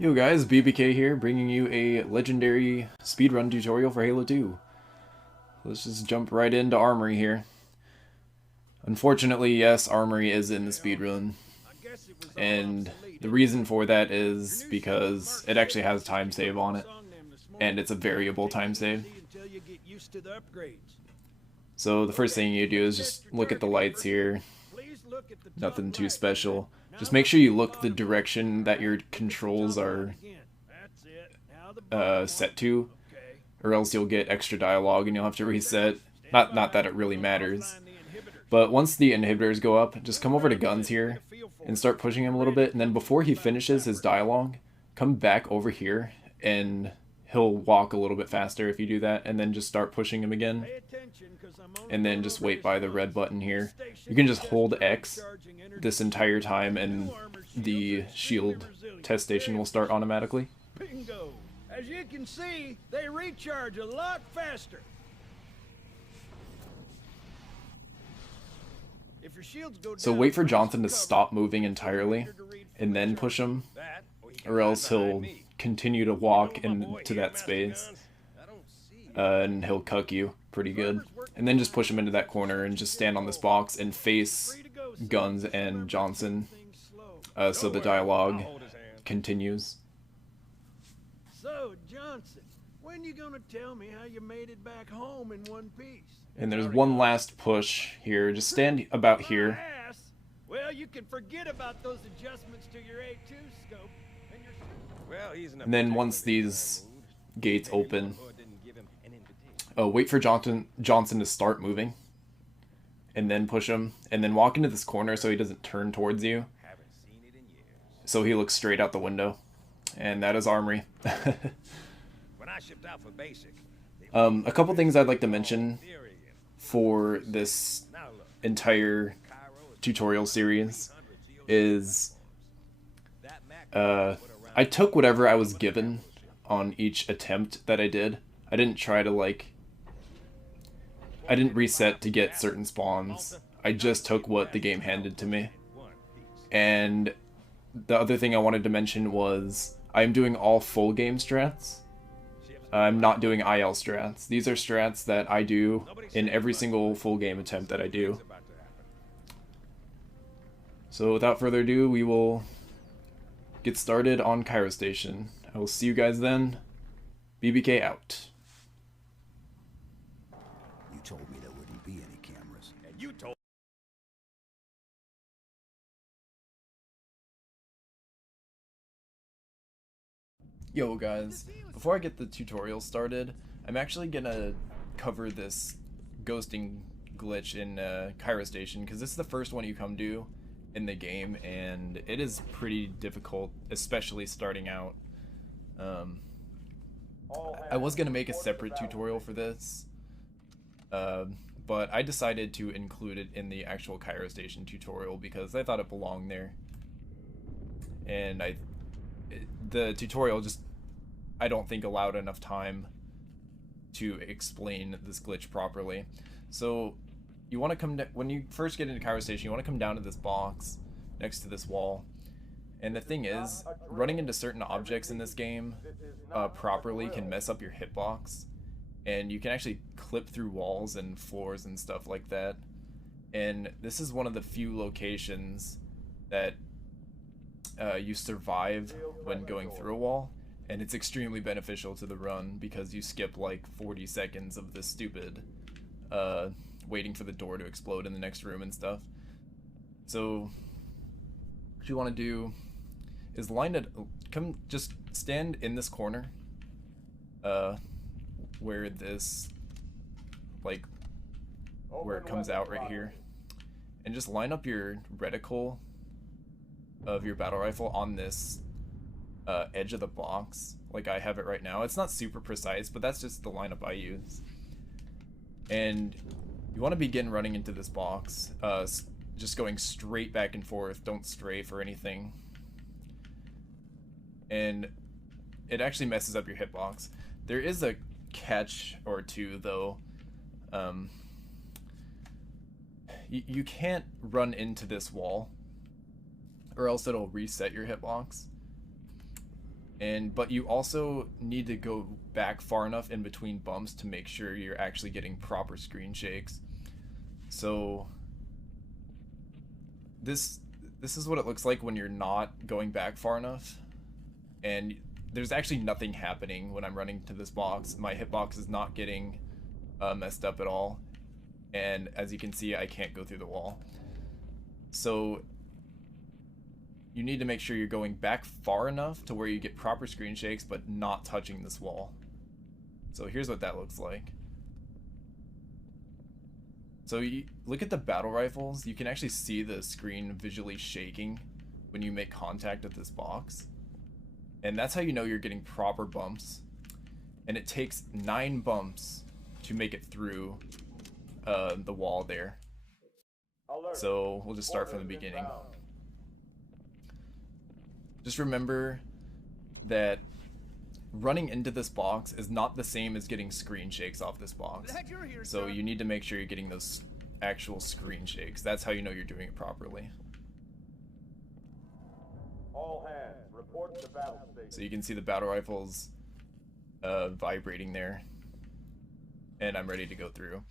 Yo guys, BBK here, bringing you a legendary speedrun tutorial for Halo 2. Let's just jump right into Armory here. Unfortunately, yes, Armory is in the speedrun, and the reason for that is because it actually has time save on it, and it's a variable time save. So the first thing you do is just look at the lights here, nothing too special. Just make sure you look the direction that your controls are set to, or else you'll get extra dialogue and you'll have to reset. Not that it really matters. But once the inhibitors go up, just come over to guns here and start pushing him a little bit, and then before he finishes his dialogue, come back over here and he'll walk a little bit faster if you do that, and then just start pushing him again. And then just wait by the red button here. You can just hold X this entire time and the shield test station will start automatically. Bingo! As you can see, they recharge a lot faster. If your shields go down, So wait for Johnson to stop moving entirely and then push him, or else he'll continue to walk into that space and he'll cuck you pretty good. And then just push him into that corner and just stand on this box and face Guns and Johnson so the dialogue continues. So, Johnson, when you gonna tell me how you made it back home in one piece? And there's one last push here. Just stand about here. Well, you can forget about those adjustments to your A2 scope. And then once these gates open, wait for Johnson to start moving. And then push him. And then walk into this corner so he doesn't turn towards you. So he looks straight out the window. And that is Armory. A couple things I'd like to mention for this entire tutorial series is I took whatever I was given on each attempt that I did. I didn't try to I didn't reset to get certain spawns. I just took what the game handed to me. And the other thing I wanted to mention was I'm doing all full game strats. I'm not doing IL strats. These are strats that I do in every single full game attempt that I do. So without further ado, we will get started on Cairo Station. I will see you guys then. BBK out. You told me there wouldn't be any cameras. And you told Yo guys, before I get the tutorial started, I'm actually gonna cover this ghosting glitch in Cairo Station, because this is the first one you come to in the game, and it is pretty difficult, especially starting out. I was gonna make a separate tutorial for this, but I decided to include it in the actual Cairo Station tutorial because I thought it belonged there. And the tutorial just, I don't think, allowed enough time to explain this glitch properly. So you want to come when you first get into Cairo Station, you want to come down to this box next to this wall. And the thing is, running into certain objects in this game properly can mess up your hitbox, and you can actually clip through walls and floors and stuff like that. And this is one of the few locations that you survive when going through a wall, and it's extremely beneficial to the run because you skip like 40 seconds of this stupid waiting for the door to explode in the next room and stuff. So what you want to do is just stand in this corner where this where it comes out right here, and just line up your reticle of your battle rifle on this edge of the box like I have it right now. It's not super precise, but that's just the lineup I use. And you want to begin running into this box, just going straight back and forth, don't strafe or anything. And it actually messes up your hitbox. There is a catch or two though. You can't run into this wall, or else it'll reset your hitbox. But you also need to go back far enough in between bumps to make sure you're actually getting proper screen shakes. So this is what it looks like when you're not going back far enough. And there's actually nothing happening when I'm running to this box. My hitbox is not getting messed up at all. And as you can see, I can't go through the wall. So you need to make sure you're going back far enough to where you get proper screen shakes, but not touching this wall. So here's what that looks like. So you look at the battle rifles, you can actually see the screen visually shaking when you make contact with this box. And that's how you know you're getting proper bumps. And it takes 9 bumps to make it through the wall there. So we'll just start from the beginning. Just remember that running into this box is not the same as getting screen shakes off this box. So you need to make sure you're getting those actual screen shakes. That's how you know you're doing it properly. All hands, report to battle station. So you can see the battle rifles vibrating there. And I'm ready to go through.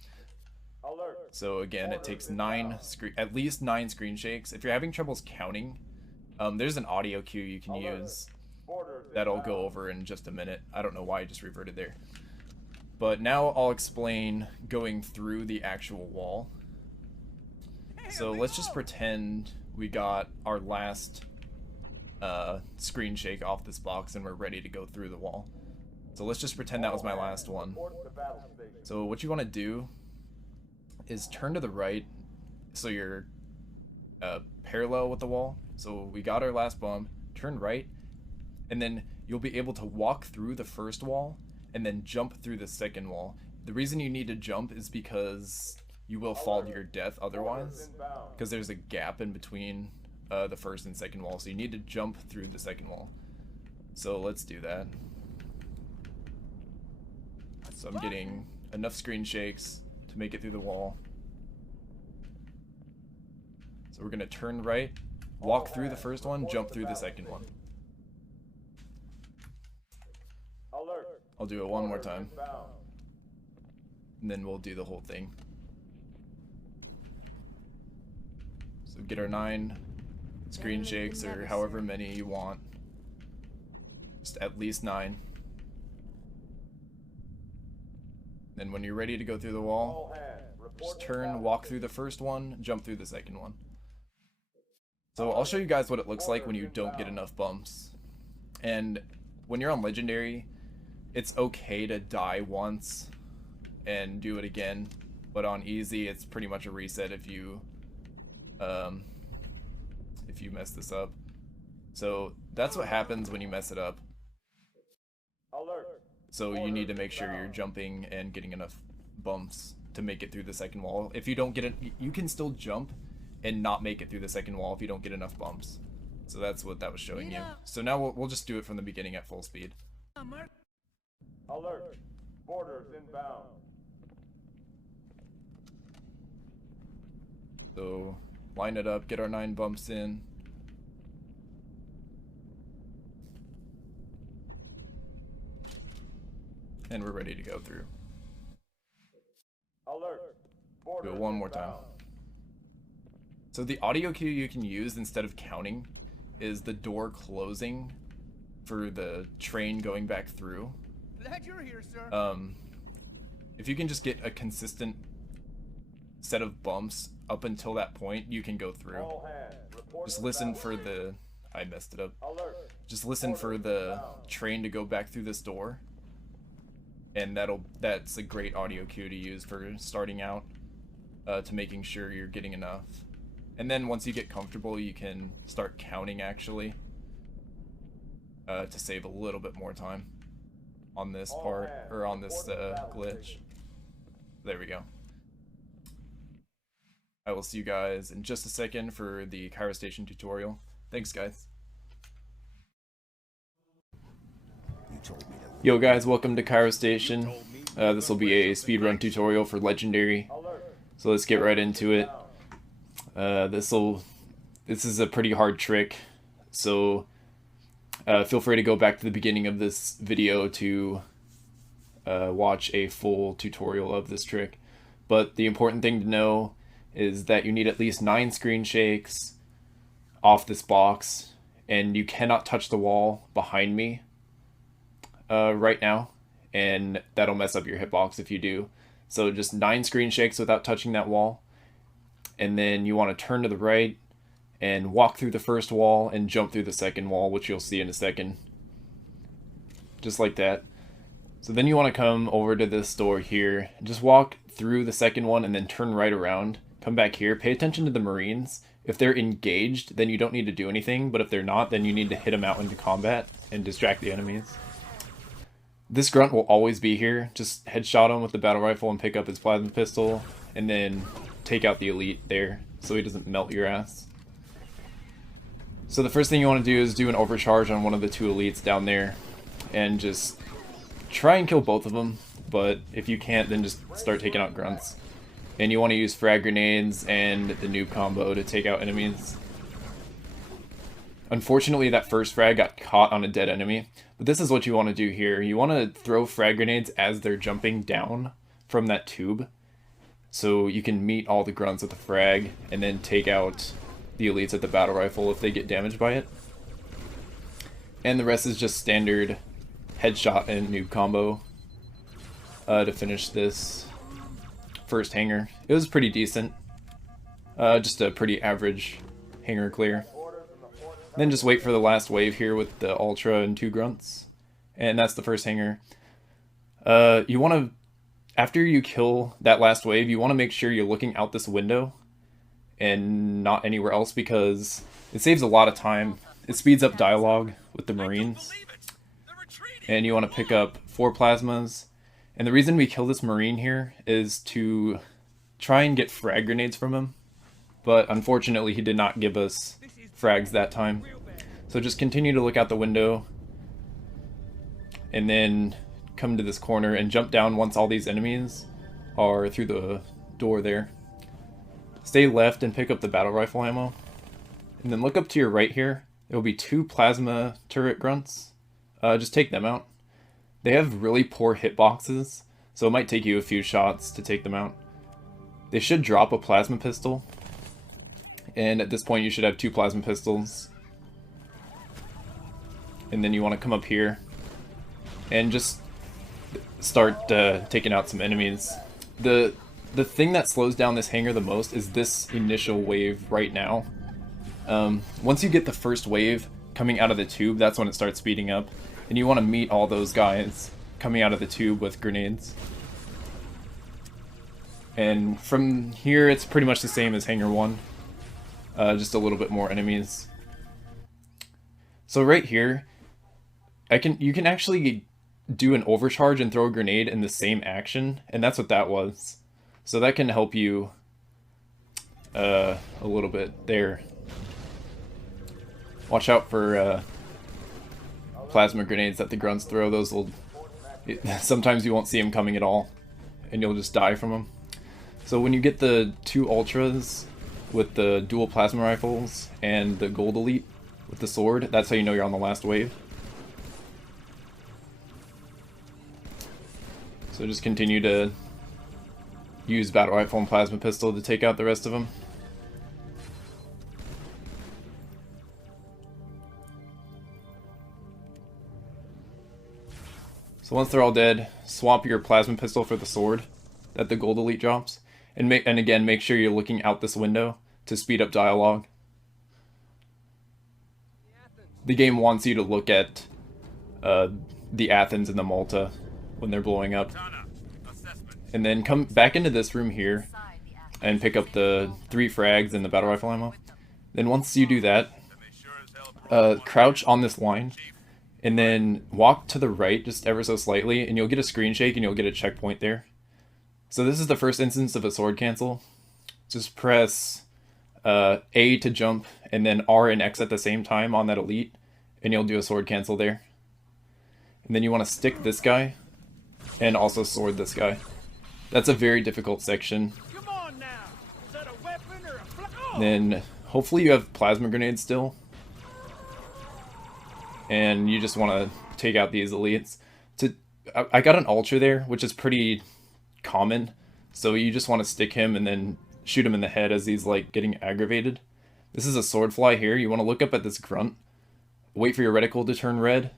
Alert. So again, it takes at least 9 screen shakes. If you're having troubles counting, there's an audio cue you can use that I'll go over in just a minute. I don't know why I just reverted there. But now I'll explain going through the actual wall. So let's just pretend we got our last screen shake off this box and we're ready to go through the wall. So let's just pretend that was my last one. So what you want to do is turn to the right so you're parallel with the wall. So we got our last bump, turn right, and then you'll be able to walk through the first wall and then jump through the second wall. The reason you need to jump is because you will fall to your death otherwise, because there's a gap in between the first and second wall, so you need to jump through the second wall. So let's do that. So I'm getting enough screen shakes to make it through the wall. So we're gonna turn right, walk through the first one, jump through the second one. I'll do it one more time, and then we'll do the whole thing. So get our 9 screen shakes, or however many you want. Just at least 9. Then when you're ready to go through the wall, just turn, walk through the first one, jump through the second one. So I'll show you guys what it looks like when you don't get enough bumps. And when you're on Legendary, it's okay to die once and do it again. But on Easy, it's pretty much a reset if you mess this up. So that's what happens when you mess it up. So you need to make sure you're jumping and getting enough bumps to make it through the second wall. If you don't get it, you can still jump and not make it through the second wall if you don't get enough bumps. So that's what that was showing you. So now we'll just do it from the beginning at full speed. Alert. Borders inbound. So line it up, get our 9 bumps in. And we're ready to go through. Alert. Do it one more time. So the audio cue you can use instead of counting is the door closing for the train going back through. Glad you're here, sir. If you can just get a consistent set of bumps up until that point, you can go through. Just listen for the... I messed it up. Just listen for the train to go back through this door. And that's a great audio cue to use for starting out, to making sure you're getting enough. And then once you get comfortable, you can start counting actually, to save a little bit more time on this part, or on this glitch. There we go. I will see you guys in just a second for the Cairo Station tutorial. Thanks, guys. You told me that. Yo guys, welcome to Cairo Station. This will be a speedrun tutorial for Legendary. So let's get right into it. This is a pretty hard trick. So feel free to go back to the beginning of this video to watch a full tutorial of this trick. But the important thing to know is that you need at least 9 screen shakes off this box, and you cannot touch the wall behind me right now, and that'll mess up your hitbox if you do. So just 9 screen shakes without touching that wall, and then you want to turn to the right and walk through the first wall and jump through the second wall, which you'll see in a second. Just like that. So then you want to come over to this door here, just walk through the second one and then turn right around. Come back here, pay attention to the Marines. If they're engaged, then you don't need to do anything, but if they're not, then you need to hit them out into combat and distract the enemies. This grunt will always be here. Just headshot him with the battle rifle and pick up his plasma pistol, and then take out the elite there so he doesn't melt your ass. So the first thing you want to do is do an overcharge on one of the 2 elites down there, and just try and kill both of them, but if you can't, then just start taking out grunts. And you want to use frag grenades and the noob combo to take out enemies. Unfortunately, that first frag got caught on a dead enemy, but this is what you want to do here. You want to throw frag grenades as they're jumping down from that tube, so you can meet all the grunts with the frag, and then take out the elites at the battle rifle if they get damaged by it. And the rest is just standard headshot and noob combo to finish this first hangar. It was pretty decent. Just a pretty average hangar clear. Then just wait for the last wave here with the Ultra and 2 grunts. And that's the first hangar. You want to, after you kill that last wave, you want to make sure you're looking out this window and not anywhere else, because it saves a lot of time. It speeds up dialogue with the Marines. And you want to pick up 4 plasmas. And the reason we kill this Marine here is to try and get frag grenades from him. But unfortunately, he did not give us frags that time. So just continue to look out the window. And then come to this corner and jump down once all these enemies are through the door there. Stay left and pick up the battle rifle ammo. And then look up to your right here. There will be 2 plasma turret grunts. Just take them out. They have really poor hitboxes, so it might take you a few shots to take them out. They should drop a plasma pistol. And at this point you should have 2 plasma pistols. And then you want to come up here and just start taking out some enemies. The thing that slows down this hangar the most is this initial wave right now. Once you get the first wave coming out of the tube, that's when it starts speeding up. And you want to meet all those guys coming out of the tube with grenades. And from here, it's pretty much the same as Hangar 1. Just a little bit more enemies. So right here, you can actually do an overcharge and throw a grenade in the same action, and that's what that was. So that can help you a little bit there. Watch out for plasma grenades that the grunts throw. Those will... sometimes you won't see them coming at all, and you'll just die from them. So when you get the 2 ultras with the dual plasma rifles and the gold elite with the sword, that's how you know you're on the last wave. So just continue to use battle rifle and plasma pistol to take out the rest of them. So once they're all dead, swap your plasma pistol for the sword that the gold elite drops, and again make sure you're looking out this window to speed up dialogue. The game wants you to look at the Athens and the Malta when they're blowing up, and then come back into this room here and pick up the 3 frags and the battle rifle ammo. Then once you do that, crouch on this line and then walk to the right just ever so slightly, and you'll get a screen shake and you'll get a checkpoint there. So this is the first instance of a sword cancel. Just press A to jump and then R and X at the same time on that elite, and you'll do a sword cancel there. And then you want to stick this guy and also sword this guy. That's a very difficult section. Come on now. Is that a weapon or a Then hopefully you have plasma grenades still. and you just want to take out these elites. I got an Ultra there, which is pretty common, so you just want to stick him and then shoot him in the head as he's like getting aggravated. This is a Swordfly here. You want to look up at this grunt, wait for your reticle to turn red,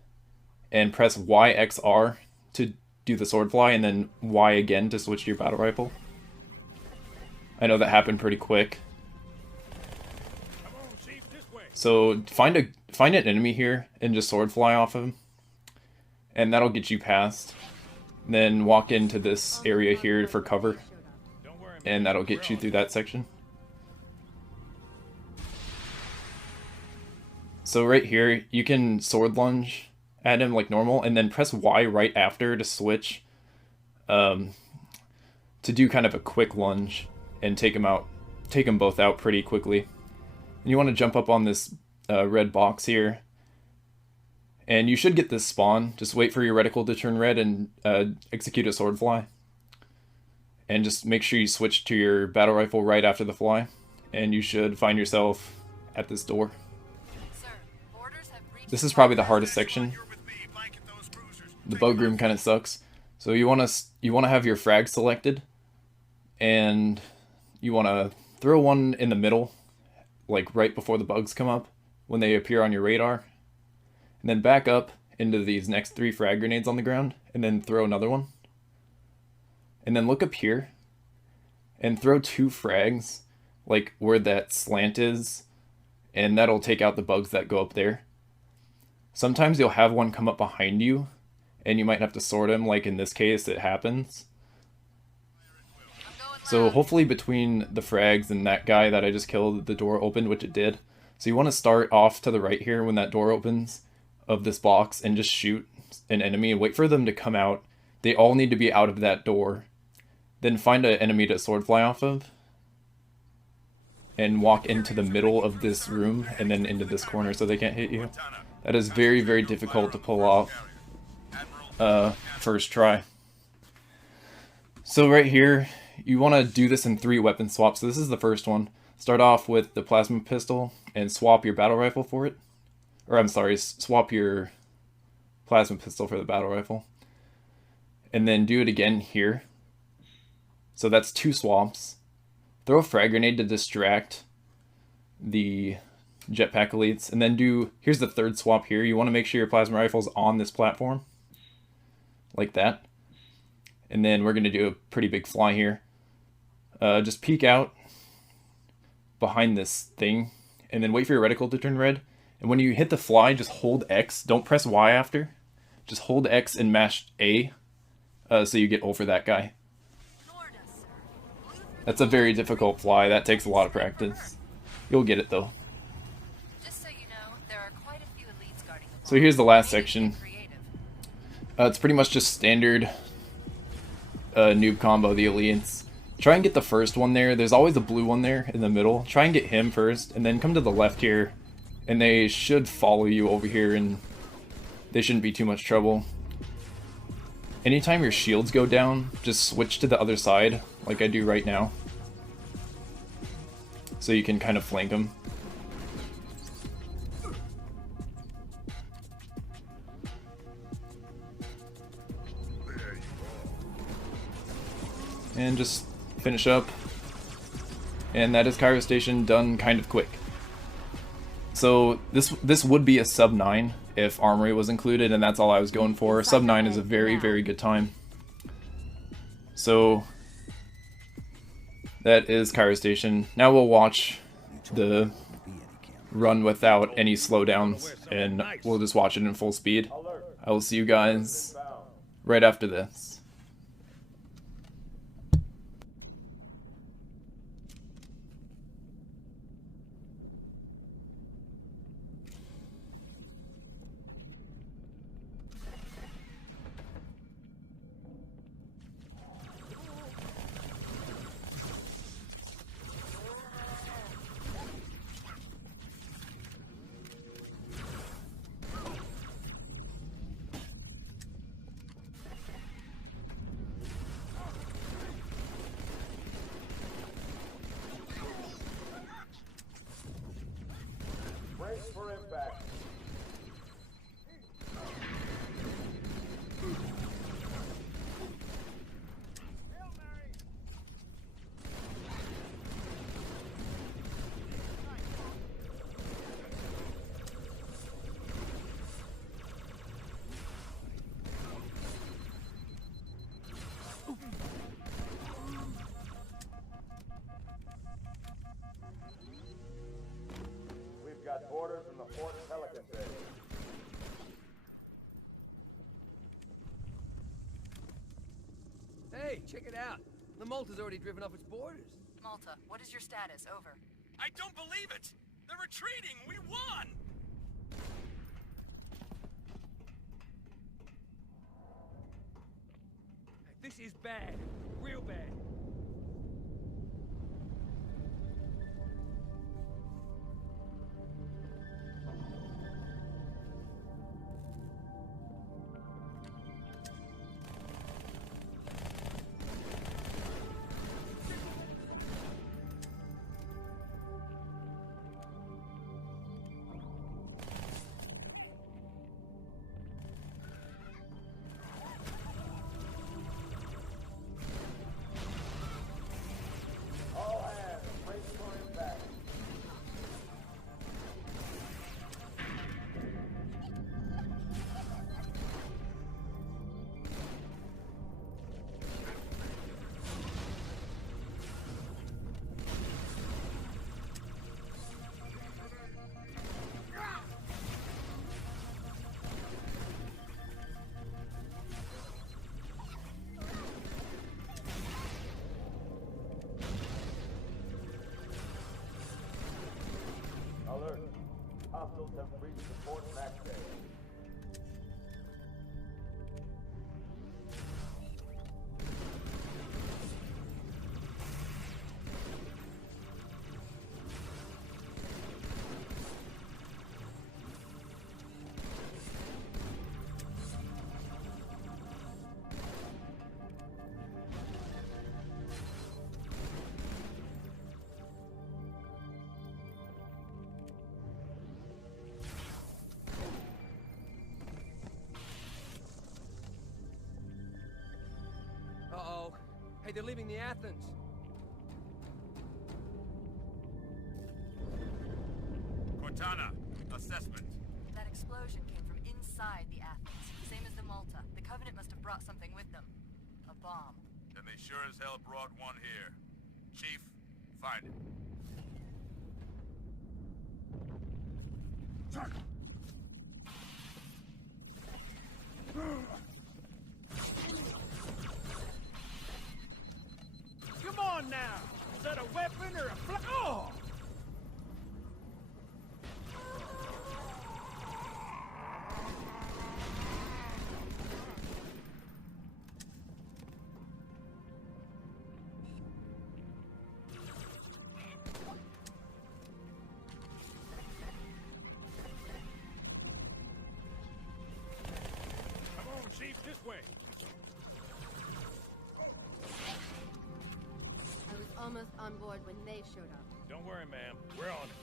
and press YXR to do the Swordfly, and then Y again to switch to your battle rifle. I know that happened pretty quick. So find an enemy here and just Swordfly off him, and that'll get you past. Then walk into this area here for cover, and that'll get you through that section. So right here, you can sword lunge at him like normal, and then press Y right after to switch, to do kind of a quick lunge and take them both out pretty quickly. And you want to jump up on this red box here, and you should get this spawn. Just wait for your reticle to turn red and execute a Swordfly. And just make sure you switch to your battle rifle right after the fly, and you should find yourself at this door. This is probably the hardest section. The bug room kind of sucks. So you want to have your frag selected, and you want to throw one in the middle, like right before the bugs come up when they appear on your radar, and then back up into these next 3 frag grenades on the ground, and then throw another one. And then look up here and throw 2 frags like where that slant is, and that'll take out the bugs that go up there. Sometimes you'll have one come up behind you, and you might have to sort him, like in this case it happens. So hopefully between the frags and that guy that I just killed, the door opened, which it did. So you want to start off to the right here when that door opens of this box and just shoot an enemy and wait for them to come out. They all need to be out of that door. Then find an enemy to Swordfly off of, and walk into the middle of this room and then into this corner so they can't hit you. That is very, very difficult to pull off first try. So right here, you want to do this in 3 weapon swaps. So this is the first one. Start off with the plasma pistol and swap your battle rifle for it. Or I'm sorry, swap your plasma pistol for the battle rifle. And then do it again here. So that's 2 swaps. Throw a frag grenade to distract the jetpack elites, and then here's the 3rd swap here. You want to make sure your plasma rifle's on this platform, like that. And then we're going to do a pretty big fly here. Just peek out behind this thing, and then wait for your reticle to turn red. And when you hit the fly, just hold X. Don't press Y after. Just hold X and mash A, so you get over that guy. That's a very difficult fly. That takes a lot of practice. You'll get it though. So here's the last section. It's pretty much just standard noob combo, the elites. Try and get the first one there. There's always a blue one there in the middle. Try and get him first, and then come to the left here, and they should follow you over here, and they shouldn't be too much trouble. Anytime your shields go down, just switch to the other side, like I do right now, so you can kind of flank them. And just finish up. And that is Cairo Station done kind of quick. So this would be a sub 9 if Armory was included, and that's all I was going for. Sub 9 is a very, very good time. So that is Cairo Station. Now we'll watch the run without any slowdowns, and we'll just watch it in full speed. I will see you guys right after this. Brace for impact. check it out. The Malta's already driven off its boarders. Malta, what is your status? Over. I don't believe it! They're retreating! We won! This is bad. Real bad. All hands, brace for impact. Alert. Hostiles have reached the Fort Mac Bay. Uh-oh. Hey, they're leaving the Athens. Cortana, assessment. That explosion came from inside the Athens, same as the Malta. The Covenant must have brought something with them. A bomb. Then they sure as hell brought one here. Chief, find it. Come on now! Is that a weapon or a Oh! Come on, Chief, this way. I was almost on board when they showed up. Don't worry, ma'am. We're on it.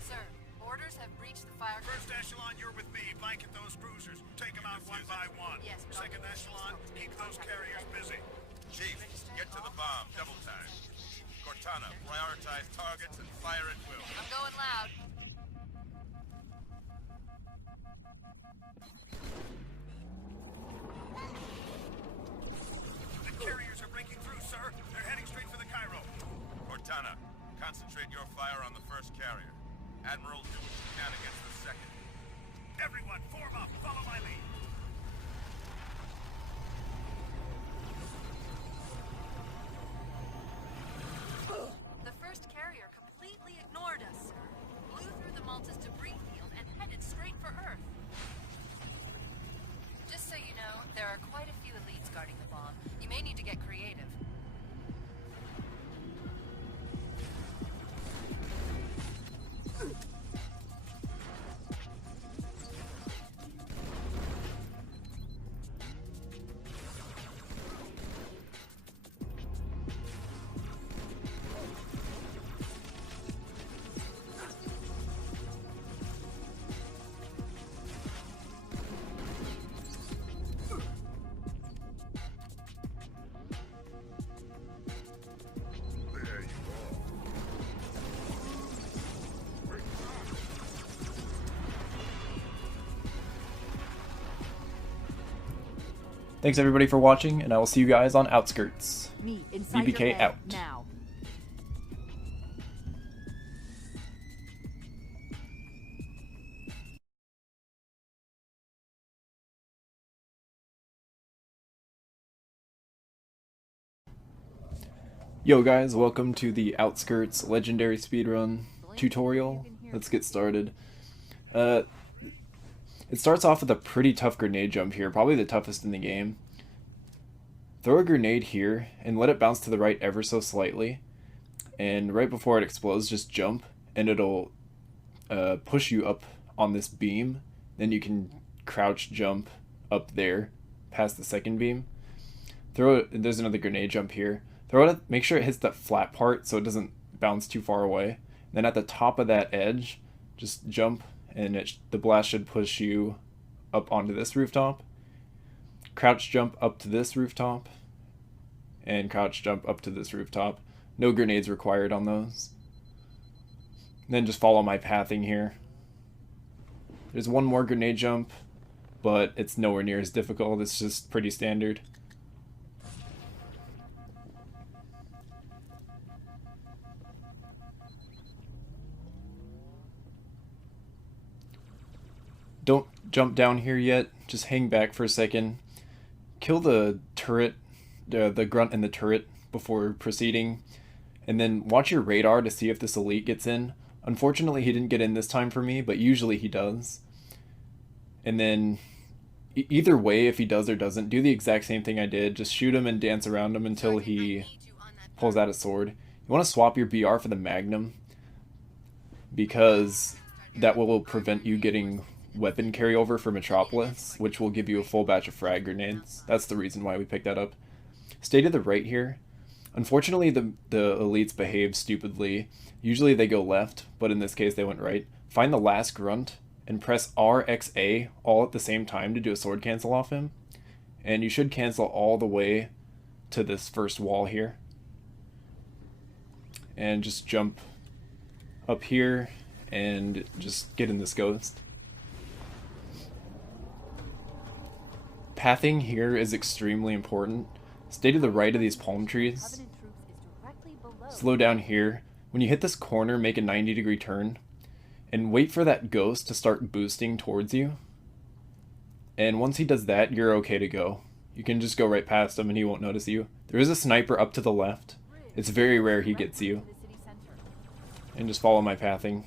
Sir, orders have breached the fire. First echelon, you're with me. Blanket those cruisers. Take them out one by one. Yes, but Second I'll- echelon, keep those carriers busy. Chief, get to the bomb. Double time. Cortana, prioritize targets and fire at will. I'm going loud. The carriers are breaking through, sir. They're heading straight for the Cairo. Cortana, concentrate your fire on the first carrier. Admiral, do what you can against the second. Everyone, form up. Follow my lead. The first carrier completely ignored us, sir. Blew through the Malta's debris field and headed straight for Earth. Just so you know, there are quite a few elites guarding the bomb. You may need to get creative. Thanks everybody for watching, and I will see you guys on Outskirts. Me inside BBK your head out. now. Yo guys, welcome to the Outskirts Legendary Speedrun tutorial. Let's get started. It starts off with a pretty tough grenade jump here, probably the toughest in the game. Throw a grenade here and let it bounce to the right ever so slightly. And right before it explodes, just jump and it'll push you up on this beam. Then you can crouch jump up there past the second beam. There's another grenade jump here. Throw it, make sure it hits that flat part so it doesn't bounce too far away. Then at the top of that edge, just jump and the blast should push you up onto this rooftop. Crouch jump up to this rooftop. And crouch jump up to this rooftop. No grenades required on those. Then just follow my pathing here. There's one more grenade jump, but it's nowhere near as difficult. It's just pretty standard. Don't jump down here yet, just hang back for a second. Kill the turret, the grunt in the turret before proceeding. And then watch your radar to see if this elite gets in. Unfortunately, he didn't get in this time for me, but usually he does. And then, either way, if he does or doesn't, do the exact same thing I did. Just shoot him and dance around him until he pulls out a sword. You want to swap your BR for the Magnum, because that will prevent you getting weapon carryover for Metropolis, which will give you a full batch of frag grenades. That's the reason why we picked that up. Stay to the right here. Unfortunately, the elites behave stupidly. Usually they go left, but in this case they went right. Find the last grunt and press RXA all at the same time to do a sword cancel off him. And you should cancel all the way to this first wall here. And just jump up here and just get in this ghost. Pathing here is extremely important. Stay to the right of these palm trees. Slow down here. When you hit this corner, make a 90-degree turn. And wait for that ghost to start boosting towards you. And once he does that, you're okay to go. You can just go right past him and he won't notice you. There is a sniper up to the left. It's very rare he gets you. And just follow my pathing.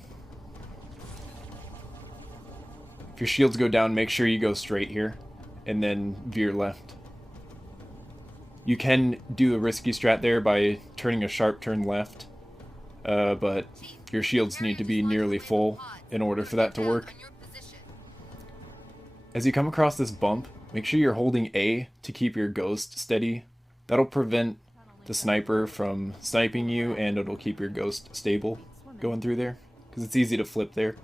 If your shields go down, make sure you go straight here. And then veer left. You can do a risky strat there by turning a sharp turn left, but your shields need to be nearly full in order for that to work. As you come across this bump, make sure you're holding A to keep your ghost steady. That'll prevent the sniper from sniping you, and it'll keep your ghost stable going through there, because it's easy to flip there.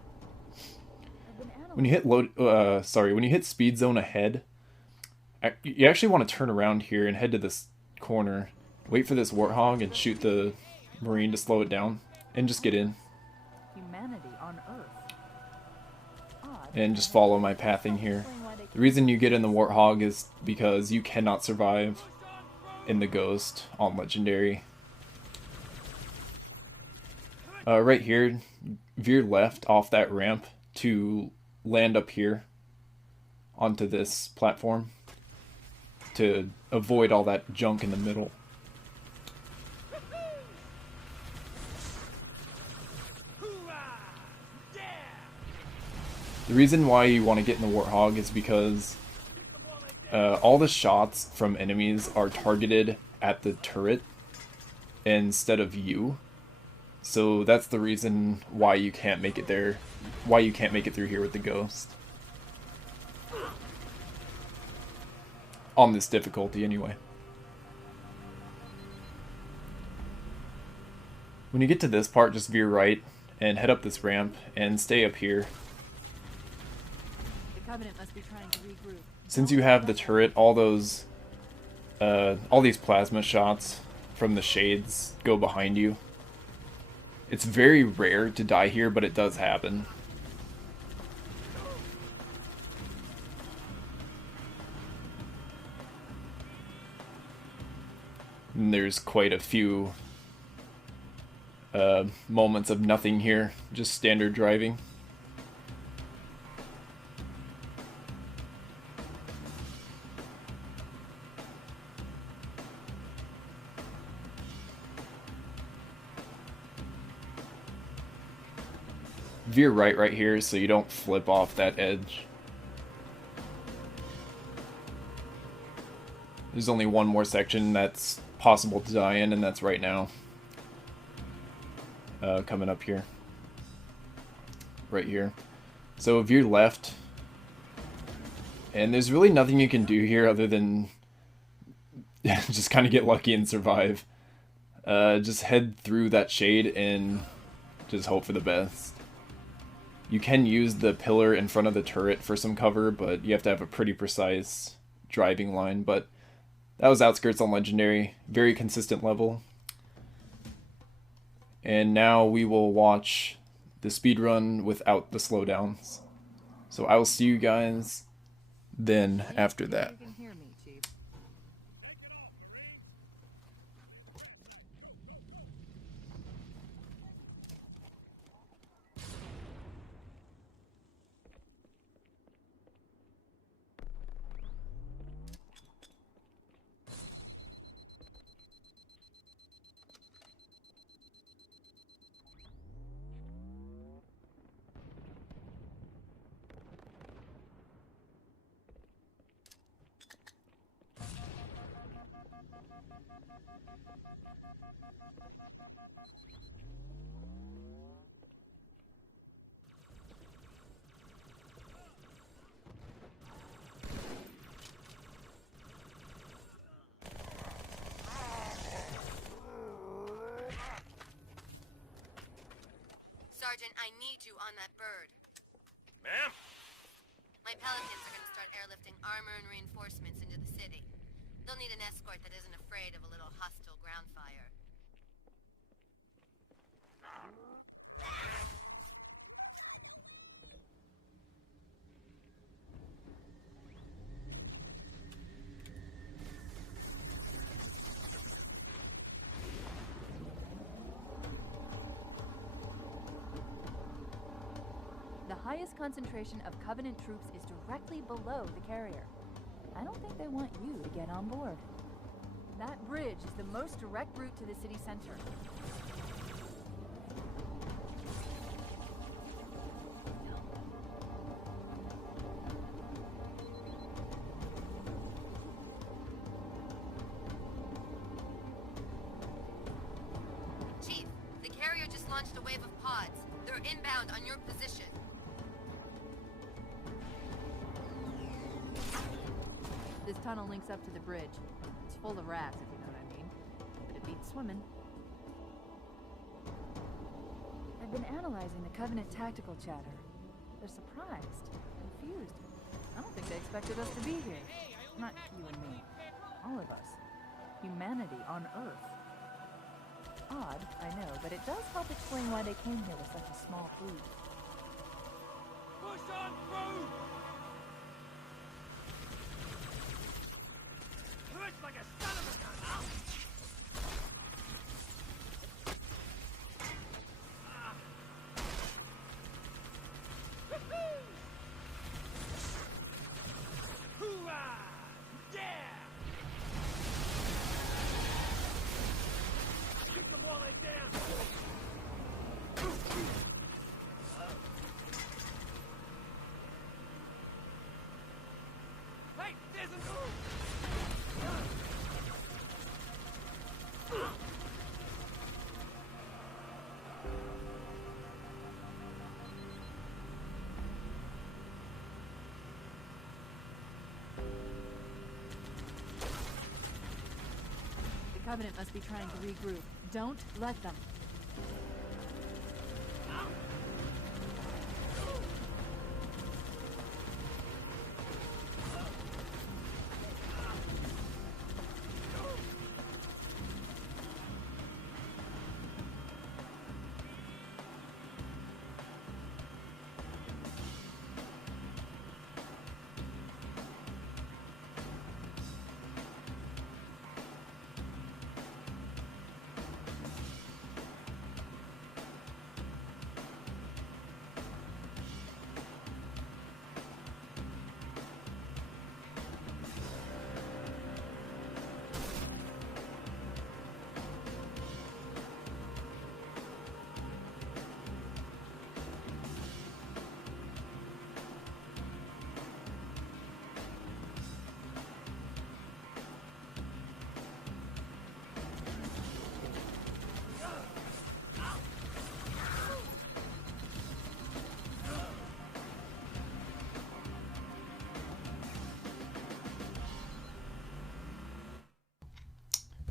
When you hit when you hit speed zone ahead, you actually want to turn around here and head to this corner. Wait for this warthog and shoot the marine to slow it down, and just get in. Humanity on Earth. And just follow my pathing here. The reason you get in the warthog is because you cannot survive in the ghost on legendary. Right here, veer left off that ramp to land up here onto this platform to avoid all that junk in the middle. The reason why you want to get in the warthog is because all the shots from enemies are targeted at the turret instead of you. So that's the reason why you can't make it there, why you can't make it through here with the ghost. On this difficulty, anyway. When you get to this part, just veer right and head up this ramp and stay up here. The Covenant must be trying to regroup. Since you have the turret, all these plasma shots from the shades go behind you. It's very rare to die here, but it does happen. And there's quite a few moments of nothing here, just standard driving. Veer right here so you don't flip off that edge. There's only one more section that's possible to die in, and that's right now. Coming up here. Right here. So veer left. And there's really nothing you can do here other than just kind of get lucky and survive. Just head through that shade and just hope for the best. You can use the pillar in front of the turret for some cover, but you have to have a pretty precise driving line. But that was Outskirts on Legendary. Very consistent level. And now we will watch the speedrun without the slowdowns. So I will see you guys then after that. You can hear me, Chief. Sergeant, I need you on that bird. Ma'am? My Pelicans are gonna start airlifting armor and reinforcements into the city. They'll need an escort that isn't afraid of a little hostile ground fire. The highest concentration of Covenant troops is directly below the carrier. I don't think they want you to get on board. That bridge is the most direct route to the city center. Chief, the carrier just launched a wave of pods. They're inbound on your position. This tunnel links up to the bridge. It's full of rats, if you know what I mean. But it beats swimming. I've been analyzing the Covenant tactical chatter. They're surprised, confused. I don't think they expected us to be here. Not you and me. All of us. Humanity on Earth. Odd, I know, but it does help explain why they came here with such a small fleet. Push on through! Push like a son of a gun! Hoorah! Yeah! Keep them while they dance! Hey, there's a move! The Covenant must be trying to regroup. Don't let them.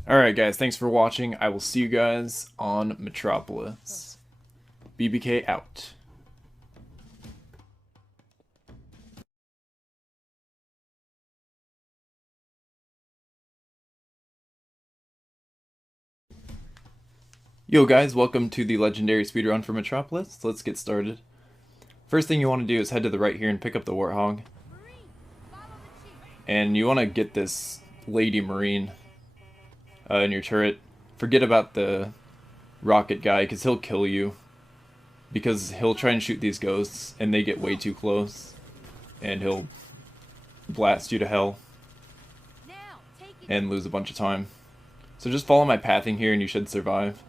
Alright guys, thanks for watching. I will see you guys on Metropolis. BBK out. Yo guys, welcome to the legendary speedrun for Metropolis. Let's get started. First thing you want to do is head to the right here and pick up the Warthog. And you want to get this Lady Marine in your turret. Forget about the rocket guy, because he'll kill you. Because he'll try and shoot these ghosts, and they get way too close. And he'll blast you to hell. And lose a bunch of time. So just follow my pathing here and you should survive.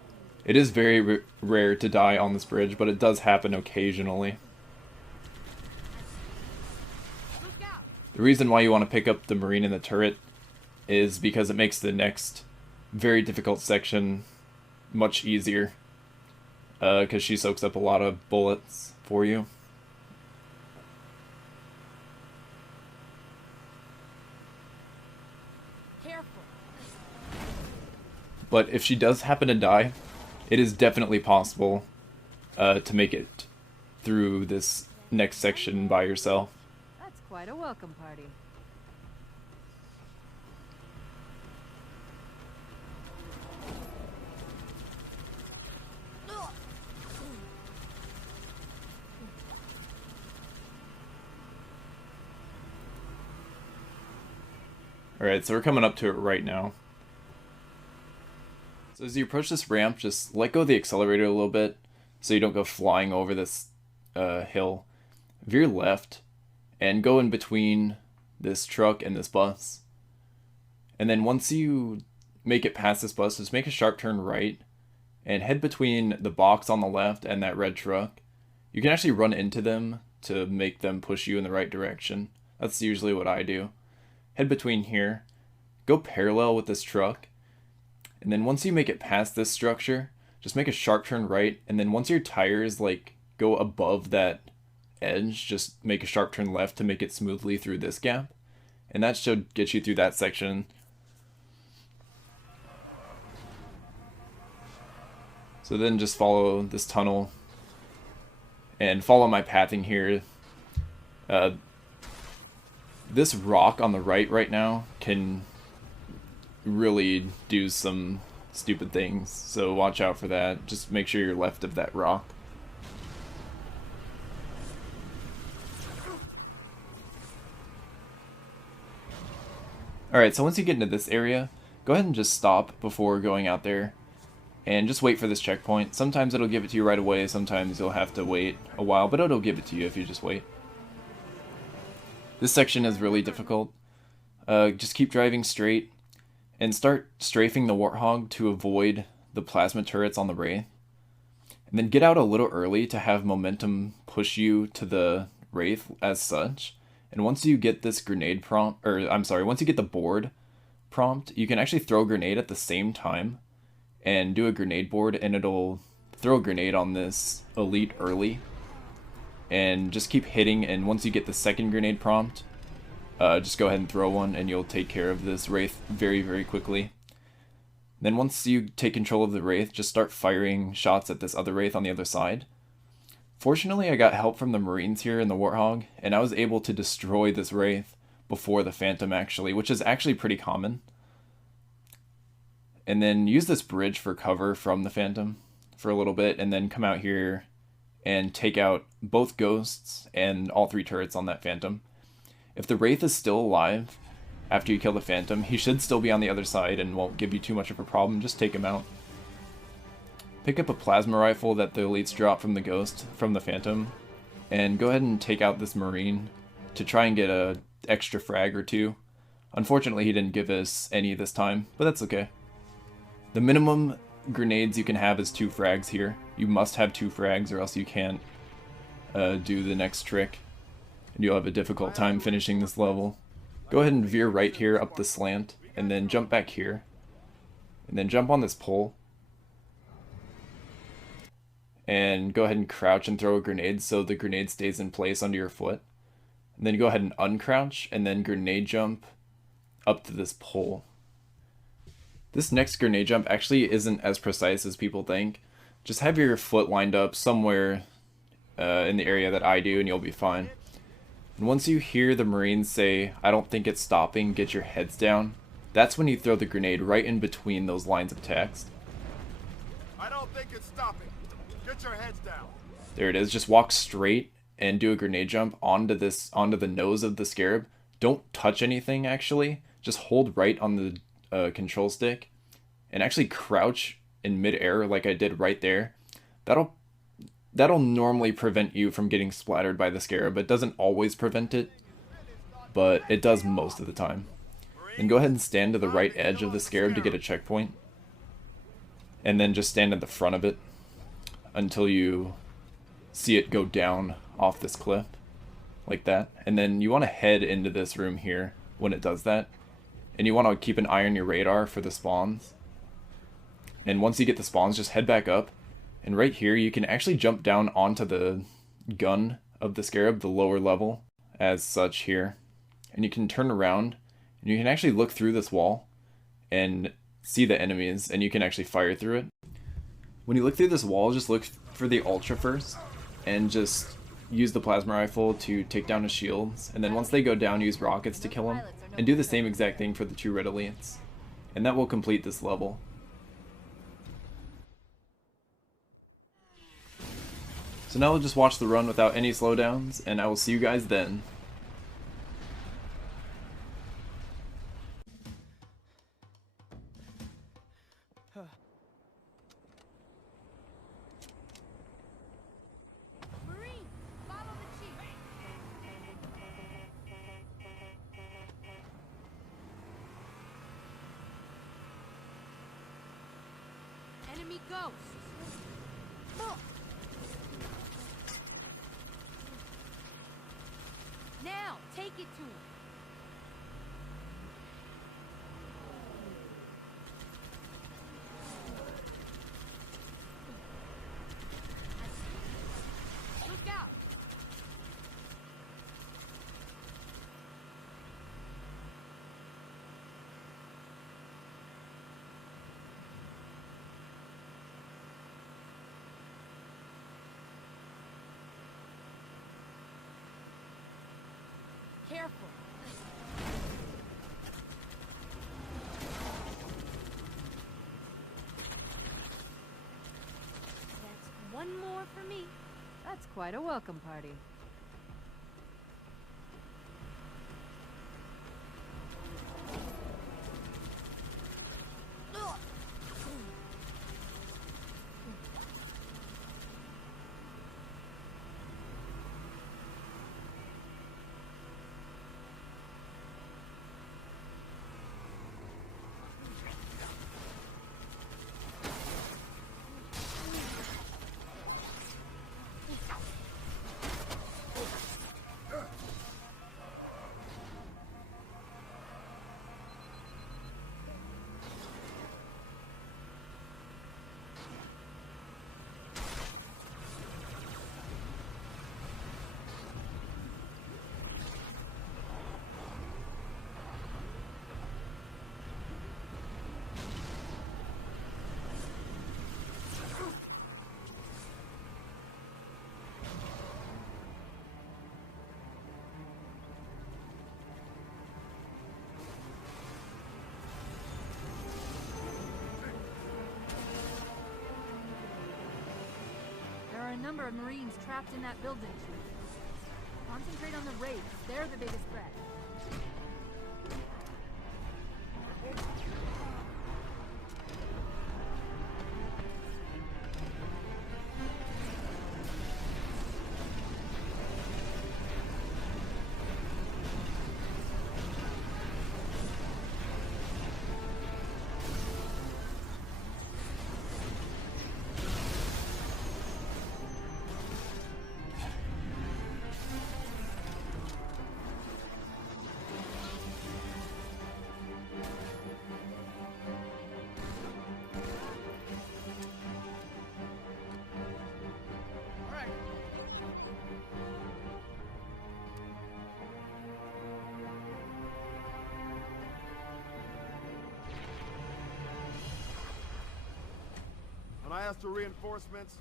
It is very rare to die on this bridge, but it does happen occasionally. The reason why you want to pick up the Marine in the turret is because it makes the next very difficult section much easier. Because she soaks up a lot of bullets for you. But if she does happen to die, it is definitely possible to make it through this next section by yourself. That's quite a welcome party. Alright, so we're coming up to it right now. So as you approach this ramp, just let go of the accelerator a little bit so you don't go flying over this hill. Veer left and go in between this truck and this bus. And then once you make it past this bus, just make a sharp turn right and head between the box on the left and that red truck. You can actually run into them to make them push you in the right direction. That's usually what I do. Head between here, go parallel with this truck. And then once you make it past this structure, just make a sharp turn right, and then once your tires like go above that edge, just make a sharp turn left to make it smoothly through this gap. And that should get you through that section. So then just follow this tunnel and follow my pathing here. This rock on the right now can really do some stupid things, so watch out for that. Just make sure you're left of that rock. Alright, so once you get into this area, go ahead and just stop before going out there and just wait for this checkpoint. Sometimes it'll give it to you right away, sometimes you'll have to wait a while, but it'll give it to you if you just wait. This section is really difficult. Just keep driving straight and start strafing the Warthog to avoid the plasma turrets on the Wraith. And then get out a little early to have momentum push you to the Wraith as such. And once you get this grenade prompt, once you get the board prompt, you can actually throw a grenade at the same time and do a grenade board, and it'll throw a grenade on this elite early. And just keep hitting, and once you get the second grenade prompt, just go ahead and throw one and you'll take care of this Wraith very, very quickly. Then once you take control of the Wraith, just start firing shots at this other Wraith on the other side. Fortunately, I got help from the Marines here in the Warthog, and I was able to destroy this Wraith before the Phantom actually, which is actually pretty common. And then use this bridge for cover from the Phantom for a little bit, and then come out here and take out both ghosts and all three turrets on that Phantom. If the Wraith is still alive after you kill the Phantom, he should still be on the other side and won't give you too much of a problem. Just take him out. Pick up a plasma rifle that the elites drop from the Ghost, from the Phantom, and go ahead and take out this Marine to try and get a extra frag or two. Unfortunately, he didn't give us any this time, but that's okay. The minimum grenades you can have is 2 frags here. You must have 2 frags or else you can't do the next trick. And you'll have a difficult time finishing this level. Go ahead and veer right here up the slant, and then jump back here. And then jump on this pole. And go ahead and crouch and throw a grenade so the grenade stays in place under your foot. And then go ahead and uncrouch, and then grenade jump up to this pole. This next grenade jump actually isn't as precise as people think. Just have your foot lined up somewhere in the area that I do and you'll be fine. And once you hear the Marines say, "I don't think it's stopping, get your heads down," that's when you throw the grenade right in between those lines of text. I don't think it's stopping. Get your heads down. There it is. Just walk straight and do a grenade jump onto the nose of the Scarab. Don't touch anything actually. Just hold right on the control stick and actually crouch in midair like I did right there. That'll normally prevent you from getting splattered by the Scarab. It doesn't always prevent it, but it does most of the time. Then go ahead and stand to the right edge of the Scarab to get a checkpoint. And then just stand at the front of it until you see it go down off this cliff. Like that. And then you want to head into this room here when it does that. And you want to keep an eye on your radar for the spawns. And once you get the spawns, just head back up. And right here, you can actually jump down onto the gun of the Scarab, the lower level, as such here. And you can turn around, and you can actually look through this wall and see the enemies, and you can actually fire through it. When you look through this wall, just look for the Ultra first, and just use the plasma rifle to take down his shields. And then once they go down, use rockets to kill them. And do the same exact thing for the 2 red elites. And that will complete this level. So now we'll just watch the run without any slowdowns, and I will see you guys then. Marine, follow the chief. Enemy ghost. Now, take it to him. Look out! Careful. That's one more for me. That's quite a welcome party. There are a number of Marines trapped in that building, Chief. Concentrate on the raids. They're the biggest threat. I asked for reinforcements,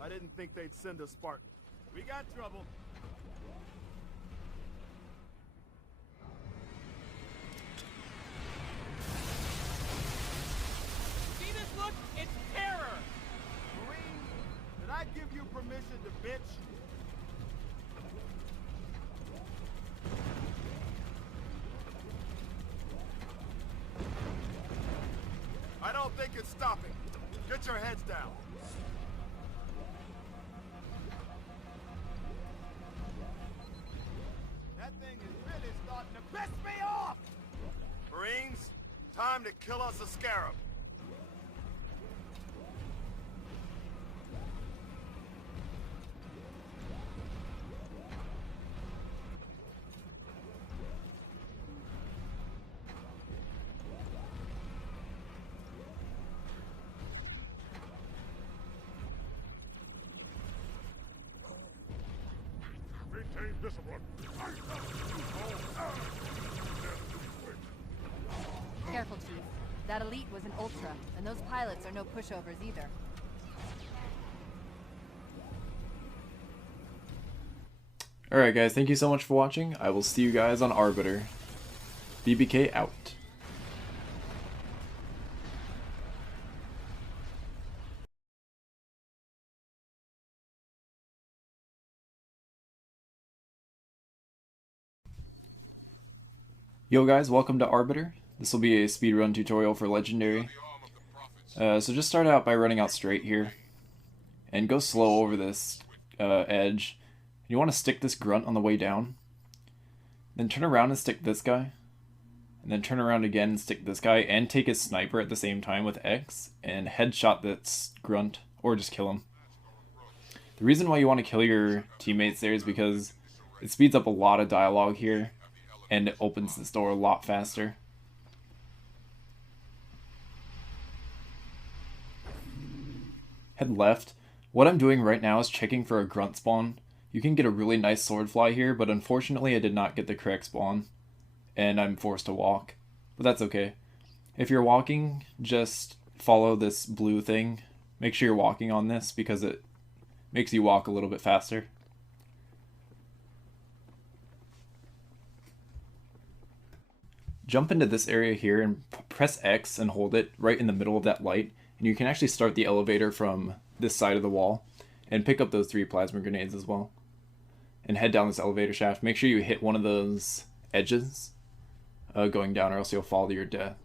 I didn't think they'd send a Spartan. We got trouble. See this look? It's terror! Marine, did I give you permission to bitch? I don't think it's stopping. Get your heads down. That thing is really starting to piss me off! Marines, time to kill us a scarab. Maintain discipline. Careful, Chief. That elite was an Ultra, and those pilots are no pushovers either. Alright guys, thank you so much for watching. I will see you guys on Arbiter. BBK out. Yo guys, welcome to Arbiter. This will be a speedrun tutorial for Legendary. So just start out by running out straight here. And go slow over this edge. You want to stick this grunt on the way down. Then turn around and stick this guy. And then turn around again and stick this guy. And take his sniper at the same time with X. And headshot this grunt. Or just kill him. The reason why you want to kill your teammates there is because it speeds up a lot of dialogue here. And it opens this door a lot faster. Head left. What I'm doing right now is checking for a grunt spawn. You can get a really nice sword fly here, but unfortunately I did not get the correct spawn. And I'm forced to walk. But that's okay. If you're walking, just follow this blue thing. Make sure you're walking on this because it makes you walk a little bit faster. Jump into this area here and press X and hold it right in the middle of that light. And you can actually start the elevator from this side of the wall. And pick up those 3 plasma grenades as well. And head down this elevator shaft. Make sure you hit one of those edges going down or else you'll fall to your death.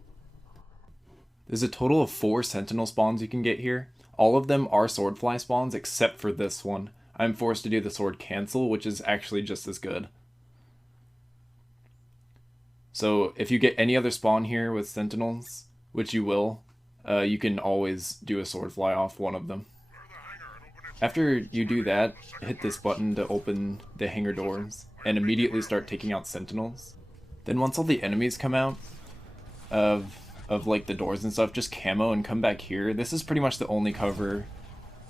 There's a total of 4 sentinel spawns you can get here. All of them are swordfly spawns except for this one. I'm forced to do the sword cancel, which is actually just as good. So if you get any other spawn here with sentinels, which you will, you can always do a sword fly off one of them. After you do that, hit this button to open the hangar doors and immediately start taking out sentinels. Then once all the enemies come out of like the doors and stuff, just camo and come back here. This is pretty much the only cover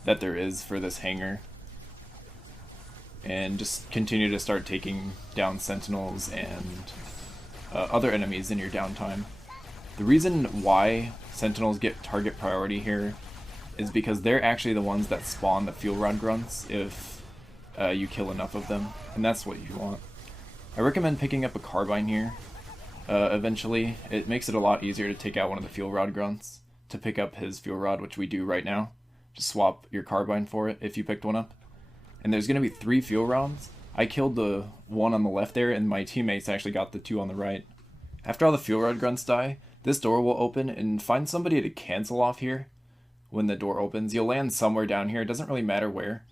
that there is for this hangar. And just continue to start taking down sentinels and other enemies in your downtime. The reason why sentinels get target priority here is because they're actually the ones that spawn the fuel rod grunts if you kill enough of them, and that's what you want. I recommend picking up a carbine here. Eventually, it makes it a lot easier to take out one of the fuel rod grunts to pick up his fuel rod, which we do right now. Just swap your carbine for it if you picked one up. And there's going to be 3 fuel rods. I killed the one on the left there, and my teammates actually got the 2 on the right. After all the fuel rod grunts die, this door will open, and find somebody to cancel off here. When the door opens, you'll land somewhere down here, it doesn't really matter where.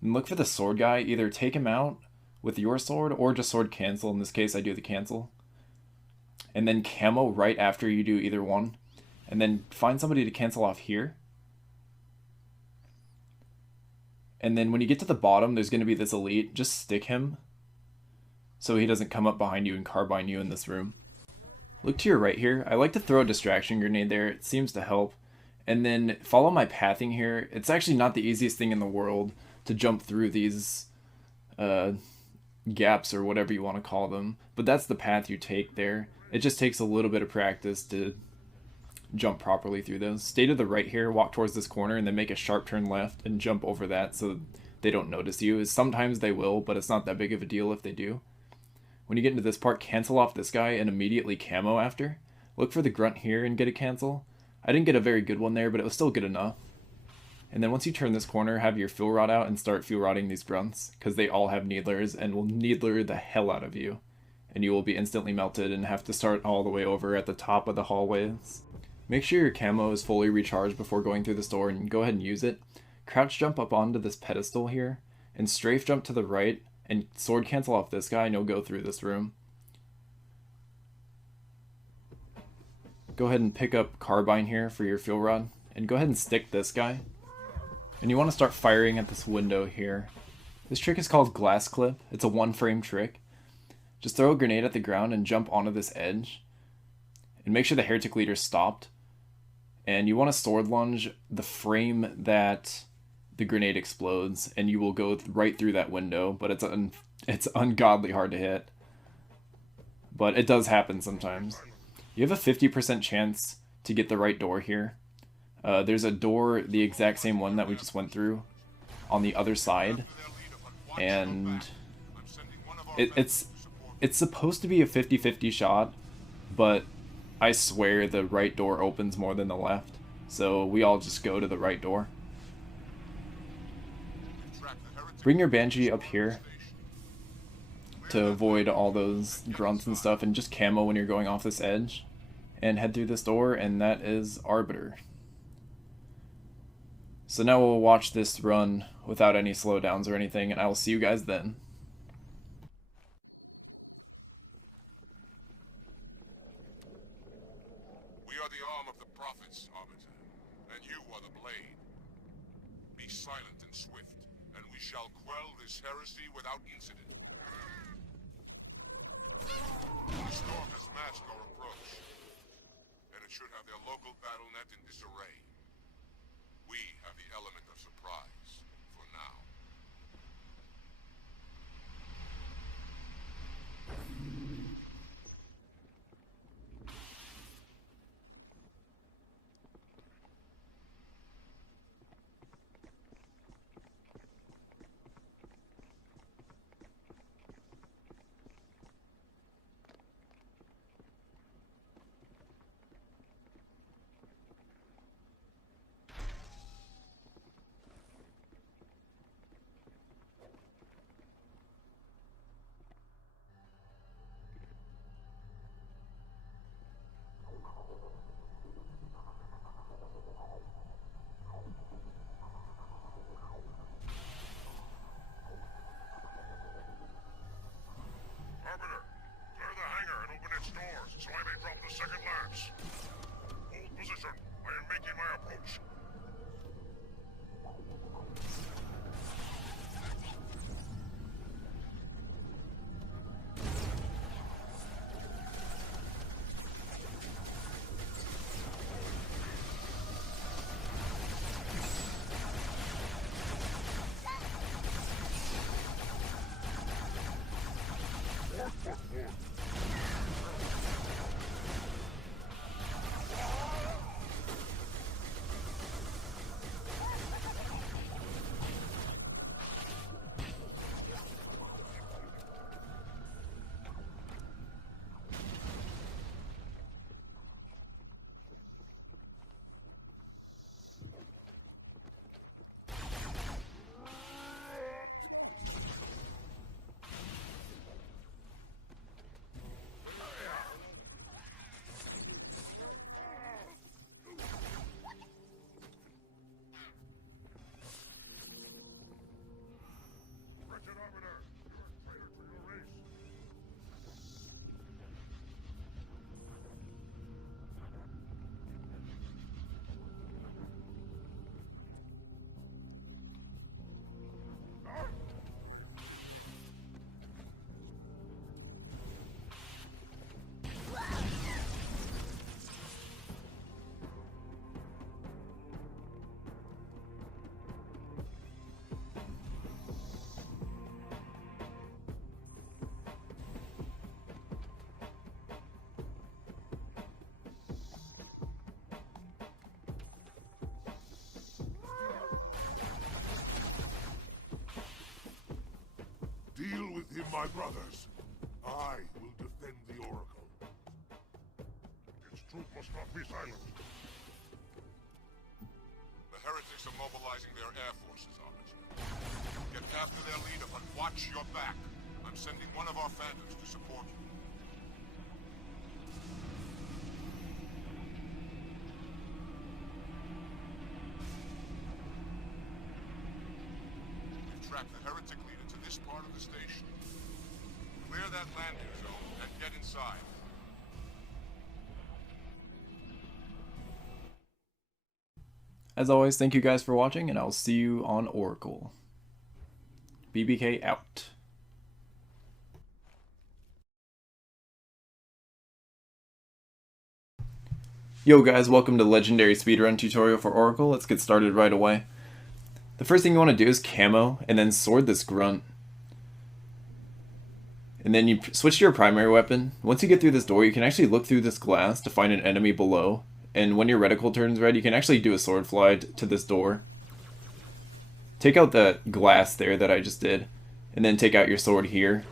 And look for the sword guy, either take him out with your sword, or just sword cancel. In this case, I do the cancel. And then camo right after you do either one. And then find somebody to cancel off here. And then when you get to the bottom, there's going to be this elite. Just stick him so he doesn't come up behind you and carbine you in this room. Look to your right here. I like to throw a distraction grenade there. It seems to help. And then follow my pathing here. It's actually not the easiest thing in the world to jump through these gaps or whatever you want to call them. But that's the path you take there. It just takes a little bit of practice to jump properly through those. Stay to the right here, walk towards this corner, and then make a sharp turn left and jump over that so they don't notice you. Sometimes they will, but it's not that big of a deal if they do. When you get into this part, cancel off this guy and immediately camo after. Look for the grunt here and get a cancel. I didn't get a very good one there, but it was still good enough. And then once you turn this corner, have your fuel rod out and start fuel rodding these grunts, because they all have needlers and will needler the hell out of you. And you will be instantly melted and have to start all the way over at the top of the hallways. Make sure your camo is fully recharged before going through this door and go ahead and use it. Crouch jump up onto this pedestal here, and strafe jump to the right, and sword cancel off this guy and you'll go through this room. Go ahead and pick up carbine here for your fuel rod, and go ahead and stick this guy. And you want to start firing at this window here. This trick is called glass clip. It's a 1-frame trick. Just throw a grenade at the ground and jump onto this edge. And make sure the heretic leader's stopped. And you want to sword lunge the frame that the grenade explodes, and you will go right through that window, but it's ungodly hard to hit. But it does happen sometimes. You have a 50% chance to get the right door here. There's a door, the exact same one that we just went through, on the other side, and it's supposed to be a 50-50 shot, but I swear the right door opens more than the left, so we all just go to the right door. Bring your Banshee up here to avoid all those grunts and stuff, and just camo when you're going off this edge, and head through this door, and that is Arbiter. So now we'll watch this run without any slowdowns or anything, and I will see you guys then. We are the arm of the prophets, Arbiter, and you are the blade. Be silent and swift, and we shall quell this heresy without incident. The storm has masked our approach, and it should have their local battle net in disarray. We have the element of surprise, for now. Arbiter, clear the hangar and open its doors so I may drop the second lance. Hold position. I am making my approach. The heretics are mobilizing their air forces, Armiger. Get after their leader, but watch your back. I'm sending one of our phantoms to support you. We've tracked the heretic leader to this part of the station. Clear that landing zone and get inside. As always, thank you guys for watching, and I'll see you on Oracle. BBK out. Yo guys, welcome to the Legendary Speedrun tutorial for Oracle. Let's get started right away. The first thing you want to do is camo, and then sword this grunt. And then you switch to your primary weapon. Once you get through this door, you can actually look through this glass to find an enemy below. And when your reticle turns red, you can actually do a sword fly to this door. Take out the glass there that I just did, and then take out your sword here,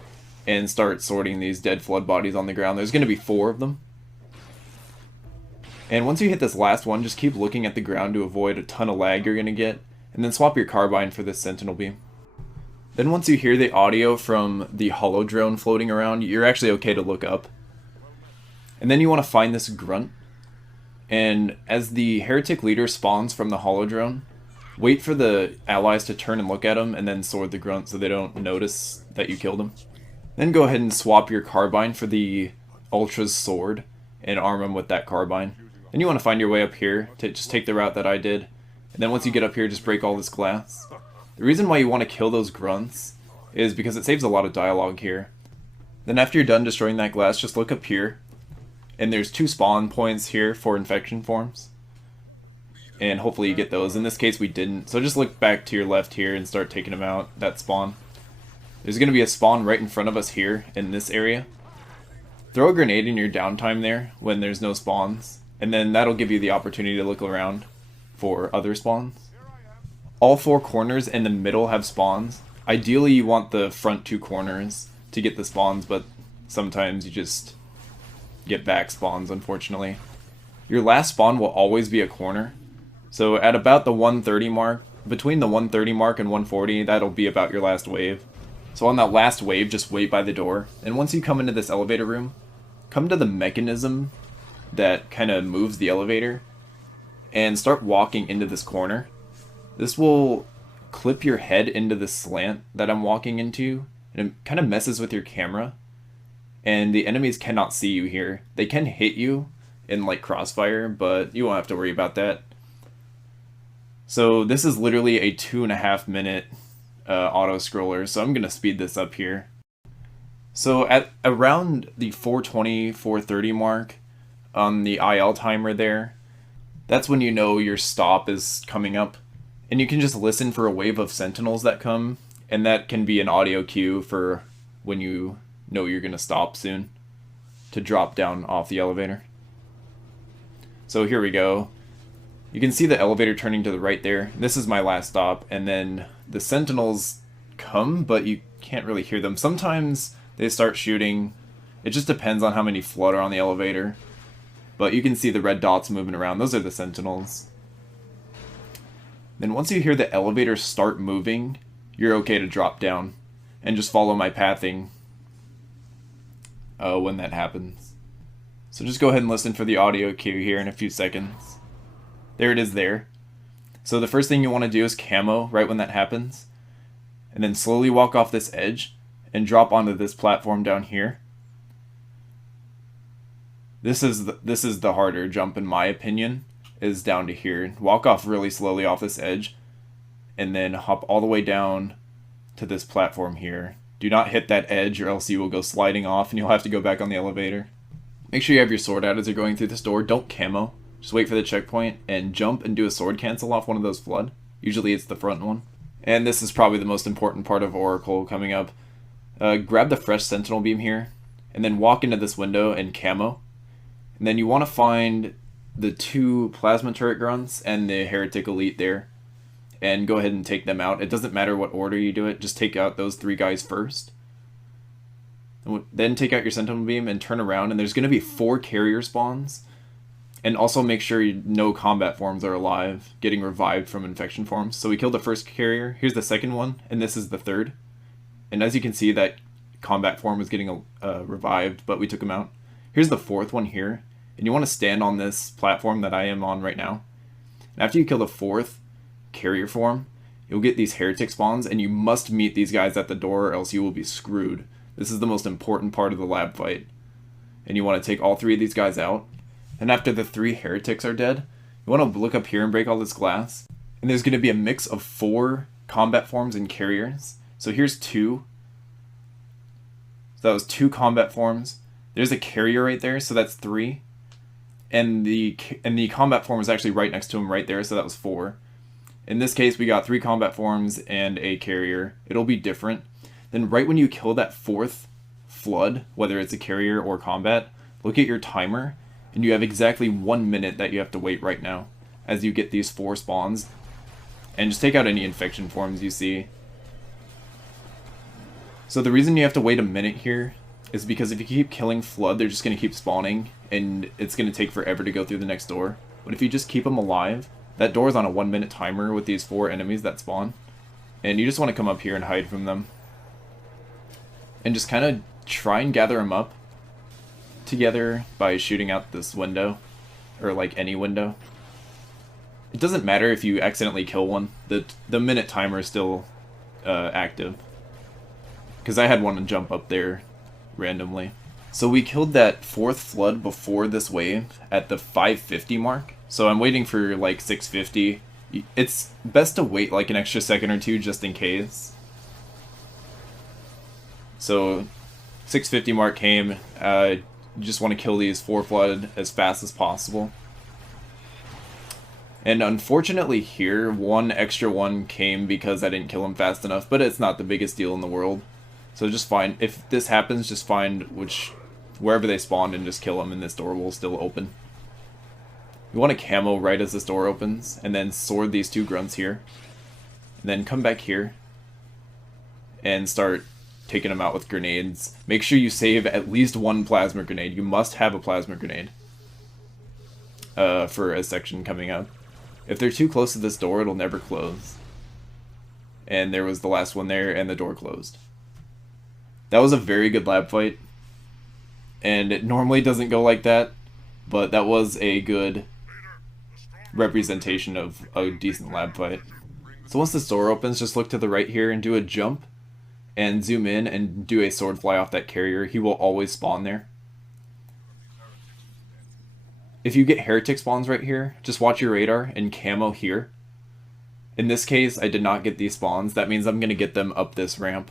and start sorting these dead flood bodies on the ground. There's going to be 4 of them. And once you hit this last one, just keep looking at the ground to avoid a ton of lag you're going to get, and then swap your carbine for this sentinel beam. Then once you hear the audio from the holo drone floating around, you're actually okay to look up. And then you want to find this grunt. And as the heretic leader spawns from the holodrone, wait for the allies to turn and look at him, and then sword the grunt so they don't notice that you killed him. Then go ahead and swap your carbine for the Ultra's sword and arm him with that carbine. Then you want to find your way up here to just take the route that I did. And then once you get up here, just break all this glass. The reason why you want to kill those grunts is because it saves a lot of dialogue here. Then after you're done destroying that glass, just look up here. And there's 2 spawn points here for infection forms. And hopefully you get those. In this case we didn't. So just look back to your left here and start taking them out, that spawn. There's going to be a spawn right in front of us here in this area. Throw a grenade in your downtime there when there's no spawns. And then that'll give you the opportunity to look around for other spawns. All 4 corners in the middle have spawns. Ideally you want the front 2 corners to get the spawns, but sometimes you just get back spawns, unfortunately. Your last spawn will always be a corner. So at about the 130 mark, between the 130 mark and 140, that'll be about your last wave. So on that last wave, just wait by the door. And once you come into this elevator room, come to the mechanism that kind of moves the elevator and start walking into this corner. This will clip your head into the slant that I'm walking into, and it kind of messes with your camera. And the enemies cannot see you here. They can hit you in like crossfire, but you won't have to worry about that. So this is literally a 2.5 minute auto scroller, so I'm gonna speed this up here. So at around the 420, 430 mark on the IL timer there, that's when you know your stop is coming up. And you can just listen for a wave of sentinels that come, and that can be an audio cue for when you know you're going to stop soon to drop down off the elevator. So here we go. You can see the elevator turning to the right there. This is my last stop, and then the sentinels come, but you can't really hear them. Sometimes they start shooting. It just depends on how many flood are on the elevator. But you can see the red dots moving around. Those are the sentinels. Then once you hear the elevator start moving, you're okay to drop down and just follow my pathing when that happens. So just go ahead and listen for the audio cue here in a few seconds. There it is there. So the first thing you want to do is camo right when that happens. And then slowly walk off this edge and drop onto this platform down here. This is the harder jump in my opinion, is down to here. Walk off really slowly off this edge and then hop all the way down to this platform here. Do not hit that edge or else you will go sliding off and you'll have to go back on the elevator. Make sure you have your sword out as you're going through this door. Don't camo. Just wait for the checkpoint and jump and do a sword cancel off one of those flood. Usually it's the front one. And this is probably the most important part of Oracle coming up. Grab the fresh sentinel beam here and then walk into this window and camo. And then you want to find the 2 plasma turret grunts and the heretic elite there. And go ahead and take them out. It doesn't matter what order you do it, just take out those 3 guys first. Then take out your sentinel beam and turn around, and there's going to be 4 carrier spawns And also make sure no combat forms are alive, getting revived from infection forms. So we killed the first carrier, here's the second one, and this is the third. And as you can see, that combat form was getting revived, but we took him out. Here's the fourth one here, and you want to stand on this platform that I am on right now. And after you kill the fourth carrier form, you'll get these heretic spawns, and you must meet these guys at the door or else you will be screwed. This is the most important part of the lab fight. And you want to take all 3 of these guys out. And after the 3 heretics are dead, you want to look up here and break all this glass. And there's going to be a mix of 4 combat forms and carriers. So here's 2. So that was 2 combat forms. There's a carrier right there, so that's 3. And the combat form was actually right next to him right there, so that was 4. In this case, we got 3 combat forms and a carrier. It'll be different. Then right when you kill that 4th flood, whether it's a carrier or combat, look at your timer, and you have exactly 1 minute that you have to wait right now as you get these 4 spawns. And just take out any infection forms you see. So the reason you have to wait a minute here is because if you keep killing flood, they're just going to keep spawning, and it's going to take forever to go through the next door. But if you just keep them alive, that door is on a 1 minute timer with these 4 enemies that spawn. And you just want to come up here and hide from them. And just kind of try and gather them up together by shooting out this window, or like any window. It doesn't matter if you accidentally kill one, the minute timer is still active. Because I had one jump up there randomly. So we killed that 4th flood before this wave at the 550 mark. So I'm waiting for like 650. It's best to wait like an extra second or 2 just in case. So 650 mark came. You just want to kill these 4 flood as fast as possible. And unfortunately here, 1 extra one came because I didn't kill him fast enough, but it's not the biggest deal in the world. So just find, if this happens, just find wherever they spawned and just kill them, and this door will still open. You want to camo right as this door opens, and then sword these 2 grunts here. And then come back here and start taking them out with grenades. Make sure you save at least 1 plasma grenade. You must have a plasma grenade for a section coming up. If they're too close to this door, it'll never close. And there was the last one there, and the door closed. That was a very good lab fight. And it normally doesn't go like that, but that was a good representation of a decent lab fight. So once this door opens, just look to the right here and do a jump and zoom in and do a sword fly off that carrier. He will always spawn there. If you get heretic spawns right here, just watch your radar and camo here. In this case, I did not get these spawns. That means I'm going to get them up this ramp.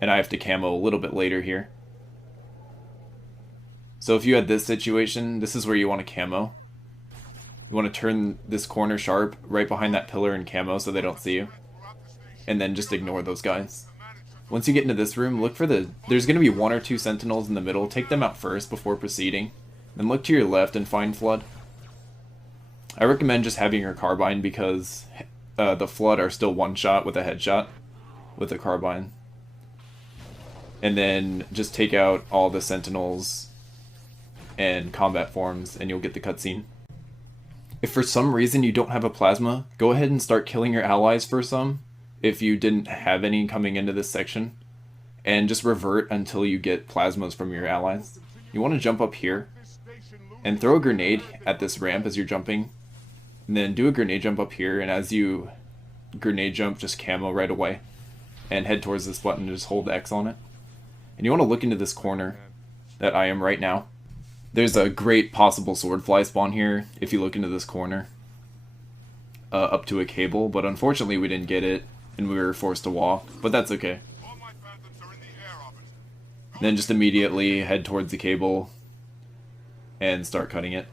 And I have to camo a little bit later here. So if you had this situation, this is where you want to camo. You want to turn this corner sharp right behind that pillar and camo so they don't see you. And then just ignore those guys. Once you get into this room, look for there's going to be 1 or 2 sentinels in the middle. Take them out first before proceeding. Then look to your left and find flood. I recommend just having your carbine because the flood are still 1-shot with a headshot with a carbine. And then just take out all the sentinels and combat forms and you'll get the cutscene. If for some reason you don't have a plasma, go ahead and start killing your allies for some, if you didn't have any coming into this section, and just revert until you get plasmas from your allies. You want to jump up here and throw a grenade at this ramp as you're jumping, and then do a grenade jump up here, and as you grenade jump, just camo right away and head towards this button and just hold X on it. And you want to look into this corner that I am right now. There's a great possible swordfly spawn here if you look into this corner up to a cable, but unfortunately we didn't get it and we were forced to walk, but that's okay. Then just immediately head towards the cable and start cutting it.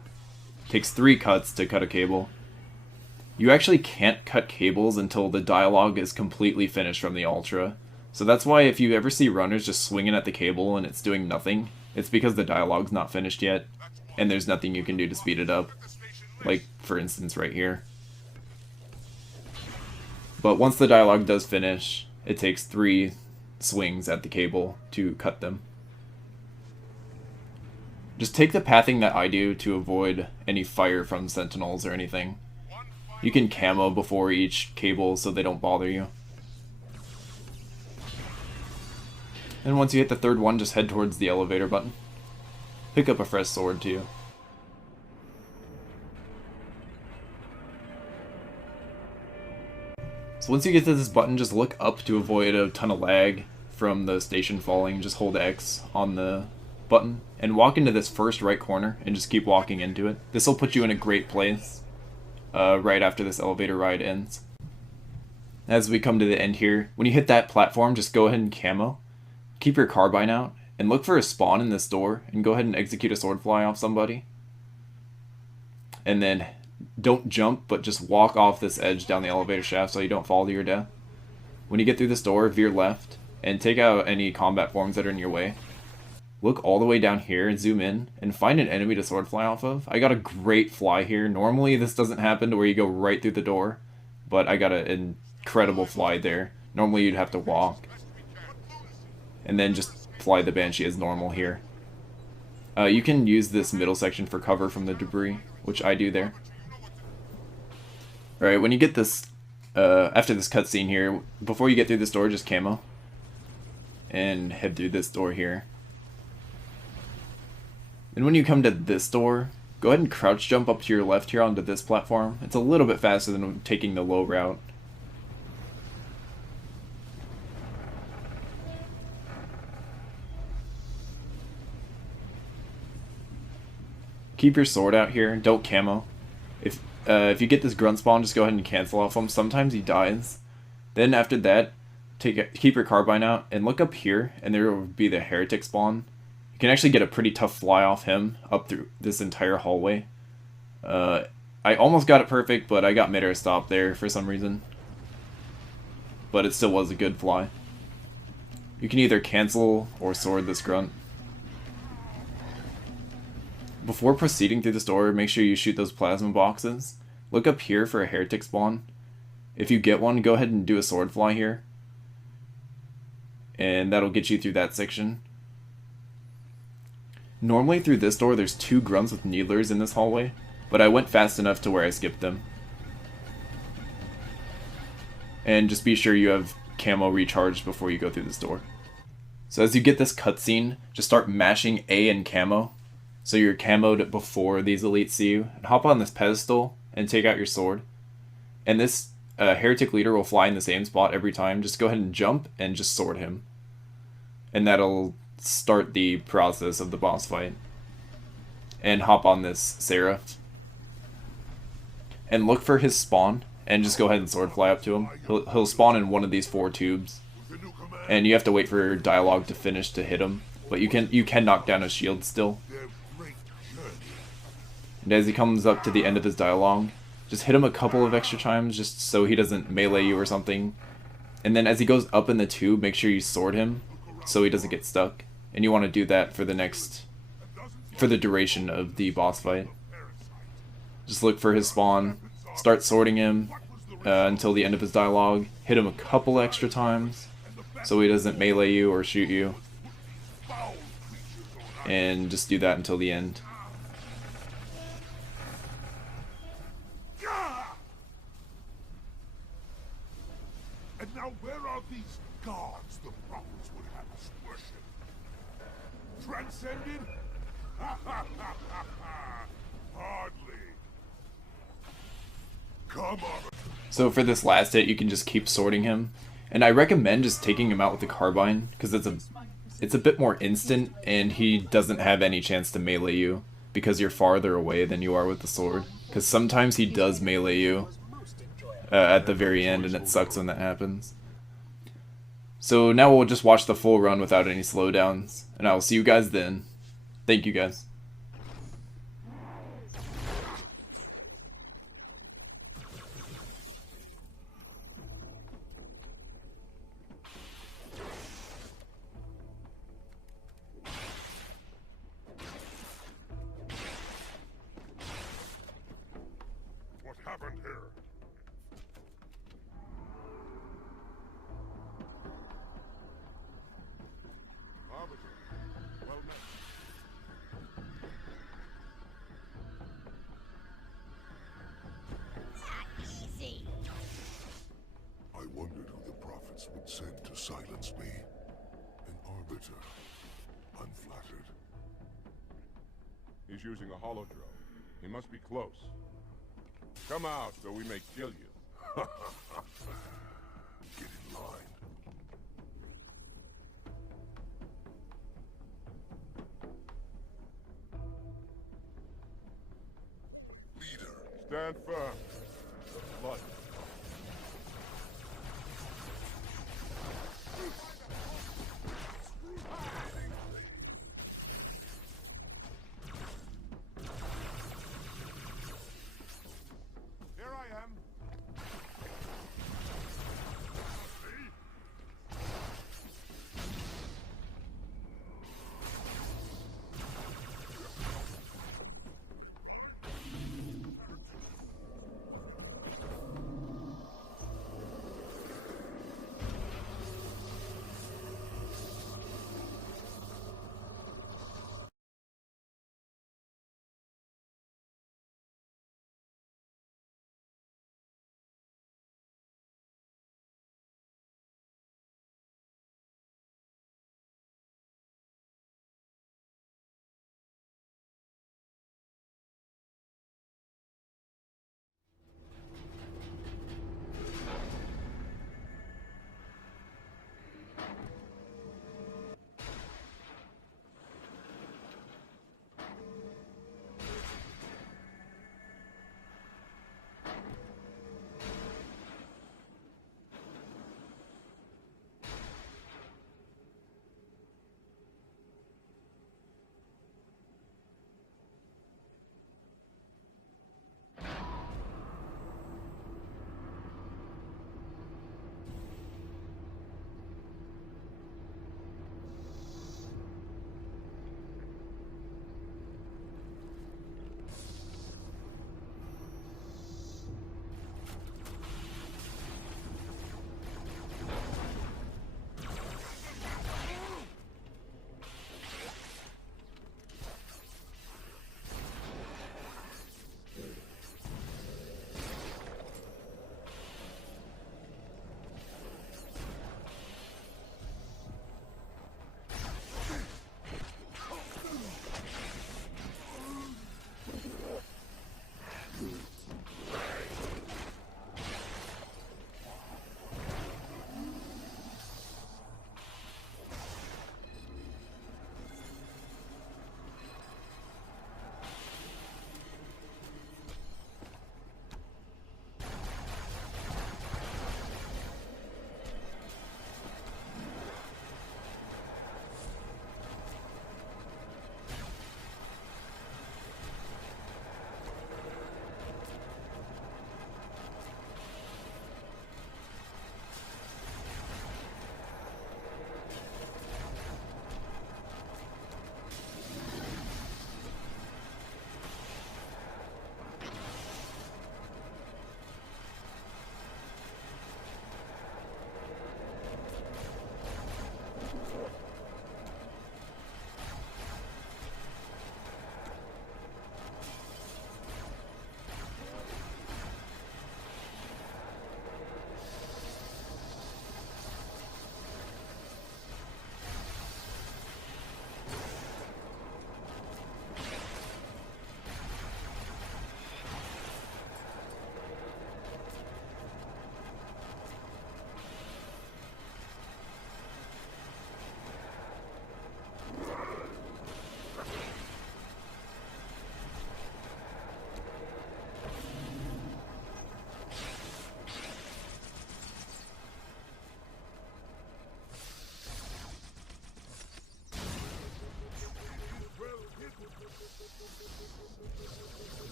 Takes 3 cuts to cut a cable. You actually can't cut cables until the dialogue is completely finished from the Ultra. So that's why if you ever see runners just swinging at the cable and it's doing nothing, it's because the dialogue's not finished yet, and there's nothing you can do to speed it up. Like, for instance, right here. But once the dialogue does finish, it takes 3 swings at the cable to cut them. just take the pathing that I do to avoid any fire from sentinels or anything. You can camo before each cable so they don't bother you. And once you hit the third one, just head towards the elevator button. Pick up a fresh sword too. So once you get to this button, just look up to avoid a ton of lag from the station falling. Just hold X on the button and walk into this first right corner and just keep walking into it. This will put you in a great place right after this elevator ride ends. As we come to the end here, when you hit that platform, just go ahead and camo. Keep your carbine out and look for a spawn in this door and go ahead and execute a sword fly off somebody. And then don't jump, but just walk off this edge down the elevator shaft so you don't fall to your death. When you get through this door, veer left and take out any combat forms that are in your way. Look all the way down here and zoom in and find an enemy to sword fly off of. I got a great fly here. Normally this doesn't happen to where you go right through the door, but I got an incredible fly there. Normally you'd have to walk. And then just fly the Banshee as normal here. You can use this middle section for cover from the debris, which I do there. Alright, when you get this, after this cutscene here, before you get through this door, just camo. And head through this door here. And when you come to this door, go ahead and crouch jump up to your left here onto this platform. It's a little bit faster than taking the low route. Keep your sword out here. Don't camo. If you get this grunt spawn, just go ahead and cancel off him. Sometimes he dies. Then after that, keep your carbine out and look up here, and there will be the heretic spawn. You can actually get a pretty tough fly off him up through this entire hallway. I almost got it perfect, but I got mid-air stop there for some reason. But it still was a good fly. You can either cancel or sword this grunt. Before proceeding through this door, make sure you shoot those plasma boxes. Look up here for a heretic spawn. If you get one, go ahead and do a sword fly here. And that'll get you through that section. Normally through this door, there's 2 grunts with needlers in this hallway, but I went fast enough to where I skipped them. And just be sure you have camo recharged before you go through this door. So as you get this cutscene, just start mashing A and camo. So you're camoed before these elites see you. And hop on this pedestal and take out your sword. And this heretic leader will fly in the same spot every time. Just go ahead and jump and just sword him. And that'll start the process of the boss fight. And hop on this Seraph. And look for his spawn. And just go ahead and sword fly up to him. He'll spawn in one of these 4 tubes. And you have to wait for dialogue to finish to hit him. But you can knock down his shield still. And as he comes up to the end of his dialogue, just hit him a couple of extra times just so he doesn't melee you or something. And then as he goes up in the tube, make sure you sword him so he doesn't get stuck. And you want to do that for the duration of the boss fight. Just look for his spawn, start sorting him until the end of his dialogue, hit him a couple extra times so he doesn't melee you or shoot you. And just do that until the end. And now where are these gods the prophets would have us worship? Transcended? Hardly. Come on. So for this last hit, you can just keep sorting him. And I recommend just taking him out with the carbine, because it's a bit more instant, and he doesn't have any chance to melee you, because you're farther away than you are with the sword. Because sometimes he does melee you at the very end, and it sucks when that happens. So now we'll just watch the full run without any slowdowns, and I will see you guys then. Thank you guys. What happened here? Arbiter, well met. sent to silence me. An arbiter. Unflattered. He's using a holodrome. He must be close. Come out so we may kill you. Get in line. Leader. Stand firm. Blood. Here I am.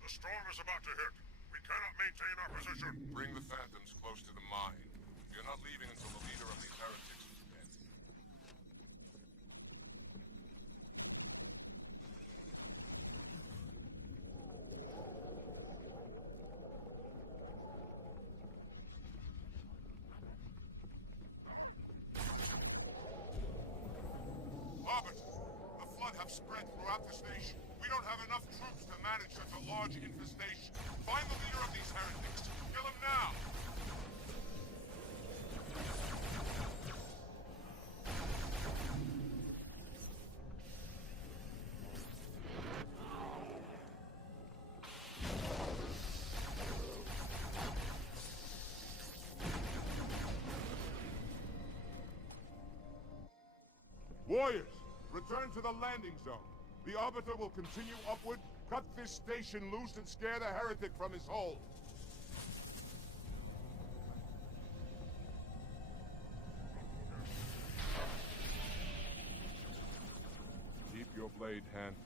The storm is about to hit. We cannot maintain our position. Bring the Phantoms close to the mine. We are not leaving until the leader of these heretics is dead. have spread throughout the station. We don't have enough troops to manage such a large infestation. Find the leader of these heretics. Kill him now! Warriors, return to the landing zone. The Arbiter will continue upward, cut this station loose, and scare the heretic from his hole. Keep your blade handy.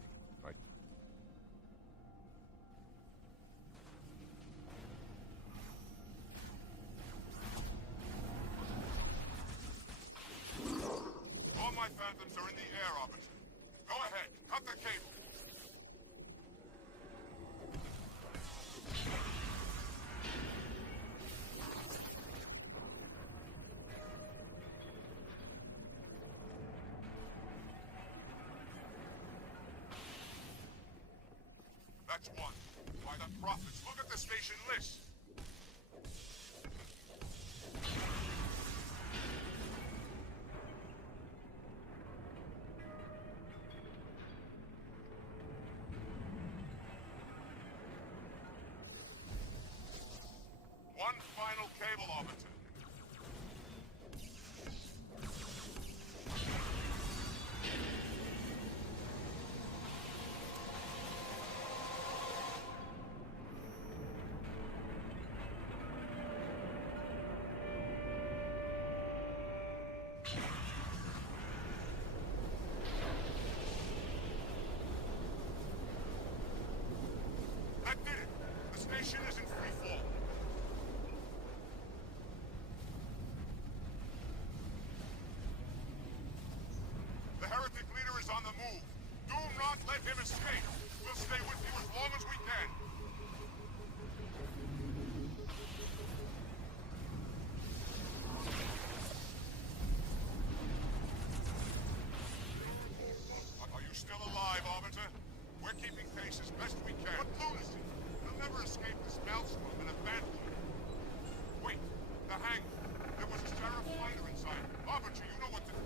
All my phantoms are in the air, Arbiter. Go ahead, cut the cable. That's one. By the prophets, look at the station list. One final cable, Arbiter. That did it! The station is in free fall. The heretic leader is on the move. Do not let him escape. We'll stay with you as long as we can. Are you still alive, Arbiter? We're keeping pace as best we can. What lunacy! They'll never escape this maelstrom and abandon you. Wait, the hangar. There was a Sheriff fighter inside. Arbiter, you know what to do.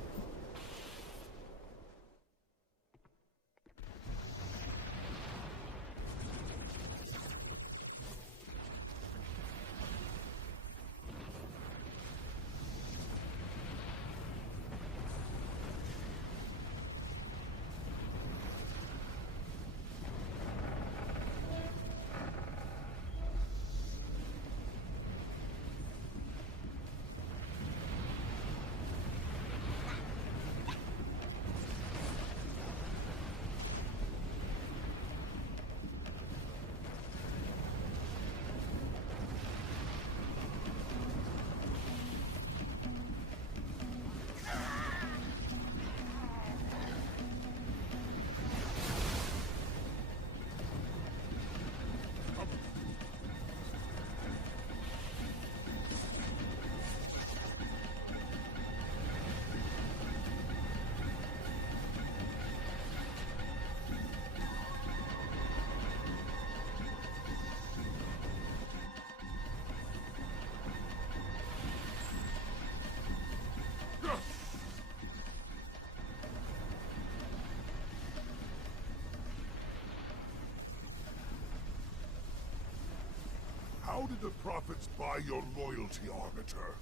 How did the prophets buy your loyalty, Arbiter?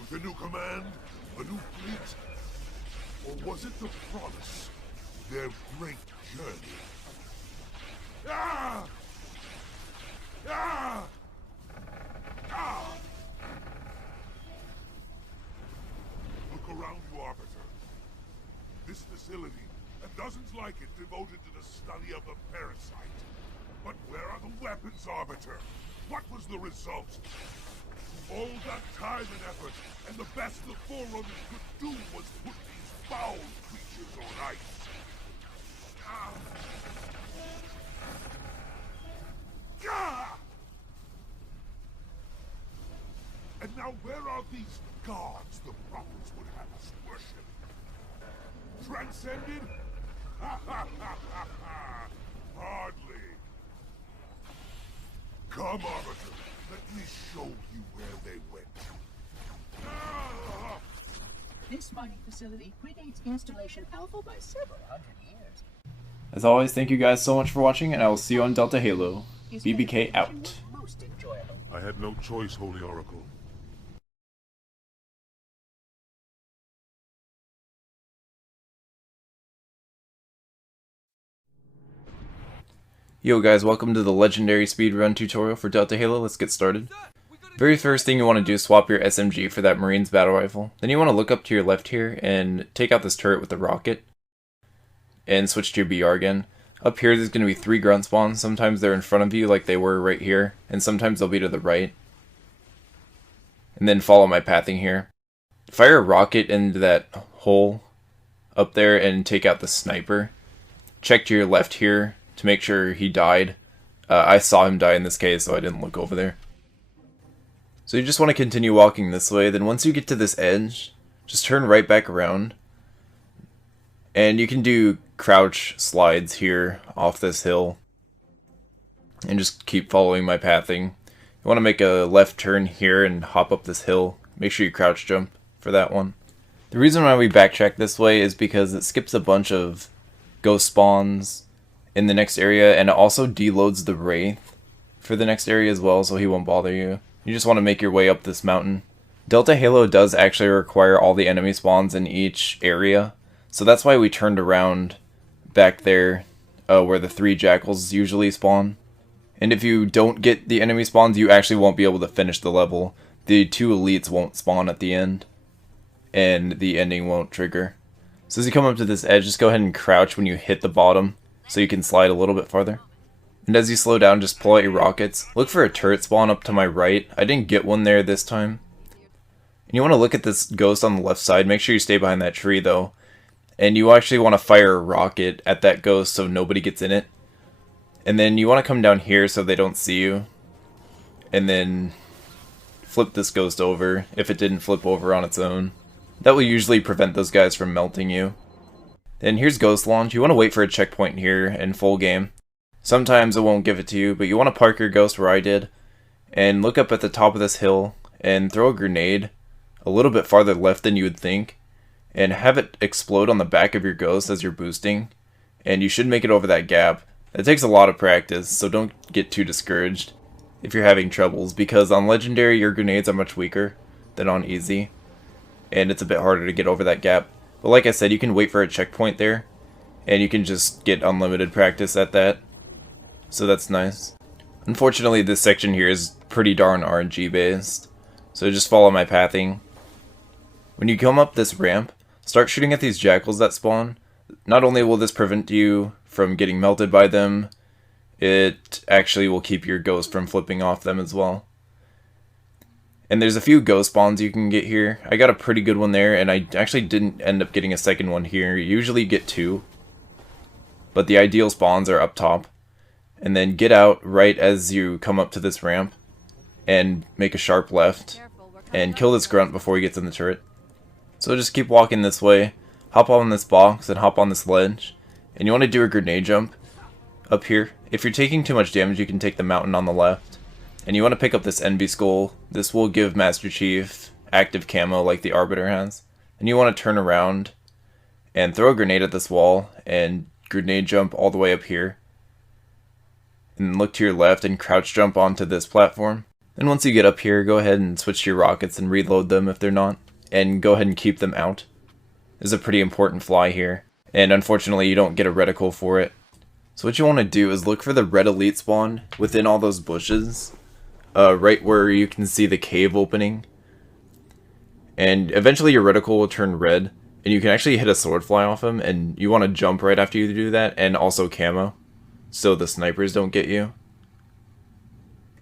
With a new command? A new fleet? Or was it the promise? Their great journey? Ah! Ah! Ah! Look around you, Arbiter. This facility, and dozens like it devoted to the study of the parasite. But where are the weapons, Arbiter? What was the result? All that time and effort, and the best the Forerunners could do was put these foul creatures on ice. Ah! Ah! And now where are these gods the prophets would have us worship? Transcended? Hardly. Come, Arbiter. Let me show you where they went. This mining facility predates installation Alpha by several hundred years. As always, thank you guys so much for watching, and I will see you on Delta Halo. BBK out. Most enjoyable. I had no choice, Holy Oracle. Yo guys, welcome to the legendary speedrun tutorial for Delta Halo. Let's get started. Very first thing you want to do is swap your SMG for that Marines battle rifle. Then you want to look up to your left here and take out this turret with the rocket. And switch to your BR again. Up here there's going to be 3 grunt spawns. Sometimes they're in front of you like they were right here. And sometimes they'll be to the right. And then follow my pathing here. Fire a rocket into that hole up there and take out the sniper. Check to your left here to make sure he died. I saw him die in this case, so I didn't look over there. So you just want to continue walking this way. Then once you get to this edge, just turn right back around. And you can do crouch slides here off this hill. And just keep following my pathing. You want to make a left turn here and hop up this hill. Make sure you crouch jump for that one. The reason why we backtrack this way is because it skips a bunch of ghost spawns in the next area, and it also deloads the Wraith for the next area as well, so he won't bother you. You just want to make your way up this mountain. Delta Halo does actually require all the enemy spawns in each area, so that's why we turned around back there where the 3 jackals usually spawn. And if you don't get the enemy spawns, you actually won't be able to finish the level. The 2 elites won't spawn at the end, and the ending won't trigger. So as you come up to this edge, just go ahead and crouch when you hit the bottom, so you can slide a little bit farther. And as you slow down, just pull out your rockets. Look for a turret spawn up to my right. I didn't get one there this time. And you want to look at this ghost on the left side. Make sure you stay behind that tree though. And you actually want to fire a rocket at that ghost so nobody gets in it. And then you want to come down here so they don't see you. And then flip this ghost over if it didn't flip over on its own. That will usually prevent those guys from melting you. Then here's Ghost Launch. You want to wait for a checkpoint here in full game. Sometimes it won't give it to you, but you want to park your ghost where I did. And look up at the top of this hill and throw a grenade a little bit farther left than you would think. And have it explode on the back of your ghost as you're boosting. And you should make it over that gap. It takes a lot of practice, so don't get too discouraged if you're having troubles, because on Legendary your grenades are much weaker than on Easy. And it's a bit harder to get over that gap. But like I said, you can wait for a checkpoint there, and you can just get unlimited practice at that. So that's nice. Unfortunately, this section here is pretty darn RNG based, so just follow my pathing. When you come up this ramp, start shooting at these jackals that spawn. Not only will this prevent you from getting melted by them, it actually will keep your ghost from flipping off them as well. And there's a few ghost spawns you can get here. I got a pretty good one there, and I actually didn't end up getting a second one here. You usually get 2. But the ideal spawns are up top. And then get out right as you come up to this ramp. And make a sharp left. And kill this grunt before he gets in the turret. So just keep walking this way. Hop on this box and hop on this ledge. And you want to do a grenade jump up here. If you're taking too much damage, you can take the mountain on the left. And you want to pick up this Envy Skull. This will give Master Chief active camo like the Arbiter has. And you want to turn around and throw a grenade at this wall and grenade jump all the way up here. And look to your left and crouch jump onto this platform. And once you get up here, go ahead and switch to your rockets and reload them if they're not. And go ahead and keep them out. There's a pretty important fly here. And unfortunately you don't get a reticle for it. So what you want to do is look for the red elite spawn within all those bushes. Right where you can see the cave opening. And eventually your reticle will turn red. And you can actually hit a sword fly off him. And you want to jump right after you do that. And also camo. So the snipers don't get you.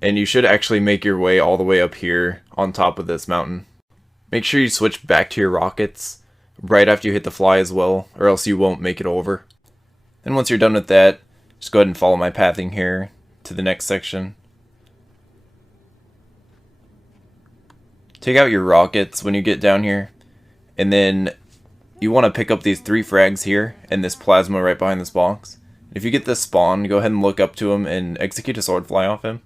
And you should actually make your way all the way up here on top of this mountain. Make sure you switch back to your rockets right after you hit the fly as well. Or else you won't make it over. And once you're done with that, just go ahead and follow my pathing here to the next section. Take out your rockets when you get down here, and then you want to pick up these 3 frags here and this plasma right behind this box. If you get this spawn, go ahead and look up to him and execute a sword fly off him.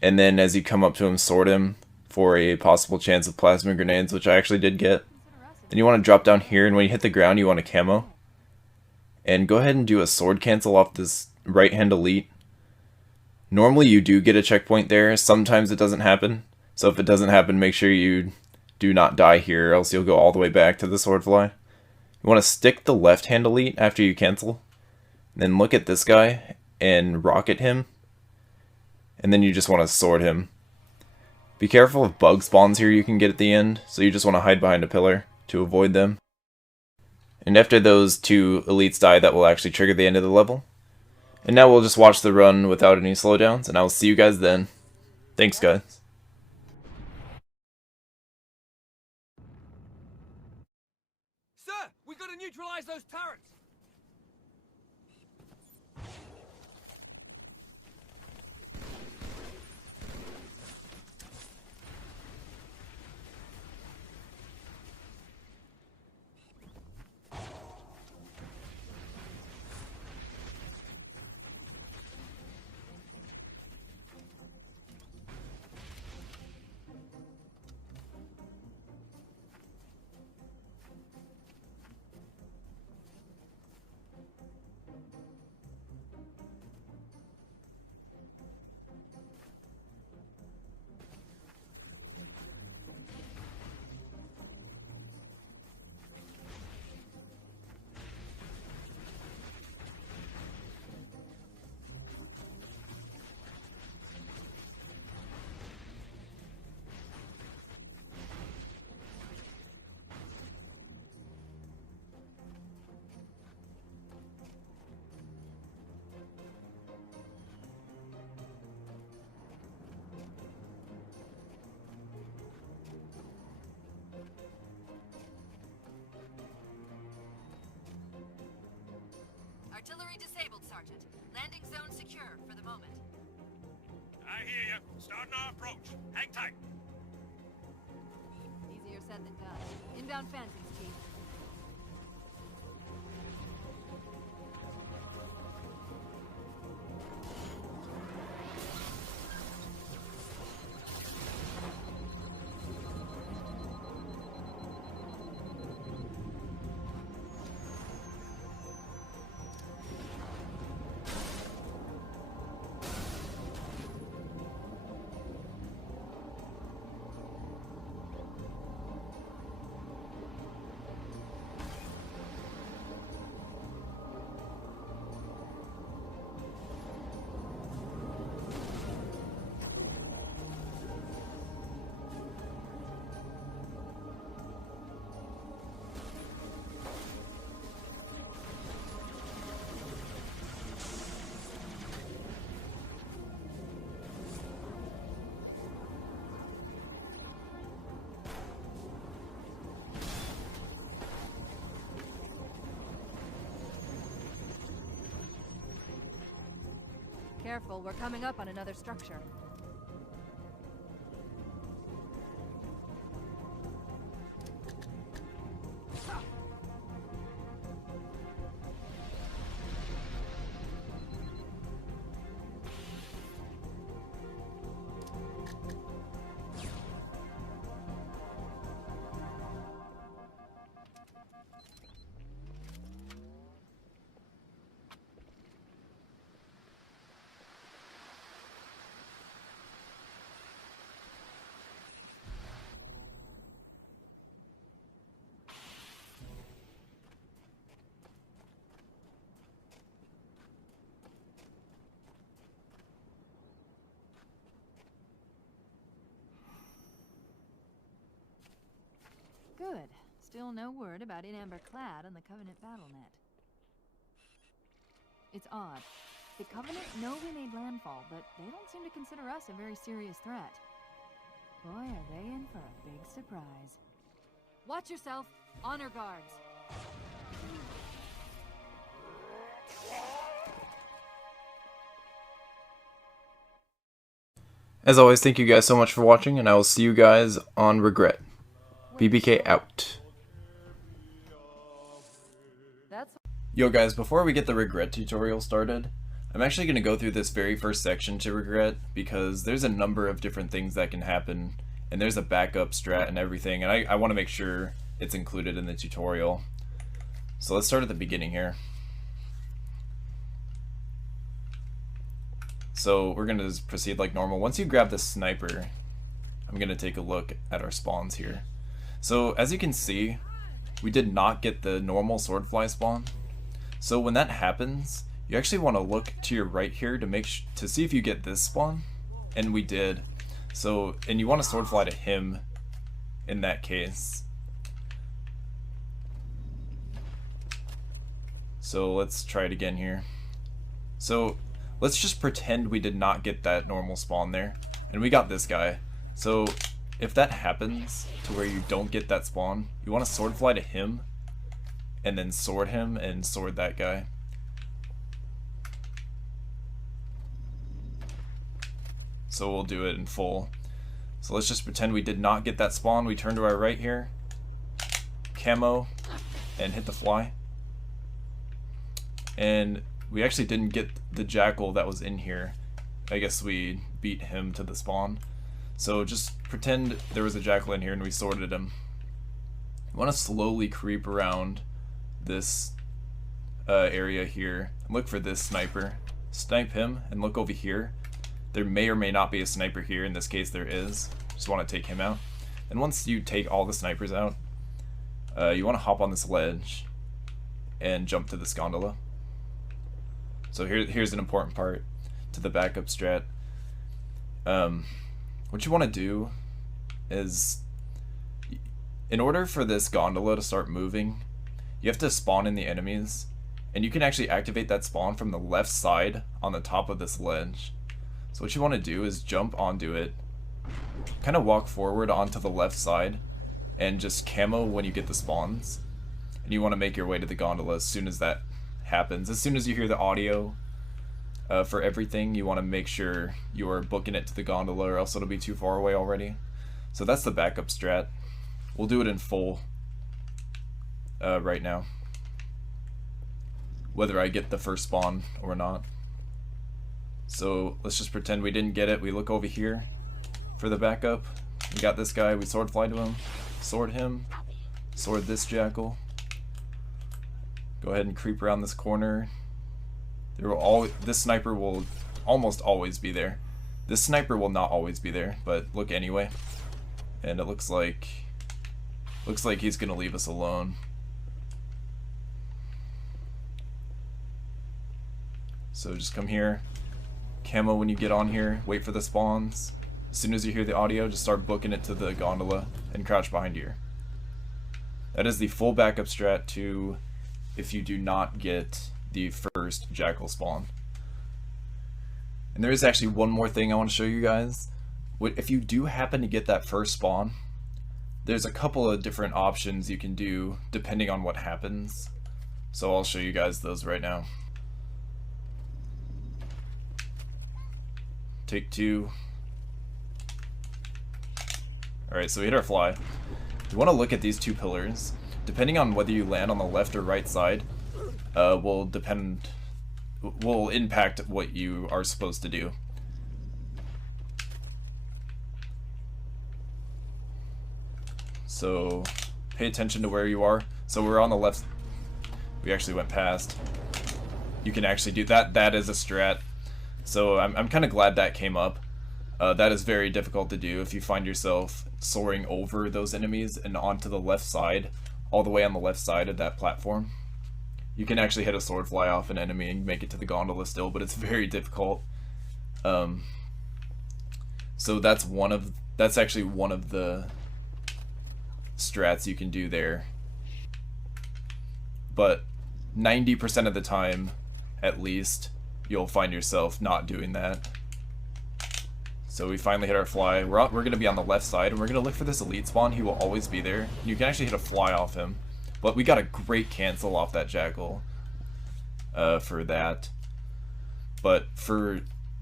And then as you come up to him, sword him for a possible chance of plasma grenades, which I actually did get. Then you want to drop down here, and when you hit the ground, you want to camo. And go ahead and do a sword cancel off this right hand elite. Normally you do get a checkpoint there, sometimes it doesn't happen. So if it doesn't happen, make sure you do not die here, or else you'll go all the way back to the sword fly. You want to stick the left hand elite after you cancel. Then look at this guy and rocket him. And then you just want to sword him. Be careful of bug spawns here you can get at the end, so you just want to hide behind a pillar to avoid them. And after those 2 elites die, that will actually trigger the end of the level. And now we'll just watch the run without any slowdowns, and I will see you guys then. Thanks, guys. Sir, we gotta neutralize those turrets! Artillery disabled, Sergeant. Landing zone secure for the moment. I hear you. Starting our approach. Hang tight. Easier said than done. Inbound phantoms, Chief. Careful, we're coming up on another structure. Good. Still no word about In-Amber Clad on the Covenant BattleNet. It's odd. The Covenant know we made landfall, but they don't seem to consider us a very serious threat. Boy, are they in for a big surprise. Watch yourself. Honor guards. As always, thank you guys so much for watching, and I will see you guys on Regret. BBK out. That's Yo guys, before we get the regret tutorial started, I'm actually going to go through this very first section to regret because there's a number of different things that can happen and there's a backup strat and everything, and I want to make sure it's included in the tutorial. So let's start at the beginning here. So we're going to just proceed like normal. Once you grab the sniper, I'm going to take a look at our spawns here. So as you can see, we did not get the normal swordfly spawn. So when that happens, you actually want to look to your right here to to see if you get this spawn, and we did. So, and you want to swordfly to him in that case. So let's try it again here. So let's just pretend we did not get that normal spawn there, and we got this guy. So if that happens to where you don't get that spawn, you want to swordfly to him and then sword him and sword that guy. So we'll do it in full. So let's just pretend we did not get that spawn. We turn to our right here, camo, and hit the fly. And we actually didn't get the jackal that was in here. I guess we beat him to the spawn. So just pretend there was a jackal in here and we sorted him. You want to slowly creep around this area here and look for this sniper. Snipe him and look over here. There may or may not be a sniper here. In this case there is. Just want to take him out. And once you take all the snipers out, you want to hop on this ledge and jump to this gondola. So here's an important part to the backup strat. What you want to do is, in order for this gondola to start moving, you have to spawn in the enemies, and you can actually activate that spawn from the left side on the top of this ledge. So what you want to do is jump onto it, kind of walk forward onto the left side, and just camo when you get the spawns. And you want to make your way to the gondola as soon as that happens. As soon as you hear the audio for everything, you want to make sure you are booking it to the gondola, or else it'll be too far away already. So that's the backup strat. We'll do it in full right now, whether I get the first spawn or not. So let's just pretend we didn't get it. We look over here for the backup. We got this guy. We sword fly to him, sword him, sword this jackal. Go ahead and creep around this corner. This sniper will almost always be there. This sniper will not always be there, but look anyway. And it looks like he's gonna leave us alone. So just come here, camo when you get on here, wait for the spawns. As soon as you hear the audio, just start booking it to the gondola and crouch behind here. That is the full backup strat to if you do not get the first jackal spawn. And there is actually one more thing I want to show you guys. If you do happen to get that first spawn, there's a couple of different options you can do depending on what happens. So I'll show you guys those right now. Take two. Alright, so we hit our fly. You want to look at these two pillars. Depending on whether you land on the left or right side, will impact what you are supposed to do. So pay attention to where you are. So we're on the left. We actually went past. You can actually do that. That is a strat. So I'm kind of glad that came up. That is very difficult to do if you find yourself soaring over those enemies and onto the left side, all the way on the left side of that platform. You can actually hit a sword fly off an enemy and make it to the gondola still, but it's very difficult. So that's actually one of the strats you can do there. But 90% of the time, at least, you'll find yourself not doing that. So we finally hit our fly. We're going to be on the left side, and we're going to look for this elite spawn. He will always be there. You can actually hit a fly off him. But we got a great cancel off that jackal for that. But for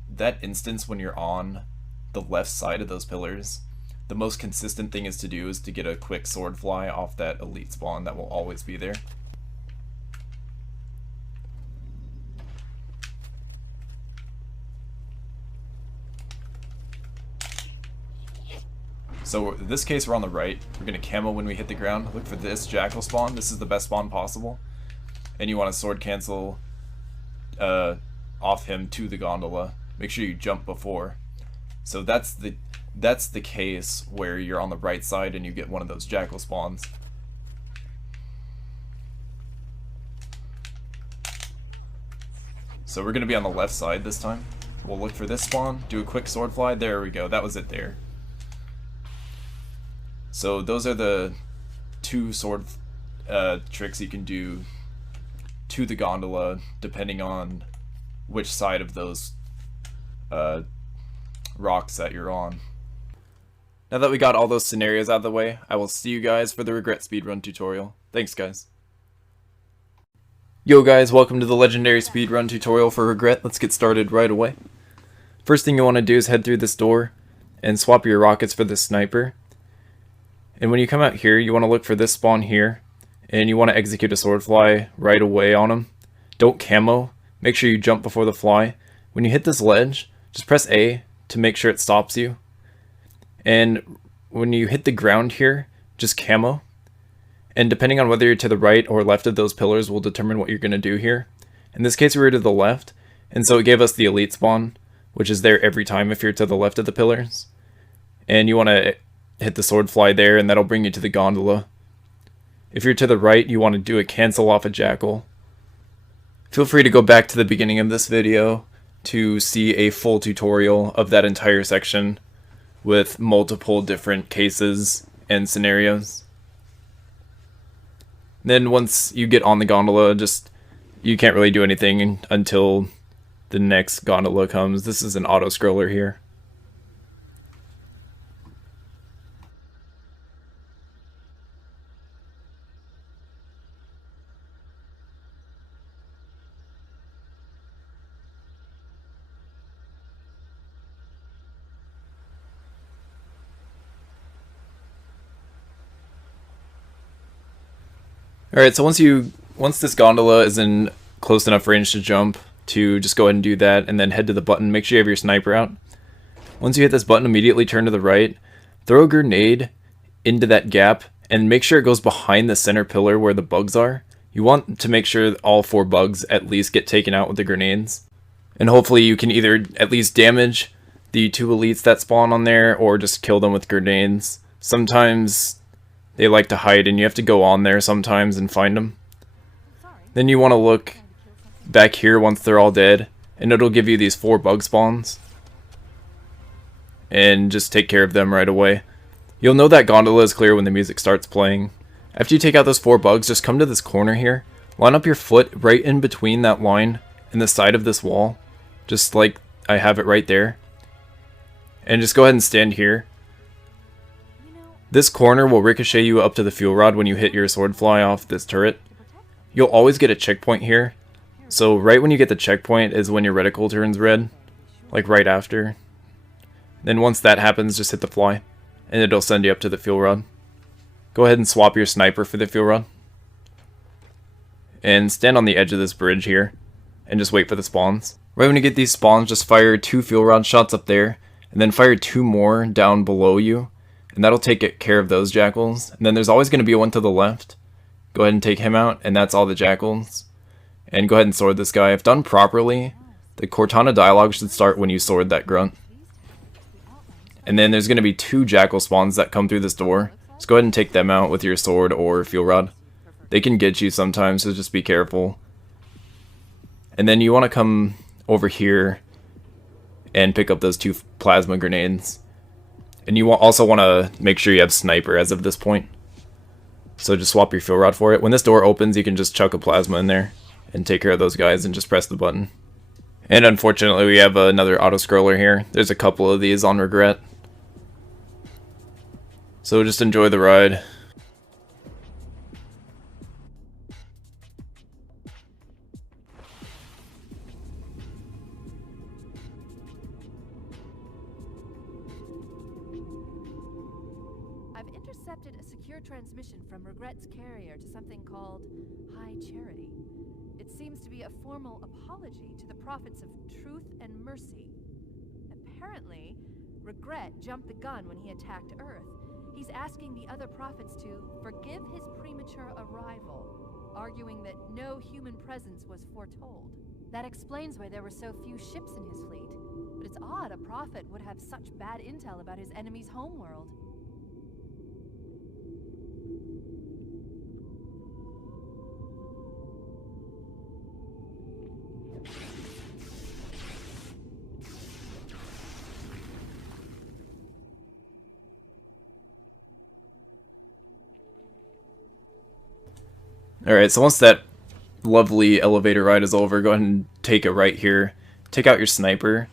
that instance, when you're on the left side of those pillars, the most consistent thing is to get a quick sword fly off that elite spawn that will always be there. So in this case, we're on the right. We're going to camo when we hit the ground. Look for this jackal spawn. This is the best spawn possible. And you want to sword cancel off him to the gondola. Make sure you jump before. So that's the case where you're on the right side and you get one of those jackal spawns. So we're going to be on the left side this time. We'll look for this spawn, do a quick sword fly. There we go. That was it there. So those are the two sword tricks you can do to the gondola, depending on which side of those rocks that you're on. Now that we got all those scenarios out of the way, I will see you guys for the Regret speedrun tutorial. Thanks, guys. Yo guys, welcome to the legendary speedrun tutorial for Regret. Let's get started right away. First thing you want to do is head through this door and swap your rockets for the sniper. And when you come out here, you want to look for this spawn here, and you want to execute a sword fly right away on him. Don't camo. Make sure you jump before the fly. When you hit this ledge, just press A to make sure it stops you. And when you hit the ground here, just camo. And depending on whether you're to the right or left of those pillars will determine what you're going to do here. In this case, we were to the left, and so it gave us the elite spawn, which is there every time if you're to the left of the pillars. And you want to hit the sword fly there, and that'll bring you to the gondola. If you're to the right, you want to do a cancel off a jackal. Feel free to go back to the beginning of this video to see a full tutorial of that entire section with multiple different cases and scenarios. Then once you get on the gondola, you can't really do anything until the next gondola comes. This is an auto scroller here. Alright, so once this gondola is in close enough range to jump, to just go ahead and do that, and then head to the button. Make sure you have your sniper out. Once you hit this button, immediately turn to the right, throw a grenade into that gap, and make sure it goes behind the center pillar where the bugs are. You want to make sure all 4 bugs at least get taken out with the grenades. And hopefully you can either at least damage the 2 elites that spawn on there, or just kill them with grenades. Sometimes they like to hide, and you have to go on there sometimes and find them. Then you want to look back here once they're all dead, and it'll give you these 4 bug spawns. And just take care of them right away. You'll know that gondola is clear when the music starts playing. After you take out those 4 bugs, just come to this corner here. Line up your foot right in between that line and the side of this wall. Just like I have it right there. And just go ahead and stand here. This corner will ricochet you up to the fuel rod when you hit your sword fly off this turret. You'll always get a checkpoint here. So right when you get the checkpoint is when your reticle turns red. Like right after. Then once that happens, just hit the fly. And it'll send you up to the fuel rod. Go ahead and swap your sniper for the fuel rod. And stand on the edge of this bridge here. And just wait for the spawns. Right when you get these spawns, just fire 2 fuel rod shots up there. And then fire 2 more down below you. And that'll take care of those jackals. And then there's always going to be one to the left. Go ahead and take him out, and that's all the jackals. And go ahead and sword this guy. If done properly, the Cortana dialogue should start when you sword that grunt. And then there's going to be 2 jackal spawns that come through this door. Just go ahead and take them out with your sword or fuel rod. They can get you sometimes, so just be careful. And then you want to come over here and pick up those 2 plasma grenades. And you also want to make sure you have sniper as of this point. So just swap your fuel rod for it. When this door opens, you can just chuck a plasma in there and take care of those guys and just press the button. And unfortunately, we have another auto-scroller here. There's a couple of these on Regret. So just enjoy the ride. I've intercepted a secure transmission from Regret's carrier to something called High Charity. It seems to be a formal apology to the prophets of truth and mercy. Apparently, Regret jumped the gun when he attacked Earth. He's asking the other prophets to forgive his premature arrival, arguing that no human presence was foretold. That explains why there were so few ships in his fleet. But it's odd a prophet would have such bad intel about his enemy's homeworld. Alright, so once that lovely elevator ride is over, go ahead and take a right here. Take out your sniper.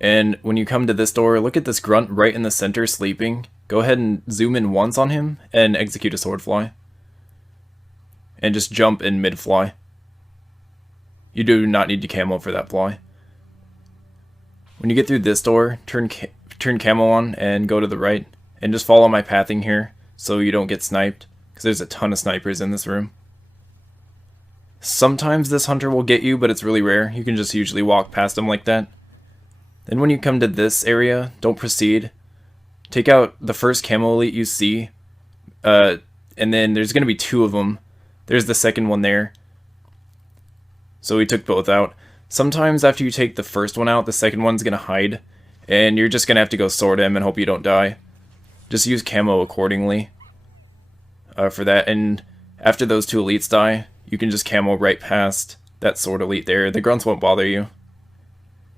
And when you come to this door, look at this grunt right in the center sleeping. Go ahead and zoom in once on him and execute a sword fly. And just jump in mid-fly. You do not need to camo for that fly. When you get through this door, turn camo on and go to the right. And just follow my pathing here so you don't get sniped. Because there's a ton of snipers in this room. Sometimes this hunter will get you, but it's really rare. You can just usually walk past them like that. Then when you come to this area, don't proceed. Take out the first camo elite you see. And then there's going to be 2 of them. There's the second one there. So we took both out. Sometimes after you take the first one out, the second one's going to hide. And you're just going to have to go sword him and hope you don't die. Just use camo accordingly. For that, and after those 2 elites die, you can just camo right past that sword elite there. The grunts won't bother you.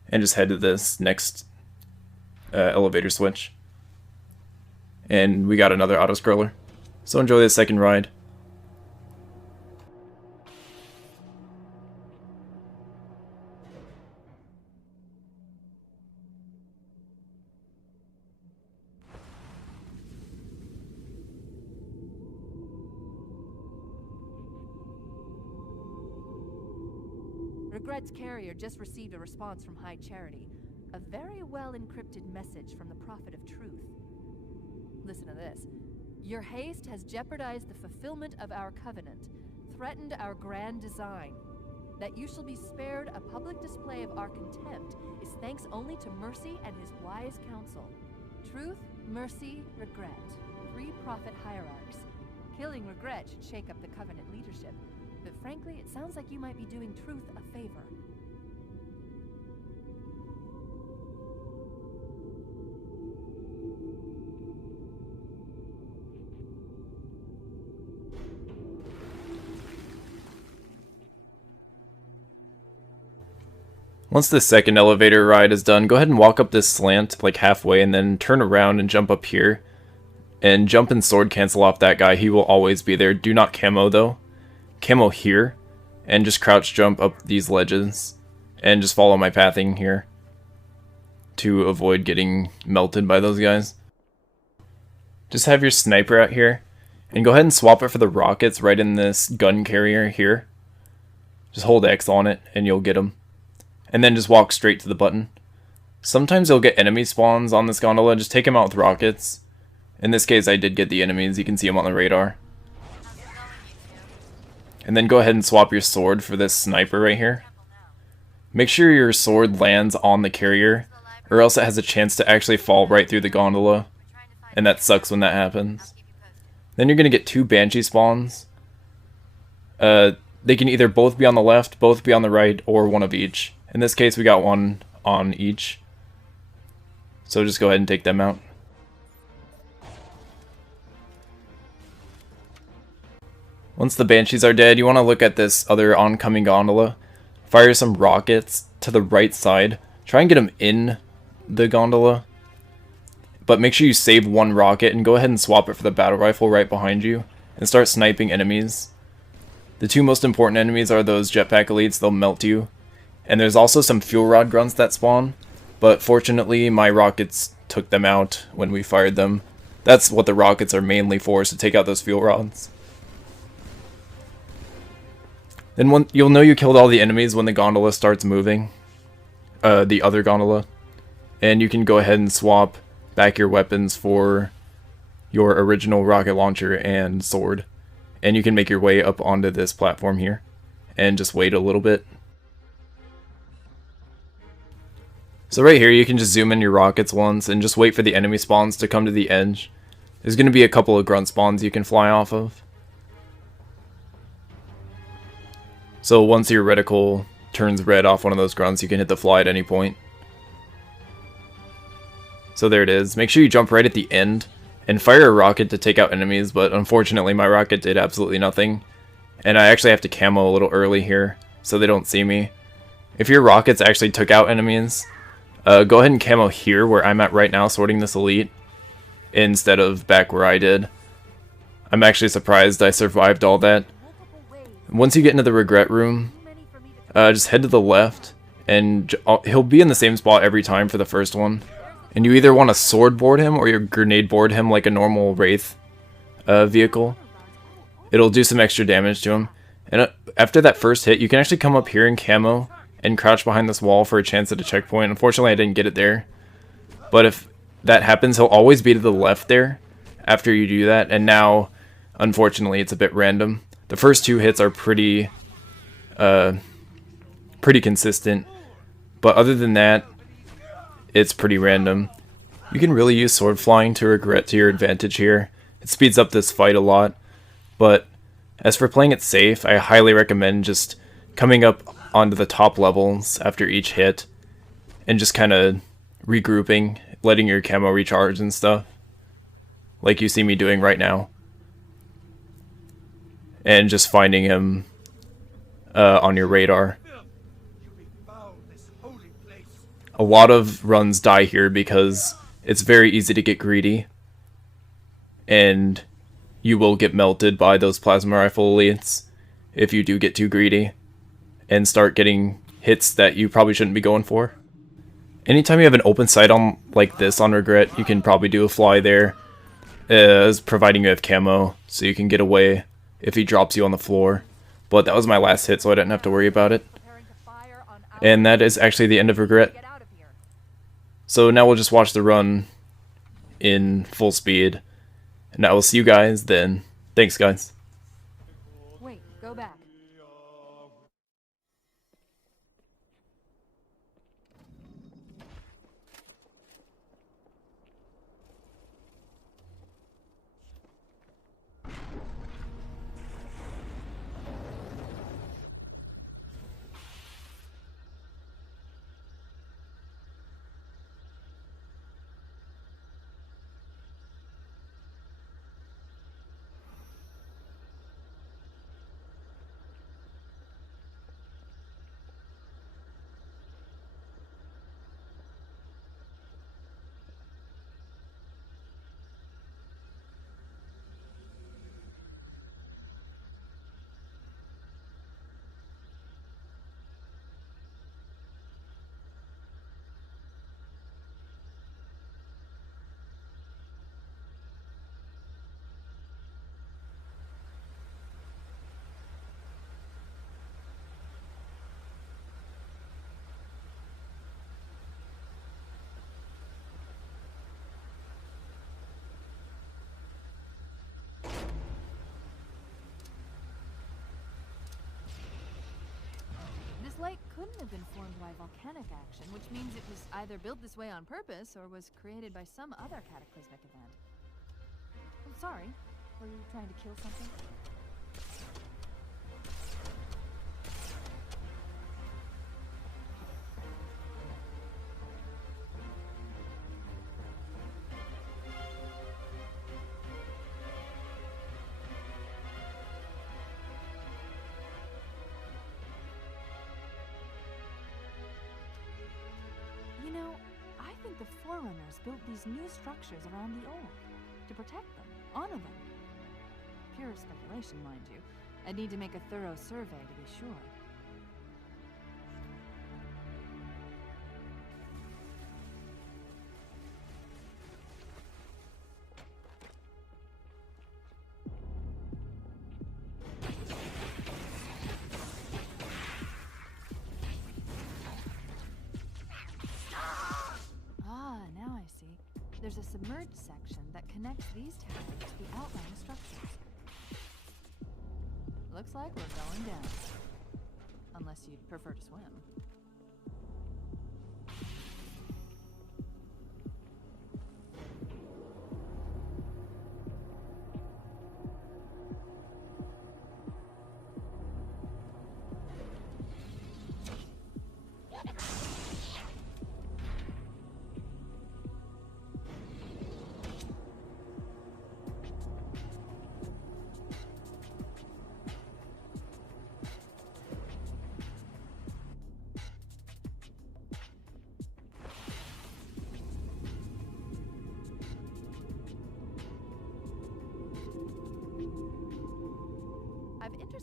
And just head to this next elevator switch. And we got another auto-scroller. So enjoy this second ride. Regret's carrier just received a response from High Charity. A very well-encrypted message from the Prophet of Truth. Listen to this. Your haste has jeopardized the fulfillment of our covenant, threatened our grand design. That you shall be spared a public display of our contempt is thanks only to Mercy and his wise counsel. Truth, Mercy, Regret. 3 prophet hierarchs. Killing Regret should shake up the covenant leadership. But frankly, it sounds like you might be doing Truth a favor. Once the second elevator ride is done, go ahead and walk up this slant like halfway and then turn around and jump up here. And jump and sword cancel off that guy. He will always be there. Do not camo though. Camo here. And just crouch jump up these ledges. And just follow my pathing here. To avoid getting melted by those guys. Just have your sniper out here. And go ahead and swap it for the rockets right in this gun carrier here. Just hold X on it and you'll get them. And then just walk straight to the button. Sometimes you'll get enemy spawns on this gondola. Just take them out with rockets. In this case, I did get the enemies. You can see them on the radar. And then go ahead and swap your sword for this sniper right here. Make sure your sword lands on the carrier, or else it has a chance to actually fall right through the gondola. And that sucks when that happens. Then you're going to get 2 Banshee spawns. They can either both be on the left, both be on the right, or one of each. In this case, we got one on each. So just go ahead and take them out. Once the Banshees are dead, you want to look at this other oncoming gondola. Fire some rockets to the right side. Try and get them in the gondola. But make sure you save 1 rocket and go ahead and swap it for the battle rifle right behind you. And start sniping enemies. The 2 most important enemies are those jetpack elites. They'll melt you. And there's also some fuel rod grunts that spawn. But fortunately, my rockets took them out when we fired them. That's what the rockets are mainly for, is to take out those fuel rods. Then you'll know you killed all the enemies when the gondola starts moving. The other gondola. And you can go ahead and swap back your weapons for your original rocket launcher and sword. And you can make your way up onto this platform here. And just wait a little bit. So right here, you can just zoom in your rockets once and just wait for the enemy spawns to come to the edge. There's going to be a couple of grunt spawns you can fly off of. So once your reticle turns red off one of those grunts, you can hit the fly at any point. So there it is. Make sure you jump right at the end and fire a rocket to take out enemies, but unfortunately my rocket did absolutely nothing. And I actually have to camo a little early here so they don't see me. If your rockets actually took out enemies, go ahead and camo here where I'm at right now sorting this elite instead of back where I did. I'm actually surprised I survived all that. Once you get into the regret room, just head to the left and he'll be in the same spot every time for the first one. And you either want to sword board him or you grenade board him like a normal Wraith vehicle. It'll do some extra damage to him. And after that first hit, you can actually come up here in camo and crouch behind this wall for a chance at a checkpoint. Unfortunately, I didn't get it there. But if that happens, he'll always be to the left there after you do that. And now, unfortunately, it's a bit random. The first two hits are pretty consistent. But other than that, it's pretty random. You can really use sword flying to regret to your advantage here. It speeds up this fight a lot. But as for playing it safe, I highly recommend just coming up onto the top levels after each hit and just kind of regrouping, letting your camo recharge and stuff, like you see me doing right now, and just finding him on your radar. A lot of runs die here because it's very easy to get greedy and you will get melted by those plasma rifle elites if you do get too greedy and start getting hits that you probably shouldn't be going for. Anytime you have an open sight on like this on regret, you can probably do a fly there, providing you have camo, so you can get away if he drops you on the floor. But that was my last hit, so I didn't have to worry about it. And that is actually the end of regret. So now we'll just watch the run in full speed, and I will see you guys then. Thanks, guys. Wait, go back. This lake couldn't have been formed by volcanic action, which means it was either built this way on purpose or was created by some other cataclysmic event. I'm sorry, were you trying to kill something? You know, I think the Forerunners built these new structures around the old, to protect them, honor them. Pure speculation, mind you. I'd need to make a thorough survey to be sure. There's a submerged section that connects these towers to the outlying structures. Looks like we're going down. Unless you'd prefer to swim.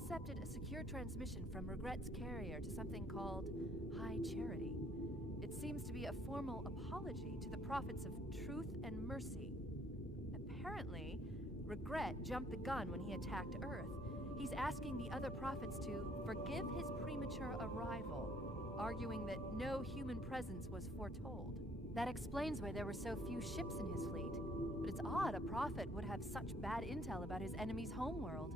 intercepted a secure transmission from Regret's carrier to something called High Charity. It seems to be a formal apology to the prophets of truth and mercy. Apparently, Regret jumped the gun when he attacked Earth. He's asking the other prophets to forgive his premature arrival, arguing that no human presence was foretold. That explains why there were so few ships in his fleet. But it's odd a prophet would have such bad intel about his enemy's homeworld.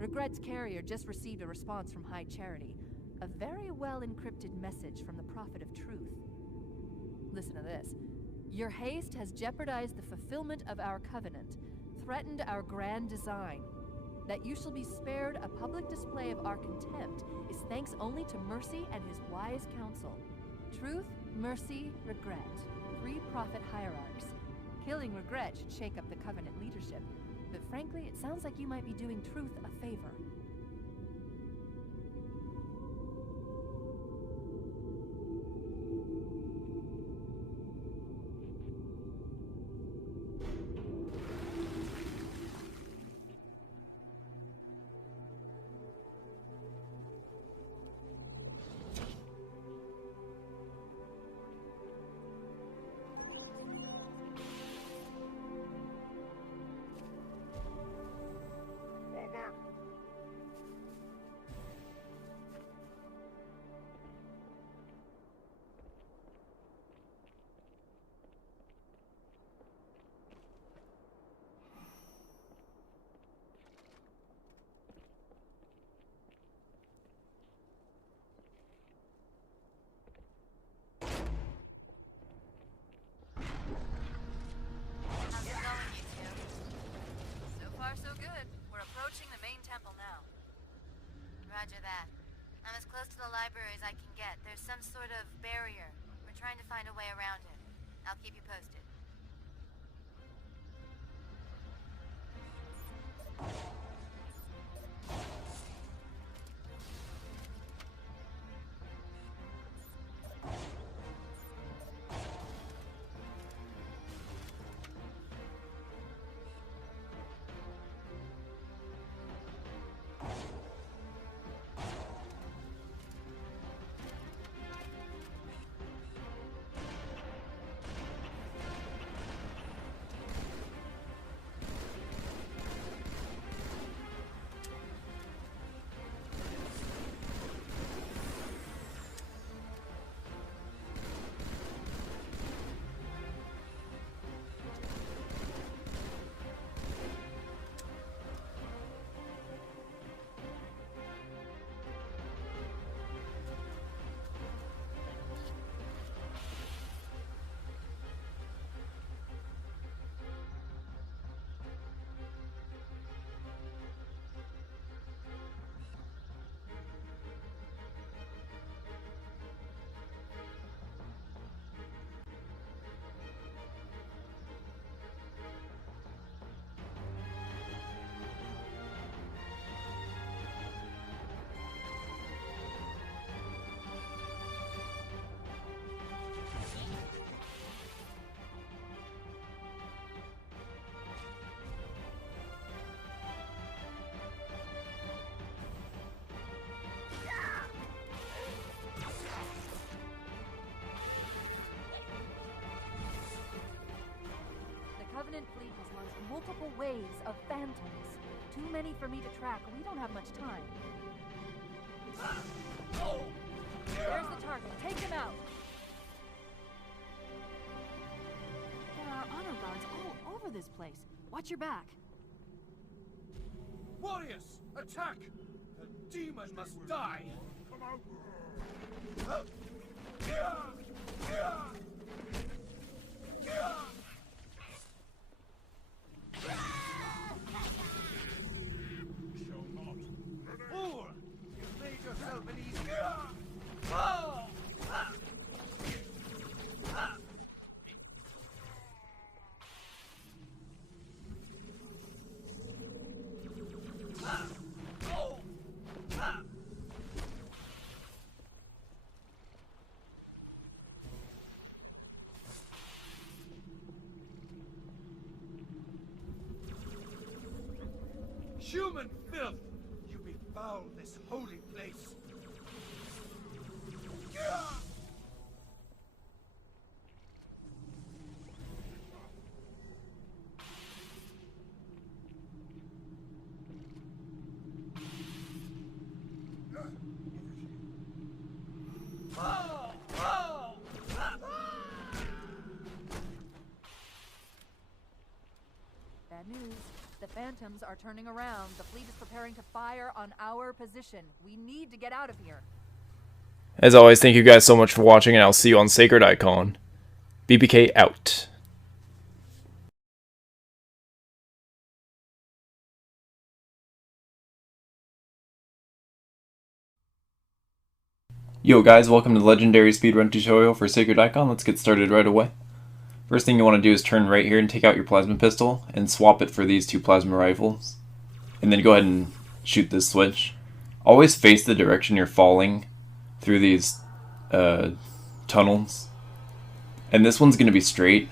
Regret's carrier just received a response from High Charity. A very well-encrypted message from the Prophet of Truth. Listen to this. Your haste has jeopardized the fulfillment of our covenant, threatened our grand design. That you shall be spared a public display of our contempt is thanks only to Mercy and his wise counsel. Truth, Mercy, Regret. 3 prophet hierarchs. Killing Regret should shake up the covenant leadership. But frankly, it sounds like you might be doing Truth a favor. Roger that. I'm as close to the library as I can get. There's some sort of barrier. We're trying to find a way around it. I'll keep you posted. Covenant fleet has launched multiple waves of phantoms. Too many for me to track. We don't have much time. There's the target. Take him out. There are honor guards all over this place. Watch your back. Warriors, attack! The demon must die! Come out! Fool! You've made yourself an easy... Human filth! You befoul this holy place! Bad news. The Phantoms are turning around. The fleet is preparing to fire on our position. We need to get out of here. As always, thank you guys so much for watching, and I'll see you on Sacred Icon. BBK out. Yo guys, welcome to the Legendary Speedrun tutorial for Sacred Icon. Let's get started right away. First thing you want to do is turn right here and take out your plasma pistol and swap it for these two plasma rifles. And then go ahead and shoot this switch. Always face the direction you're falling through these tunnels. And this one's going to be straight,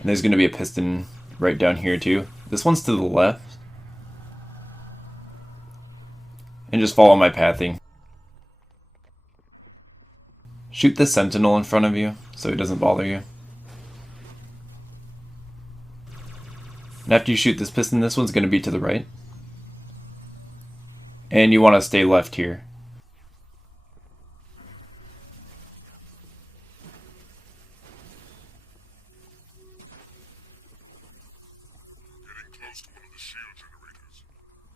and there's going to be a piston right down here too. This one's to the left. And just follow my pathing. Shoot the sentinel in front of you so it doesn't bother you. And after you shoot this piston, this one's going to be to the right. And you want to stay left here. Getting close to one of the shield generators.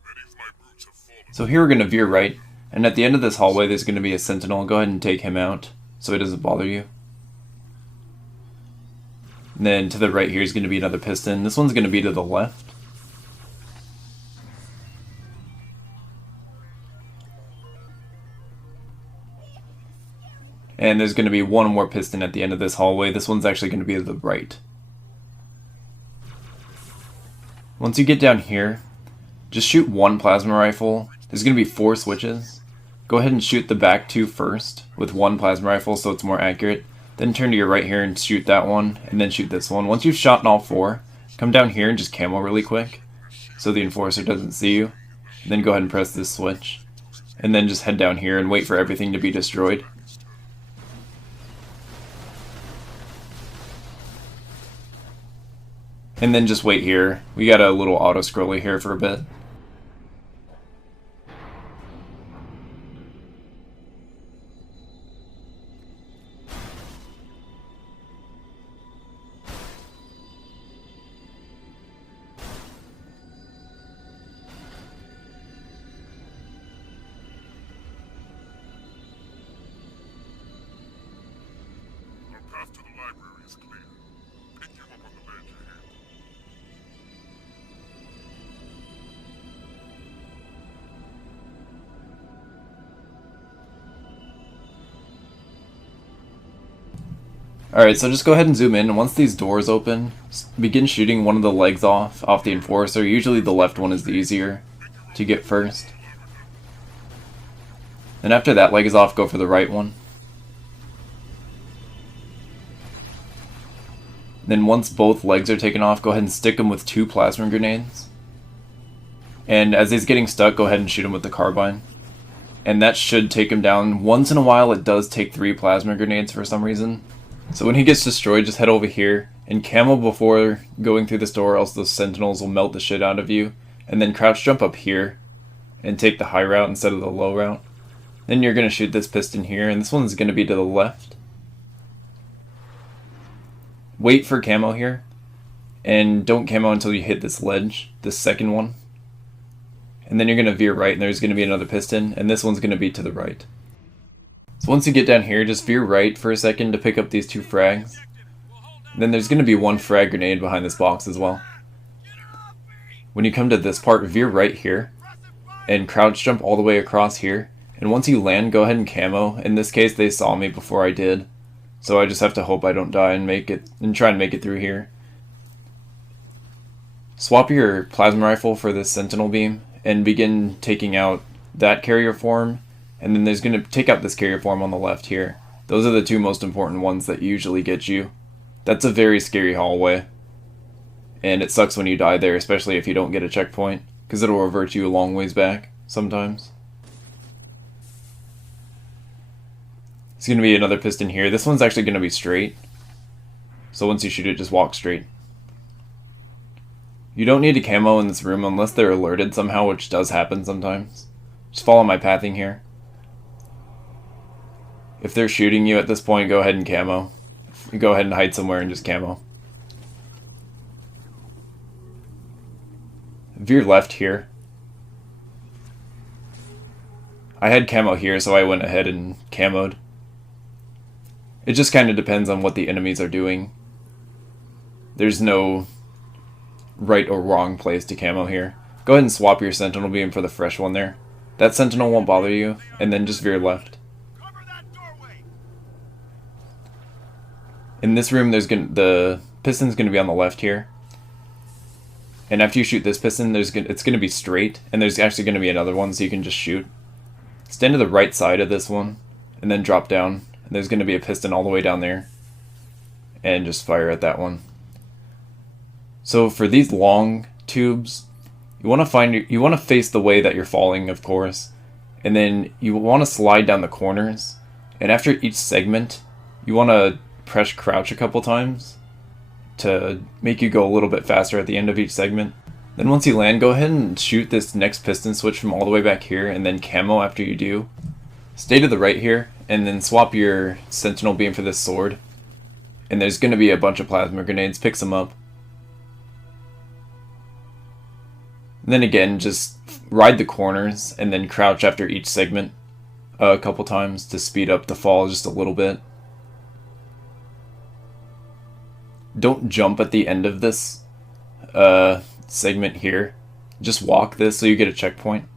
Many of my brutes have fallen. So here we're going to veer right. And at the end of this hallway, there's going to be a sentinel. Go ahead and take him out so it doesn't bother you. And then to the right here is going to be another piston. This one's going to be to the left. And there's going to be one more piston at the end of this hallway. This one's actually going to be to the right. Once you get down here, just shoot one plasma rifle. There's going to be 4 switches. Go ahead and shoot the back 2 first with one plasma rifle so it's more accurate. Then turn to your right here and shoot that one, and then shoot this one. Once you've shot all 4, come down here and just camo really quick so the enforcer doesn't see you. And then go ahead and press this switch. And then just head down here and wait for everything to be destroyed. And then just wait here. We got a little auto-scroller here for a bit. Our path to the library is clear. Pick you up on the ledge ahead. Alright, so just go ahead and zoom in, and once these doors open, begin shooting one of the legs off the enforcer. Usually the left one is the easier to get first. Then after that leg is off, go for the right one. Then once both legs are taken off, go ahead and stick them with 2 plasma grenades. And as he's getting stuck, go ahead and shoot him with the carbine. And that should take him down. Once in a while it does take 3 plasma grenades for some reason. So when he gets destroyed, just head over here And camo before going through this door, else those sentinels will melt the shit out of you. And then crouch jump up here and take the high route instead of the low route. Then you're going to shoot this piston here, and this one's going to be to the left. Wait for camo here, and don't camo until you hit this ledge, this second one. And then you're going to veer right, and there's going to be another piston, and this one's going to be to the right. So once you get down here, just veer right for a second to pick up these 2 frags. Then there's going to be 1 frag grenade behind this box as well. When you come to this part, veer right here, and crouch jump all the way across here. And once you land, go ahead and camo. In this case, they saw me before I did, so I just have to hope I don't die and make it, and try and make it through here. Swap your plasma rifle for this sentinel beam, and begin taking out that carrier form, and then there's going to take out this carrier form on the left here. Those are the 2 most important ones that usually get you. That's a very scary hallway, and it sucks when you die there, especially if you don't get a checkpoint, because it'll revert you a long ways back sometimes. It's going to be another piston here. This one's actually going to be straight, so once you shoot it, just walk straight. You don't need to camo in this room unless they're alerted somehow, which does happen sometimes. Just follow my pathing here. If they're shooting you at this point, go ahead and camo. Go ahead and hide somewhere and just camo. Veer left here. I had camo here, so I went ahead and camoed. It just kind of depends on what the enemies are doing. There's no right or wrong place to camo here. Go ahead and swap your sentinel beam for the fresh one there. That sentinel won't bother you, and then just veer left. In this room, the piston's going to be on the left here. And after you shoot this piston, it's going to be straight, and there's actually going to be another one, so you can just shoot. Stand to the right side of this one, and then drop down. And there's going to be a piston all the way down there. And just fire at that one. So for these long tubes, you want to face the way that you're falling, of course. And then you want to slide down the corners. And after each segment, you want to press crouch a couple times to make you go a little bit faster at the end of each segment. Then once you land, go ahead and shoot this next piston switch from all the way back here, and then camo after you do. Stay to the right here, and then swap your sentinel beam for this sword. And there's going to be a bunch of plasma grenades, pick some up. And then again, just ride the corners, and then crouch after each segment a couple times to speed up the fall just a little bit. Don't jump at the end of this segment here. Just walk this so you get a checkpoint.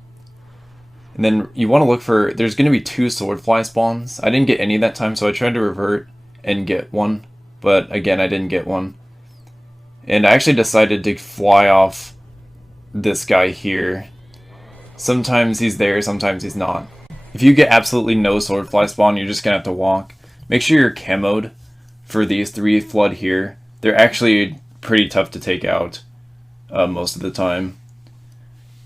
And then you want to look for, there's going to be 2 swordfly spawns. I didn't get any that time, so I tried to revert and get one. But again, I didn't get one. And I actually decided to fly off this guy here. Sometimes he's there, sometimes he's not. If you get absolutely no swordfly spawn, you're just going to have to walk. Make sure you're camoed for these 3 flood here. They're actually pretty tough to take out most of the time.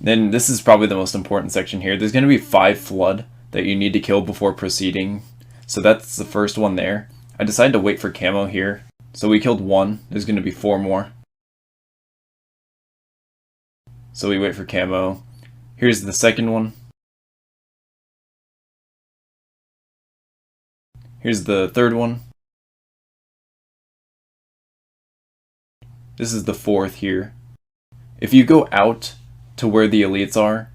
Then this is probably the most important section here. There's going to be 5 flood that you need to kill before proceeding. So that's the first one there. I decided to wait for camo here. So we killed 1. There's going to be 4 more. So we wait for camo. Here's the second one. Here's the third one. This is the 4th here. If you go out to where the elites are,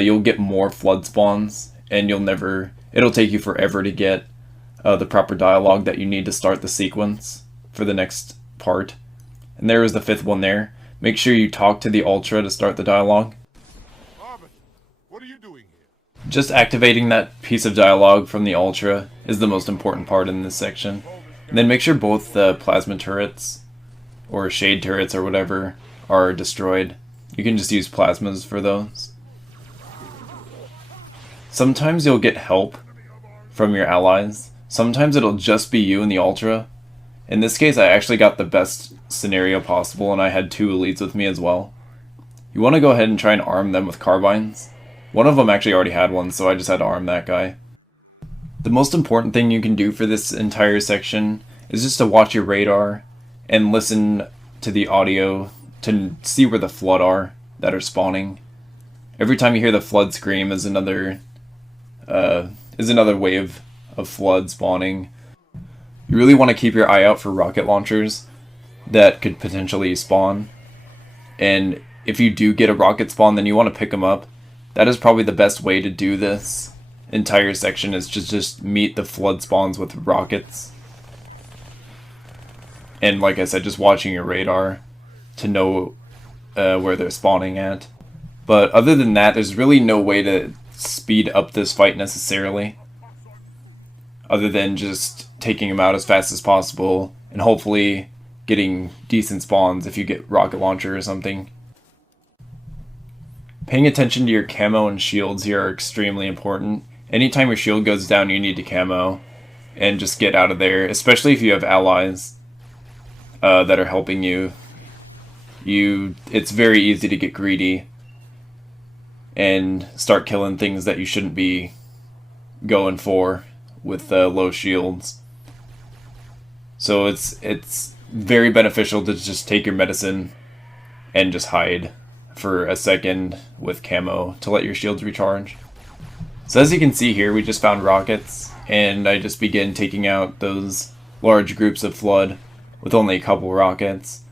you'll get more flood spawns, and it'll take you forever to get the proper dialogue that you need to start the sequence for the next part. And there was the 5th one there. Make sure you talk to the Ultra to start the dialogue. What are you doing here? Just activating that piece of dialogue from the Ultra is the most important part in this section. And then make sure both the plasma turrets or shade turrets or whatever are destroyed. You can just use plasmas for those. Sometimes you'll get help from your allies. Sometimes it'll just be you and the Ultra. In this case, I actually got the best scenario possible, and I had 2 elites with me as well. You want to go ahead and try and arm them with carbines. One of them actually already had one, so I just had to arm that guy. The most important thing you can do for this entire section is just to watch your radar and listen to the audio to see where the Flood are that are spawning. Every time you hear the Flood scream is another wave of Flood spawning. You really want to keep your eye out for rocket launchers that could potentially spawn. And if you do get a rocket spawn, then you want to pick them up. That is probably the best way to do this entire section, is just meet the Flood spawns with rockets. And like I said, just watching your radar to know where they're spawning at. But other than that, there's really no way to speed up this fight necessarily, other than just taking them out as fast as possible and hopefully getting decent spawns if you get rocket launcher or something. Paying attention to your camo and shields here are extremely important. Anytime your shield goes down, you need to camo and just get out of there, especially if you have allies that are helping you. It's very easy to get greedy and start killing things that you shouldn't be going for with low shields. So it's very beneficial to just take your medicine and just hide for a second with camo to let your shields recharge. So as you can see here, we just found rockets, and I just begin taking out those large groups of Flood with only a couple rockets.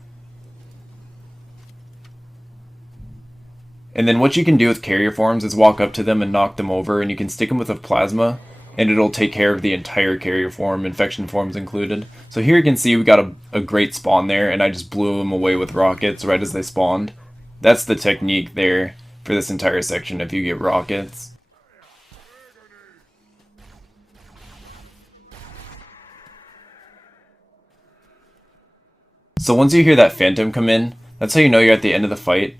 And then what you can do with carrier forms is walk up to them and knock them over, and you can stick them with a plasma, and it'll take care of the entire carrier form, infection forms included. So here you can see we got a great spawn there, and I just blew them away with rockets right as they spawned. That's the technique there for this entire section if you get rockets. So once you hear that Phantom come in, that's how you know you're at the end of the fight.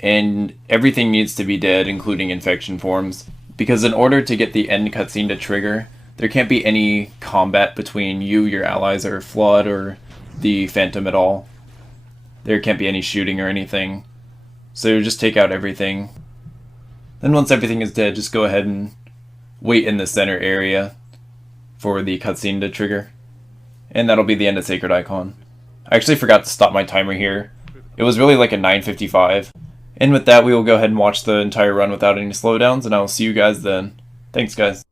And everything needs to be dead, including infection forms, because in order to get the end cutscene to trigger, there can't be any combat between you, your allies, or Flood, or the Phantom at all. There can't be any shooting or anything. So you just take out everything. Then once everything is dead, just go ahead and wait in the center area for the cutscene to trigger. And that'll be the end of Sacred Icon. I actually forgot to stop my timer here. It was really like a 9:55. And with that, we will go ahead and watch the entire run without any slowdowns, and I will see you guys then. Thanks, guys.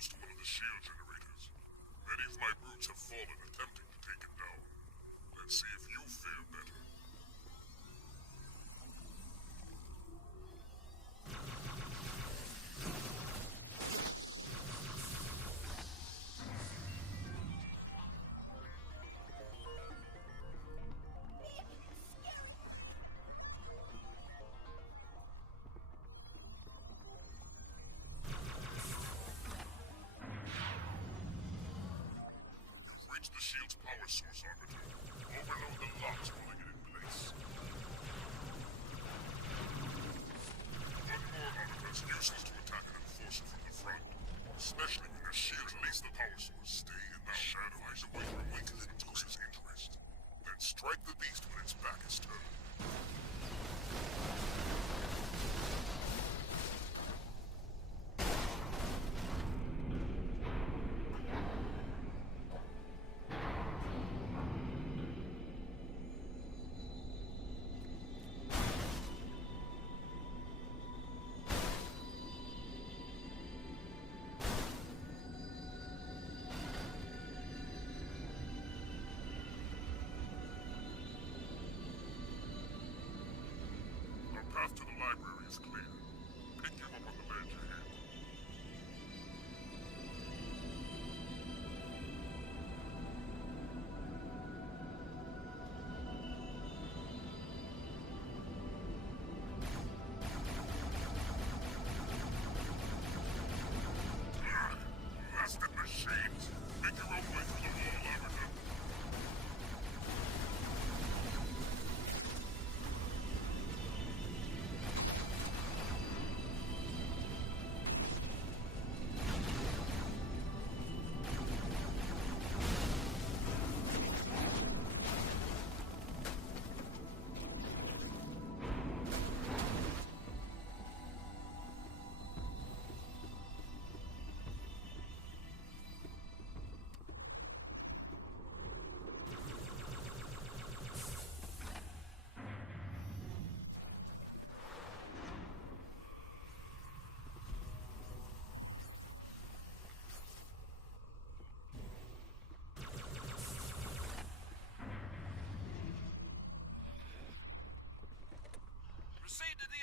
Close to one of the shield generators. Many of my brutes have fallen attempting to take it down. Let's see if you fare better. The shield's power source, Arbiter. Overload the locks while I get in place. One more, Arbiter. It's useless to attack an enforcer from the front, especially when their shield release the power source. Stay in the shadows away from Winkle and Tosa's interest. Then strike the beast when its back is turned. Path to the library is clear. Pick you up on the ledge ahead.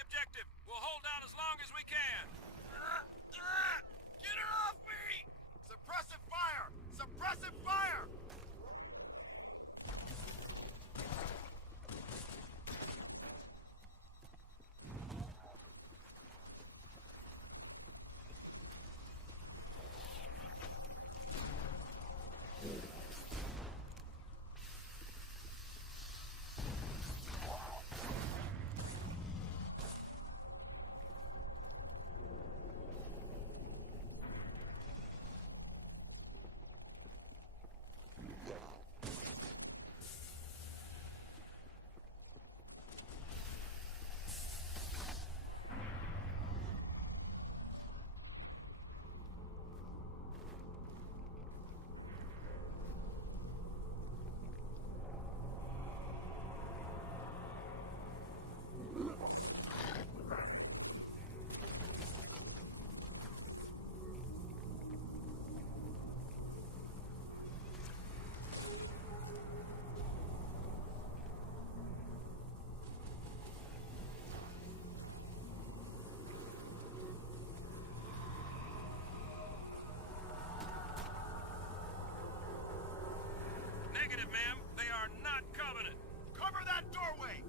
objective. We'll hold out as long as we can. Get her off me! Suppressive fire! Suppressive fire! Negative, ma'am. They are not Covenant. Cover that doorway!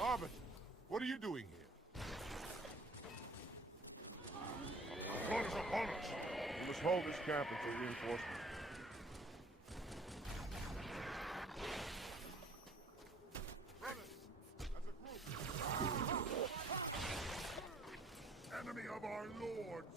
Arbiter, what are you doing here? The flood is upon us! We must hold this camp until reinforcements. Enemy of our lords!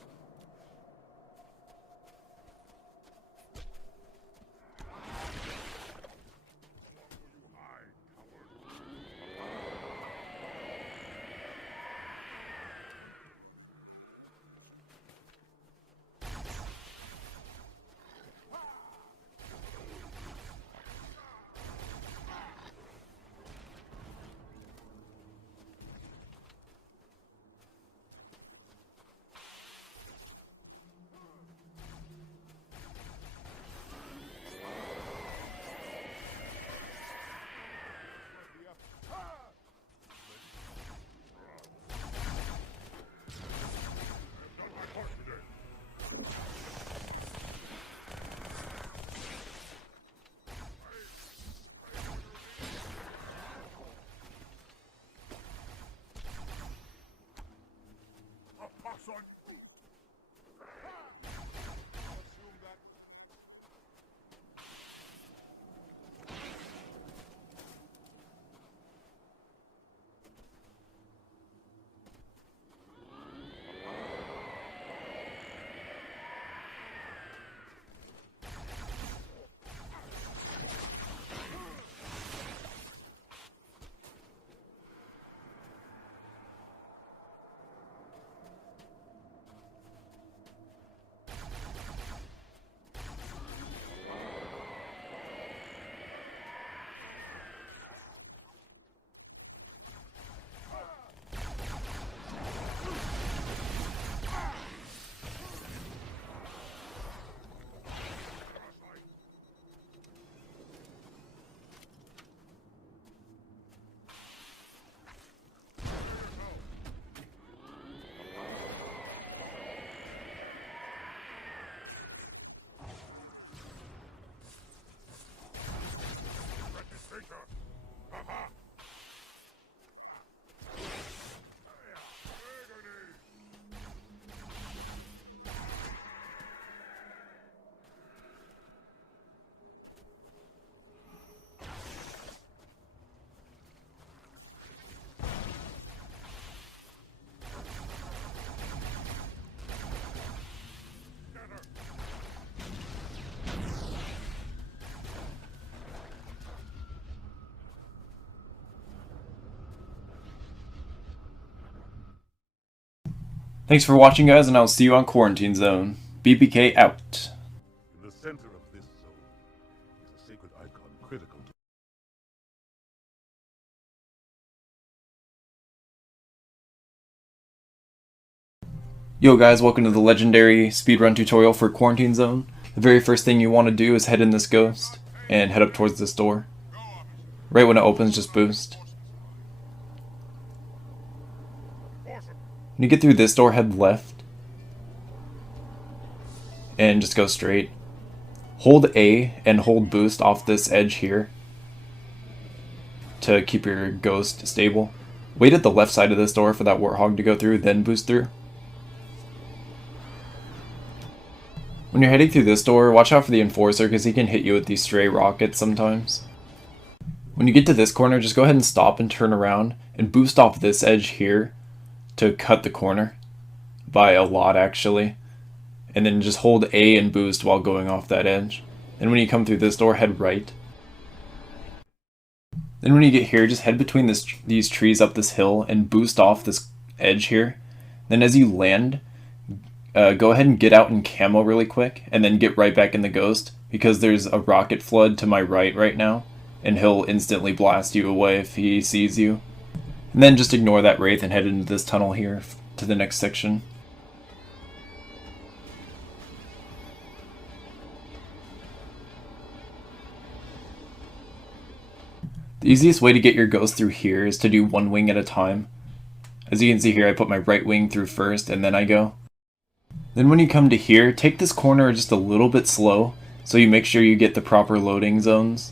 Thanks for watching, guys, and I'll see you on Quarantine Zone. BBK out. In the center of this zone is a sacred icon critical to... Yo guys, welcome to the legendary speedrun tutorial for Quarantine Zone. The very first thing you want to do is head in this ghost and head up towards this door. Right when it opens, just boost. When you get through this door, head left. And just go straight. Hold A and hold boost off this edge here to keep your ghost stable. Wait at the left side of this door for that warthog to go through, then boost through. When you're heading through this door, watch out for the Enforcer because he can hit you with these stray rockets sometimes. When you get to this corner, just go ahead and stop and turn around and boost off this edge here to cut the corner by a lot actually. And then just hold A and boost while going off that edge. Then when you come through this door, head right. Then when you get here, just head between these trees up this hill and boost off this edge here. Then as you land, go ahead and get out in camo really quick and then get right back in the ghost because there's a rocket flood to my right now and he'll instantly blast you away if he sees you. And then just ignore that wraith and head into this tunnel here to the next section. The easiest way to get your ghost through here is to do one wing at a time. As you can see here, I put my right wing through first and then I go. Then when you come to here, take this corner just a little bit slow so you make sure you get the proper loading zones.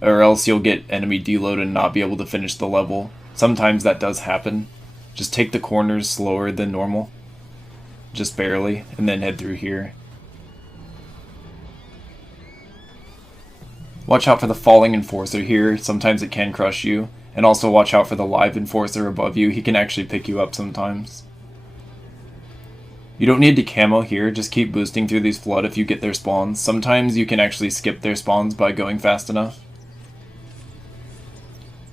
Or else you'll get enemy deload and not be able to finish the level. Sometimes that does happen. Just take the corners slower than normal. Just barely, and then head through here. Watch out for the falling Enforcer here, sometimes it can crush you. And also watch out for the live Enforcer above you, he can actually pick you up sometimes. You don't need to camo here, just keep boosting through these flood if you get their spawns. Sometimes you can actually skip their spawns by going fast enough.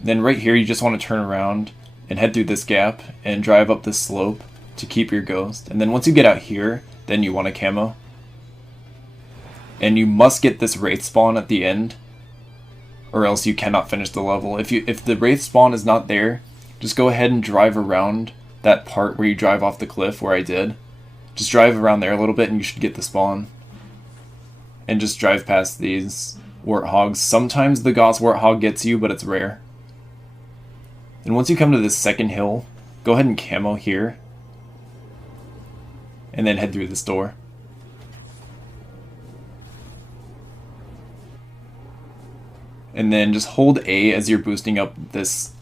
Then right here you just want to turn around and head through this gap and drive up this slope to keep your ghost. And then once you get out here, then you want to camo. And you must get this wraith spawn at the end, or else you cannot finish the level. If the wraith spawn is not there, just go ahead and drive around that part where you drive off the cliff where I did. Just drive around there a little bit and you should get the spawn. And just drive past these warthogs. Sometimes the Gauss warthog gets you, but it's rare. And once you come to this second hill, go ahead and camo here. And then head through this door. And then just hold A as you're boosting up this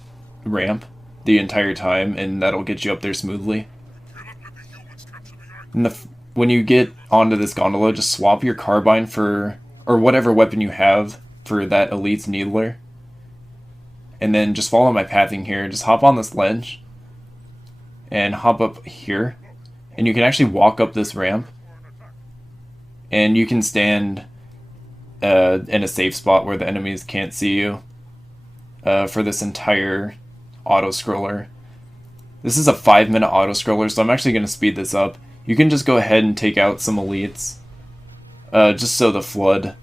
ramp the entire time, and that'll get you up there smoothly. And when you get onto this gondola, just swap your carbine for, or whatever weapon you have for that elite's needler. And then just follow my pathing here. Just hop on this ledge and hop up here. And you can actually walk up this ramp. And you can stand in a safe spot where the enemies can't see you for this entire auto-scroller. This is a 5-minute auto-scroller, so I'm actually going to speed this up. You can just go ahead and take out some elites just so the flood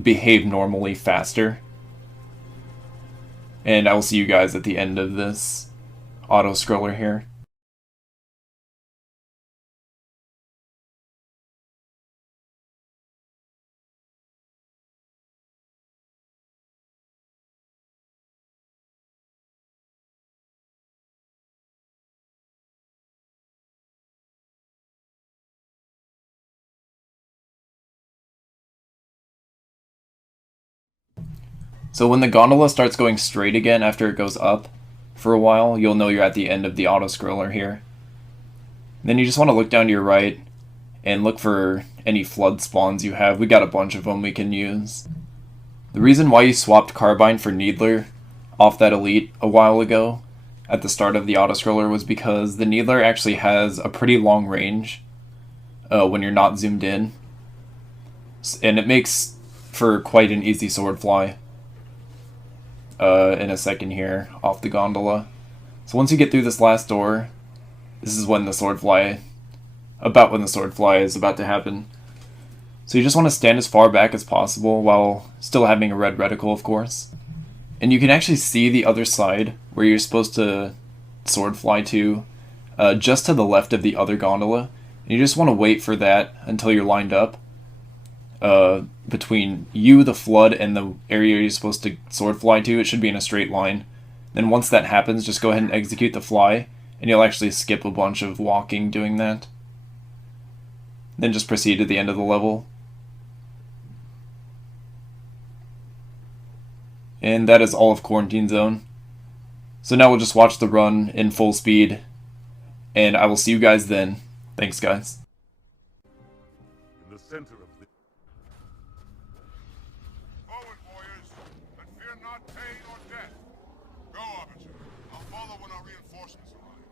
behave normally faster. And I will see you guys at the end of this auto-scroller here. So when the gondola starts going straight again after it goes up for a while, you'll know you're at the end of the auto-scroller here. Then you just want to look down to your right and look for any flood spawns you have. We got a bunch of them we can use. The reason why you swapped Carbine for Needler off that elite a while ago at the start of the auto-scroller was because the Needler actually has a pretty long range when you're not zoomed in. And it makes for quite an easy sword fly. In a second here off the gondola. So once you get through this last door, This is when the swordfly, about when the swordfly is about to happen. So you just want to stand as far back as possible while still having a red reticle, of course. And you can actually see the other side where you're supposed to swordfly to, just to the left of the other gondola. And you just want to wait for that until you're lined up. Between you, the flood, and the area you're supposed to swordfly to, it should be in a straight line. Then once that happens, just go ahead and execute the fly, and you'll actually skip a bunch of walking doing that. Then just proceed to the end of the level. And that is all of Quarantine Zone. So now we'll just watch the run in full speed, and I will see you guys then. Thanks, guys. In the center of the... Forward, warriors, and fear not pain or death. Go, Arbiter. I'll follow when our reinforcements arrive.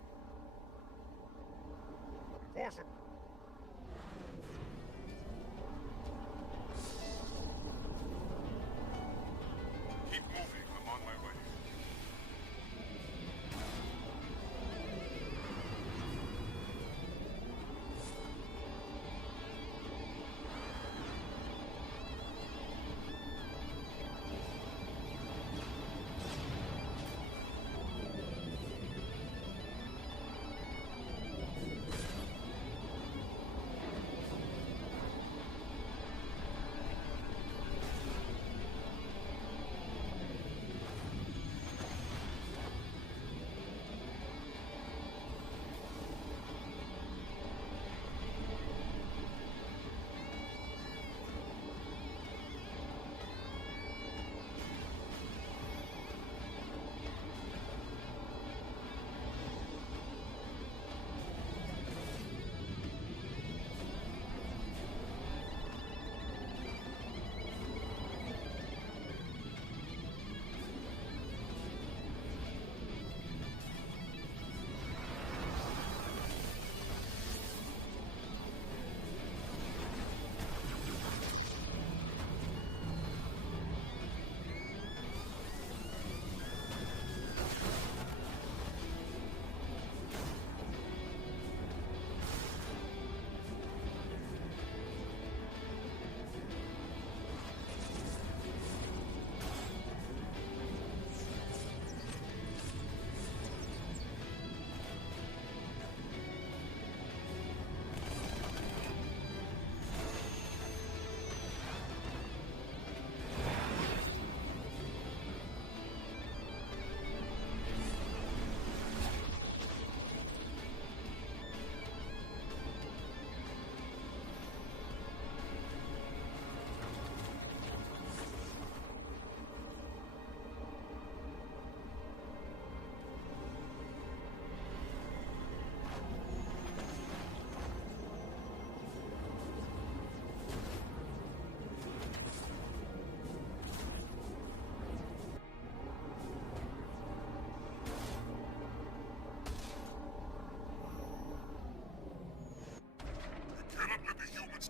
Reinforcement! Keep moving. I'm on my way.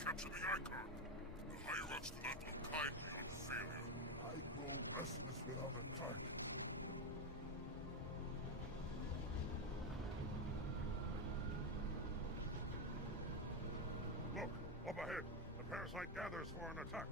Capture the Icon. The higher-ups do not look kindly on failure. I grow restless without a target. Look, up ahead. The parasite gathers for an attack.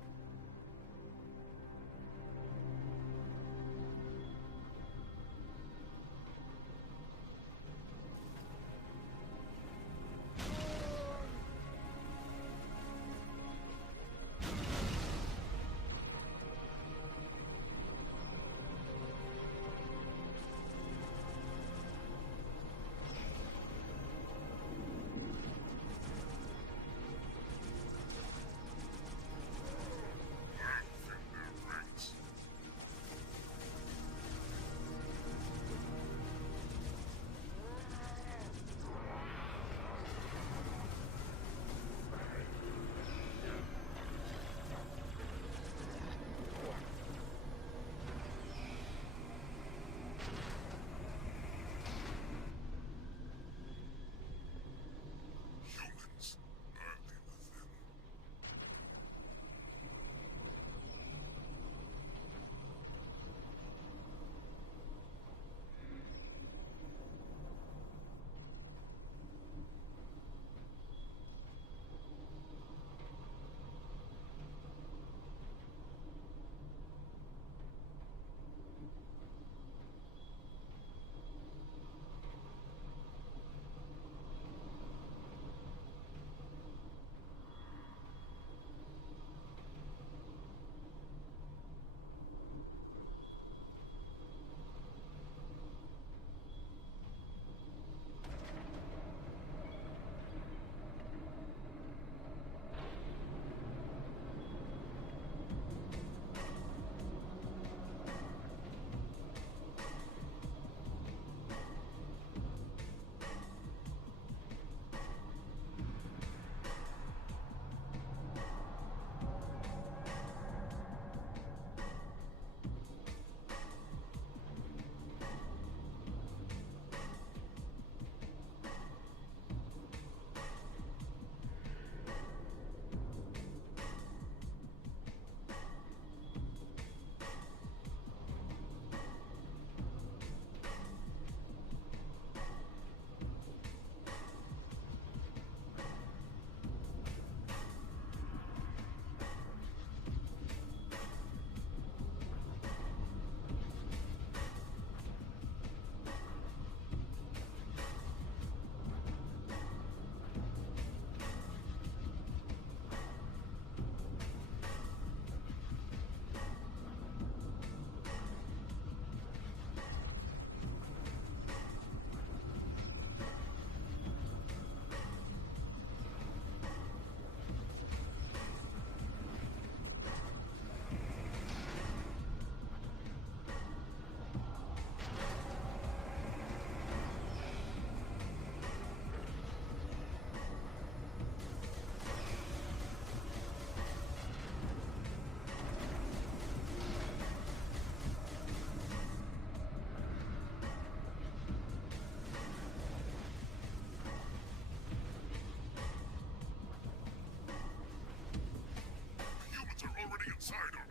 outsider!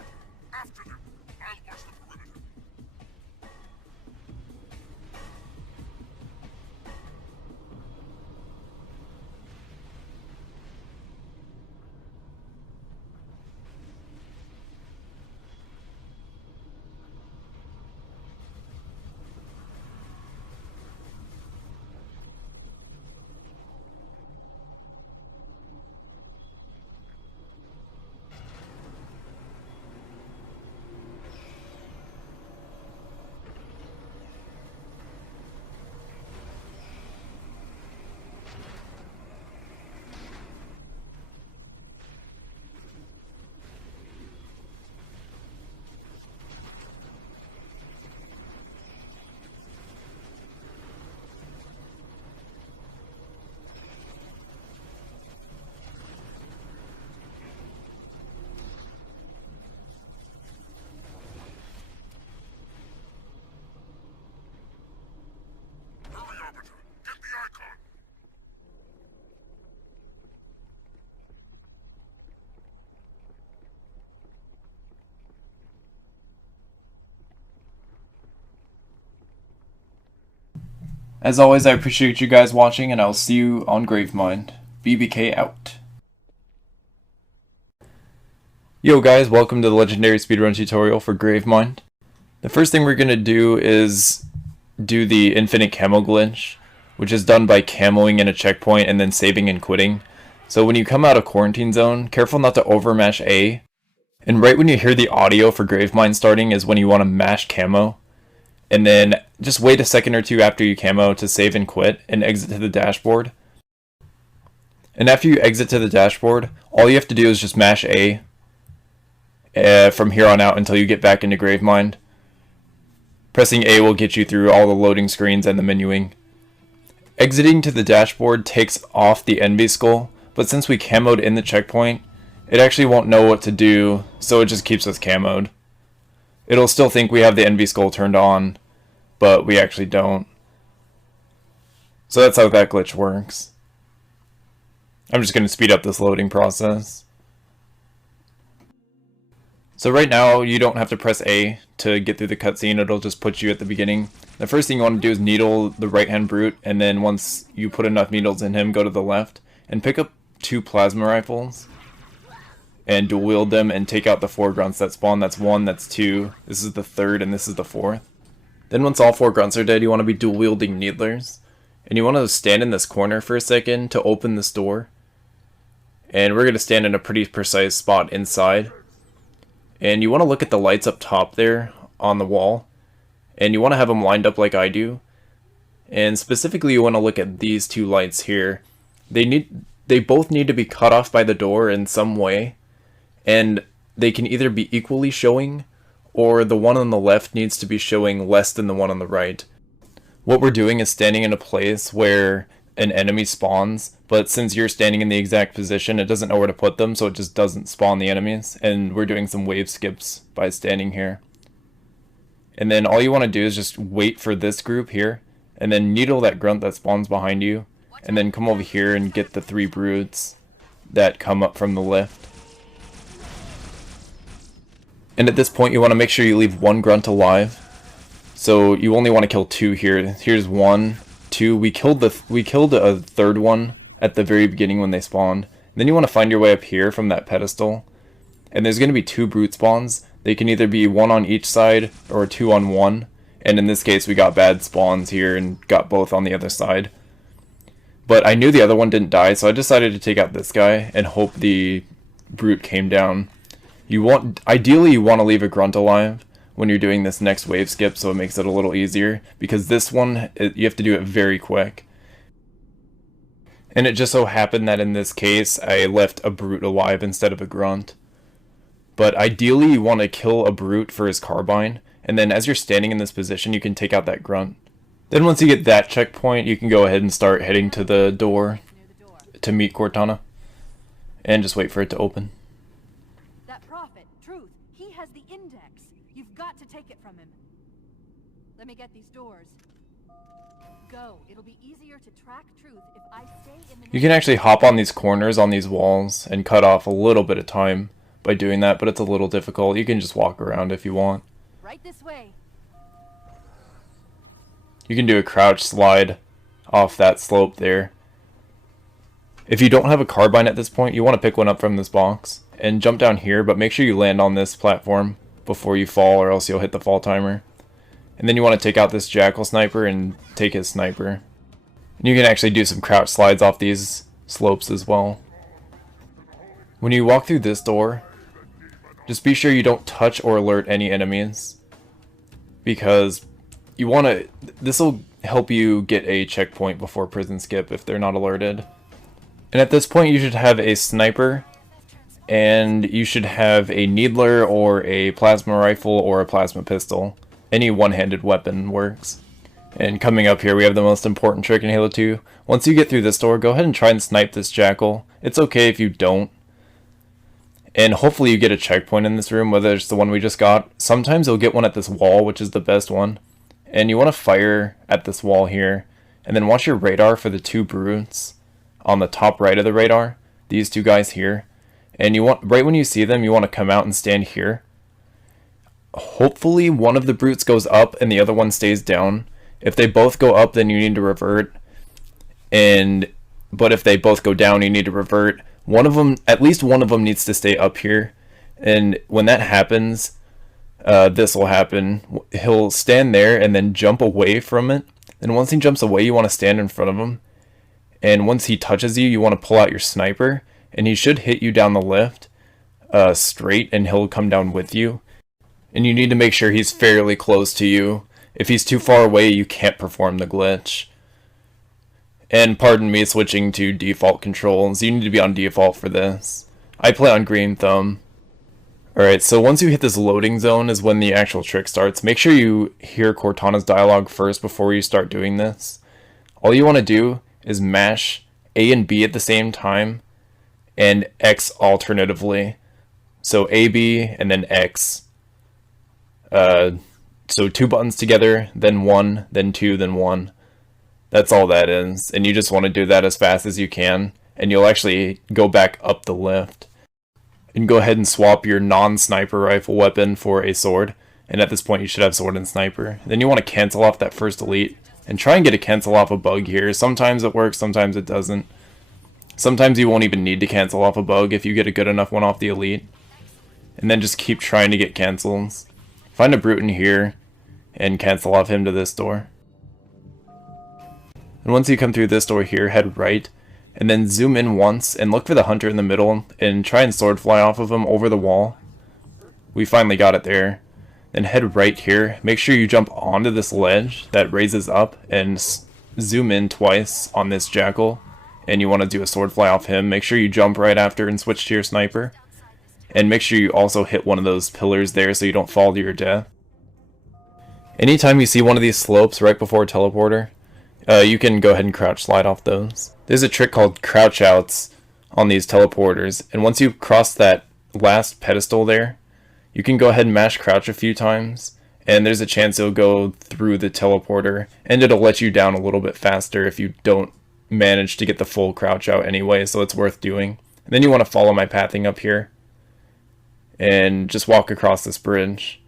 After them! I'll watch the perimeter. Hurry, Arbiter! Get the icon! As always, I appreciate you guys watching, and I'll see you on Gravemind. BBK out. Yo guys, welcome to the Legendary Speedrun tutorial for Gravemind. The first thing we're going to do is do the infinite camo glitch, which is done by camoing in a checkpoint and then saving and quitting. So when you come out of quarantine zone, careful not to overmash A. And right when you hear the audio for Gravemind starting is when you want to mash camo. And then just wait a second or two after you camo to save and quit and exit to the dashboard. And after you exit to the dashboard, all you have to do is just mash A from here on out until you get back into Gravemind. Pressing A will get you through all the loading screens and the menuing. Exiting to the dashboard takes off the envy skull, but since we camoed in the checkpoint, it actually won't know what to do, so it just keeps us camoed. It'll still think we have the envy skull turned on, but we actually don't. So that's how that glitch works. I'm just going to speed up this loading process. So right now, you don't have to press A to get through the cutscene, it'll just put you at the beginning. The first thing you want to do is needle the right-hand brute, and then once you put enough needles in him, go to the left, and pick up 2 plasma rifles, and dual wield them, and take out the 4 grunts that spawn. That's 1, that's 2, this is the 3rd, and this is the 4th. Then once all 4 grunts are dead, you want to be dual wielding needlers, and you want to stand in this corner for a second to open this door. And we're going to stand in a pretty precise spot inside. And you want to look at the lights up top there on the wall. And you want to have them lined up like I do. And specifically you want to look at these 2 lights here. They both need to be cut off by the door in some way. And they can either be equally showing, or the one on the left needs to be showing less than the one on the right. What we're doing is standing in a place where an enemy spawns, but since you're standing in the exact position, it doesn't know where to put them, so it just doesn't spawn the enemies, and we're doing some wave skips by standing here. And then all you want to do is just wait for this group here, and then needle that grunt that spawns behind you, and then come over here and get the 3 brutes that come up from the lift. And at this point you want to make sure you leave 1 grunt alive, so you only want to kill 2 here. Here's 1. 2. We killed a 3rd one at the very beginning when they spawned. Then you want to find your way up here from that pedestal. And there's going to be 2 brute spawns. They can either be 1 on each side or 2 on 1. And in this case we got bad spawns here and got both on the other side. But I knew the other one didn't die, so I decided to take out this guy and hope the brute came down. Ideally you want to leave a grunt alive when you're doing this next wave skip, so it makes it a little easier, because this one, you have to do it very quick. And it just so happened that in this case, I left a brute alive instead of a grunt. But ideally, you want to kill a brute for his carbine, and then as you're standing in this position, you can take out that grunt. Then once you get that checkpoint, you can go ahead and start heading to the door to meet Cortana, and just wait for it to open. That prophet, Truth, he has the index. You've got to take it from him. Let me get these doors. Go. It'll be easier to track Truth if I stay in the... You can actually hop on these corners on these walls and cut off a little bit of time, by doing that, but it's a little difficult. You can just walk around if you want. Right this way. You can do a crouch slide off that slope there. If you don't have a carbine at this point, you want to pick one up from this box and jump down here, but make sure you land on this platform before you fall, or else you'll hit the fall timer. And then you want to take out this Jackal sniper and take his sniper. And you can actually do some crouch slides off these slopes as well. When you walk through this door, just be sure you don't touch or alert any enemies, because you want to, this will help you get a checkpoint before prison skip if they're not alerted. And at this point you should have a sniper, and you should have a needler or a plasma rifle or a plasma pistol. Any one-handed weapon works. And coming up here we have the most important trick in Halo 2. Once you get through this door, go ahead and try and snipe this Jackal. It's okay if you don't. And hopefully you get a checkpoint in this room, whether it's the one we just got. Sometimes you'll get one at this wall, which is the best one. And you want to fire at this wall here. And then watch your radar for the two brutes on the top right of the radar. These two guys here. And you want, right when you see them, you want to come out and stand here. Hopefully one of the brutes goes up and the other one stays down. If they both go up, then you need to revert. But if they both go down, you need to revert. One of them, at least one of them, needs to stay up here. And when that happens, this will happen. He'll stand there and then jump away from it. And once he jumps away, you want to stand in front of him. And once he touches you, you want to pull out your sniper. And he should hit you down the lift straight, and he'll come down with you. And you need to make sure he's fairly close to you. If he's too far away, you can't perform the glitch. And pardon me switching to default controls. You need to be on default for this. I play on green thumb. Alright, so once you hit this loading zone is when the actual trick starts. Make sure you hear Cortana's dialogue first before you start doing this. All you want to do is mash A and B at the same time, and X alternatively. So A, B, and then X. So two buttons together, then one, then two, then one. That's all that is. And you just want to do that as fast as you can. And you'll actually go back up the lift. And go ahead and swap your non-sniper rifle weapon for a sword. And at this point you should have sword and sniper. Then you want to cancel off that first elite. And try and get a cancel off a bug here. Sometimes it works, sometimes it doesn't. Sometimes you won't even need to cancel off a bug if you get a good enough one off the elite. And then just keep trying to get cancels. Find a brute in here and cancel off him to this door. And once you come through this door here, head right, and then zoom in once and look for the hunter in the middle and try and sword fly off of him over the wall. We finally got it there. Then head right here. Make sure you jump onto this ledge that raises up and zoom in twice on this Jackal. And you want to do a sword fly off him. Make sure you jump right after and switch to your sniper. And make sure you also hit one of those pillars there so you don't fall to your death. Anytime you see one of these slopes right before a teleporter, you can go ahead and crouch slide off those. There's a trick called crouch outs on these teleporters, and once you cross that last pedestal there, you can go ahead and mash crouch a few times, and there's a chance it'll go through the teleporter, and it'll let you down a little bit faster if you don't manage to get the full crouch out anyway, so it's worth doing. And then you want to follow my pathing up here, and just walk across this bridge.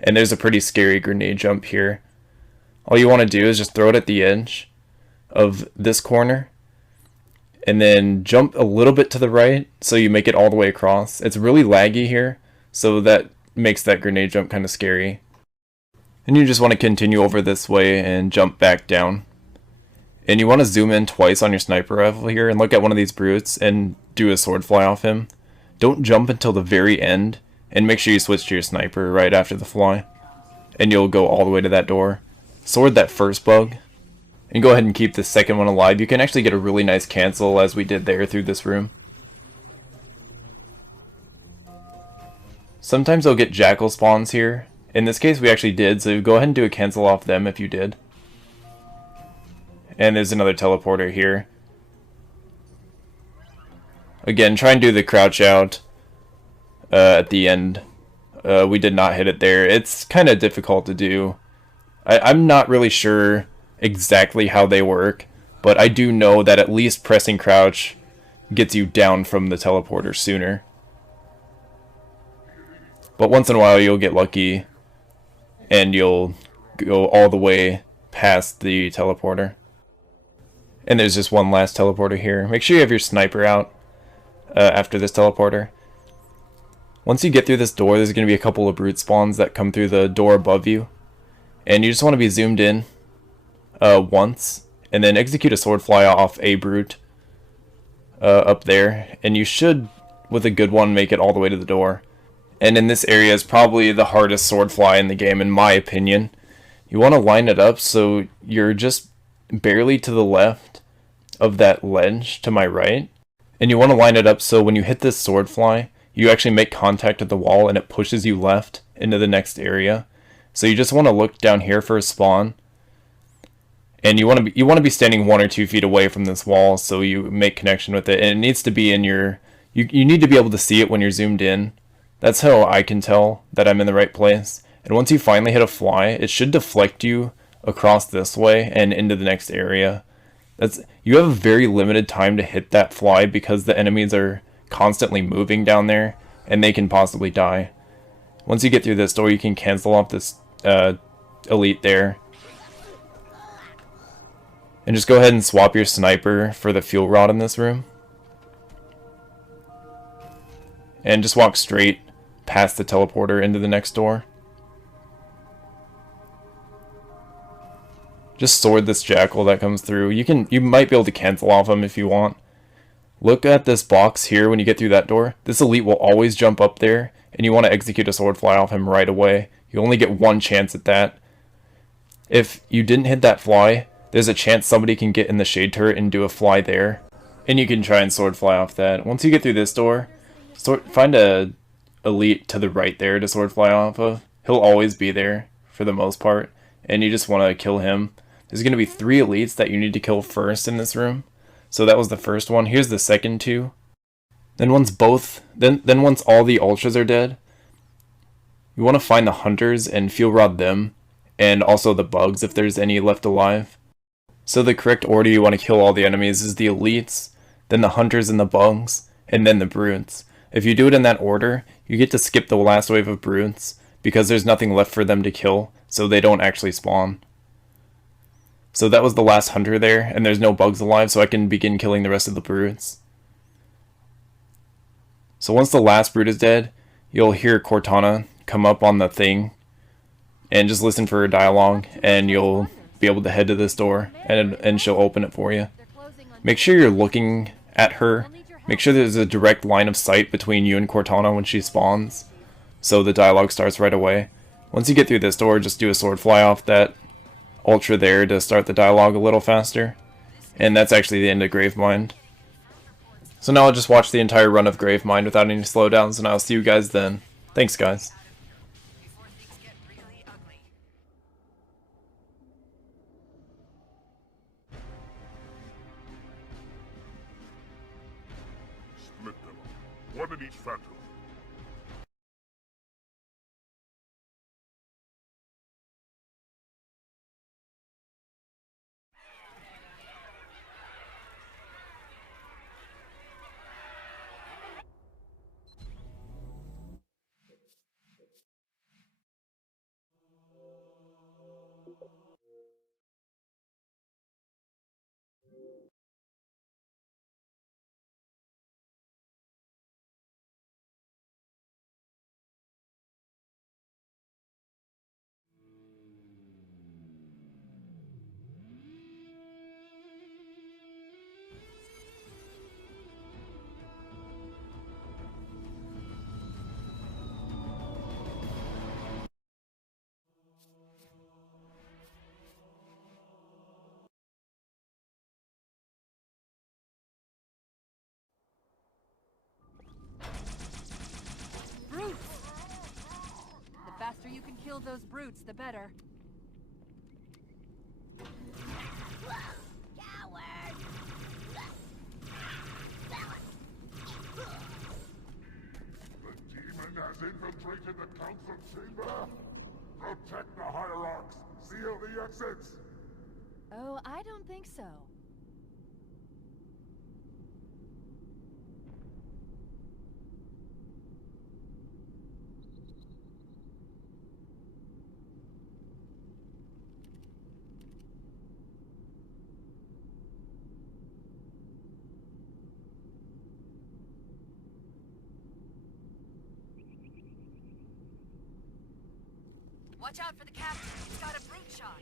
And there's a pretty scary grenade jump here. All you want to do is just throw it at the edge of this corner, and then jump a little bit to the right so you make it all the way across. It's really laggy here, so that makes that grenade jump kind of scary. And you just want to continue over this way and jump back down. And you want to zoom in twice on your sniper rifle here and look at one of these brutes and do a sword fly off him. Don't jump until the very end, and make sure you switch to your sniper right after the fly. And you'll go all the way to that door. Sword that first bug, and go ahead and keep the second one alive. You can actually get a really nice cancel as we did there through this room. Sometimes they'll get Jackal spawns here. In this case we actually did, so go ahead and do a cancel off them if you did. And there's another teleporter here. Again, try and do the crouch out at the end. We did not hit it there. It's kind of difficult to do. I'm not really sure exactly how they work, but I do know that at least pressing crouch gets you down from the teleporter sooner. But once in a while you'll get lucky and you'll go all the way past the teleporter. And there's just one last teleporter here. Make sure you have your sniper out after this teleporter. Once you get through this door, there's going to be a couple of brute spawns that come through the door above you. And you just want to be zoomed in once, and then execute a sword fly off a brute up there. And you should, with a good one, make it all the way to the door. And in this area is probably the hardest sword fly in the game, in my opinion. You want to line it up so you're just barely to the left of that ledge to my right. And you want to line it up so when you hit this sword fly, you actually make contact with the wall and it pushes you left into the next area. So you just want to look down here for a spawn. And you want to be standing 1 or 2 feet away from this wall so you make connection with it. And it needs to be in your... You need to be able to see it when you're zoomed in. That's how I can tell that I'm in the right place. And once you finally hit a fly, it should deflect you across this way and into the next area. You have a very limited time to hit that fly because the enemies are constantly moving down there and they can possibly die. Once you get through this door, you can cancel off this elite there. And just go ahead and swap your sniper for the fuel rod in this room. And just walk straight past the teleporter into the next door. Just sword this jackal that comes through. You might be able to cancel off him if you want. Look at this box here when you get through that door. This elite will always jump up there, and you want to execute a sword fly off him right away. You only get one chance at that. If you didn't hit that fly, there's a chance somebody can get in the shade turret and do a fly there. And you can try and sword fly off that. Once you get through this door, find a elite to the right there to sword fly off of. He'll always be there for the most part, and you just want to kill him. There's going to be 3 elites that you need to kill first in this room. So that was the first one. Here's the second 2. Then once all the ultras are dead, you want to find the hunters and fuel rod them, and also the bugs if there's any left alive. So the correct order you want to kill all the enemies is the elites, then the hunters and the bugs, and then the brutes. If you do it in that order, you get to skip the last wave of brutes, because there's nothing left for them to kill, so they don't actually spawn. So that was the last hunter there, and there's no bugs alive, so I can begin killing the rest of the brutes. So once the last brute is dead, you'll hear Cortana come up on the thing, and just listen for her dialogue, and you'll be able to head to this door, and she'll open it for you. Make sure you're looking at her. Make sure there's a direct line of sight between you and Cortana when she spawns, so the dialogue starts right away. Once you get through this door, just do a sword fly off that ultra there to start the dialogue a little faster. And that's actually the end of Gravemind. So now I'll just watch the entire run of Gravemind without any slowdowns, and I'll see you guys then. Thanks, guys. Split them. One in each phantom. The faster you can kill those brutes, the better. The demon has infiltrated the council chamber. Protect the hierarchs. Seal the exits. Oh, I don't think so. Watch out for the captain. He's got a brute shot.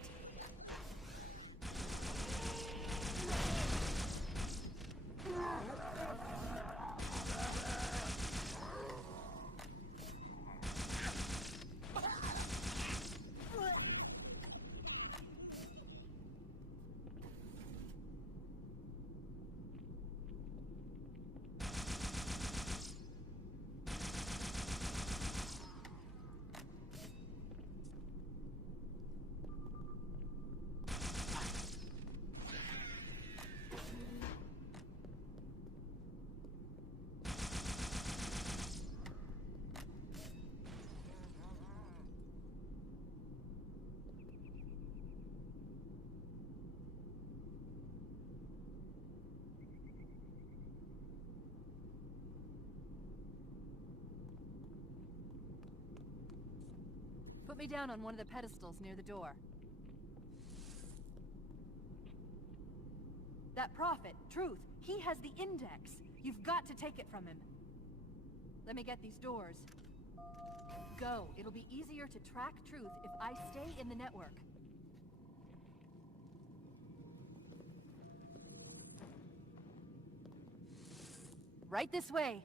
Put me down on one of the pedestals near the door. That prophet, Truth, he has the index. You've got to take it from him. Let me get these doors. Go. It'll be easier to track Truth if I stay in the network. Right this way.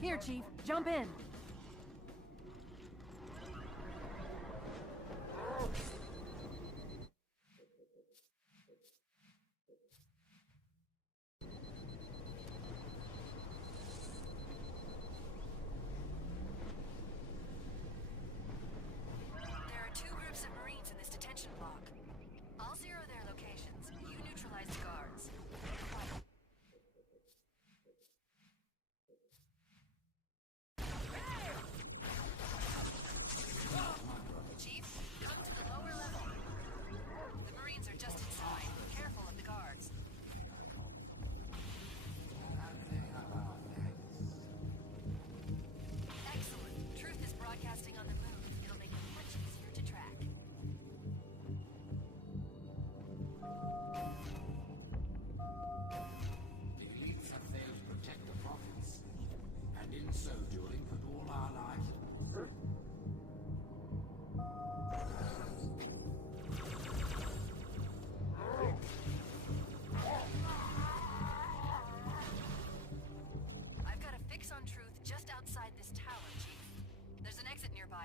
Here, Chief. Jump in. There are 2 groups of Marines in this detention block. I'll zero their locations. You neutralize the guards.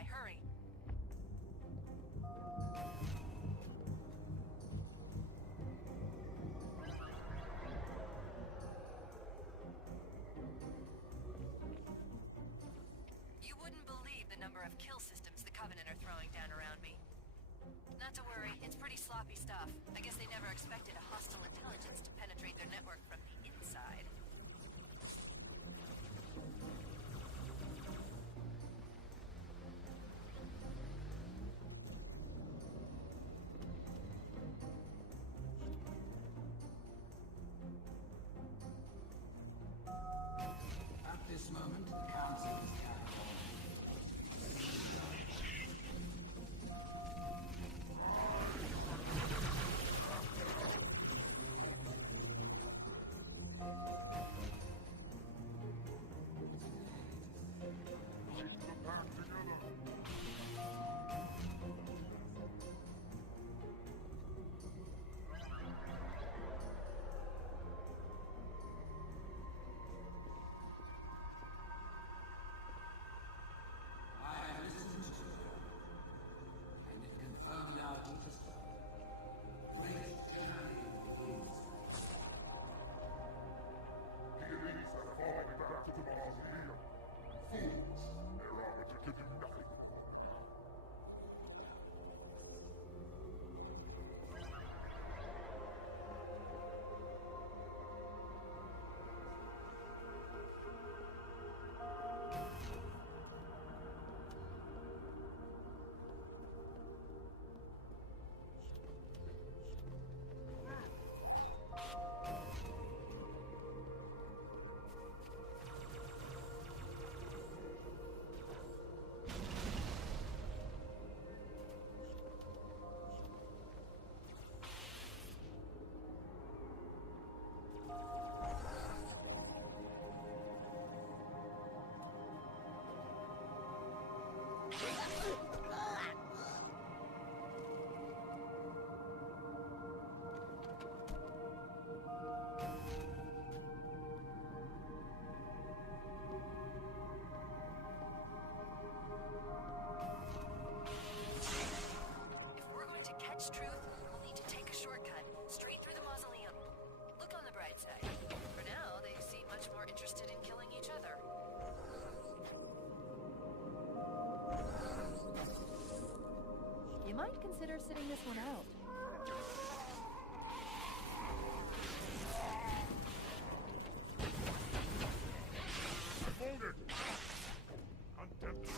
Hurry. You wouldn't believe the number of kill systems the Covenant are throwing down around me. Not to worry, it's pretty sloppy stuff. I guess they never expected a hostile intelligence to penetrate their network from the inside. This moment, the council is consider sitting this one out? Hold it! Contempt.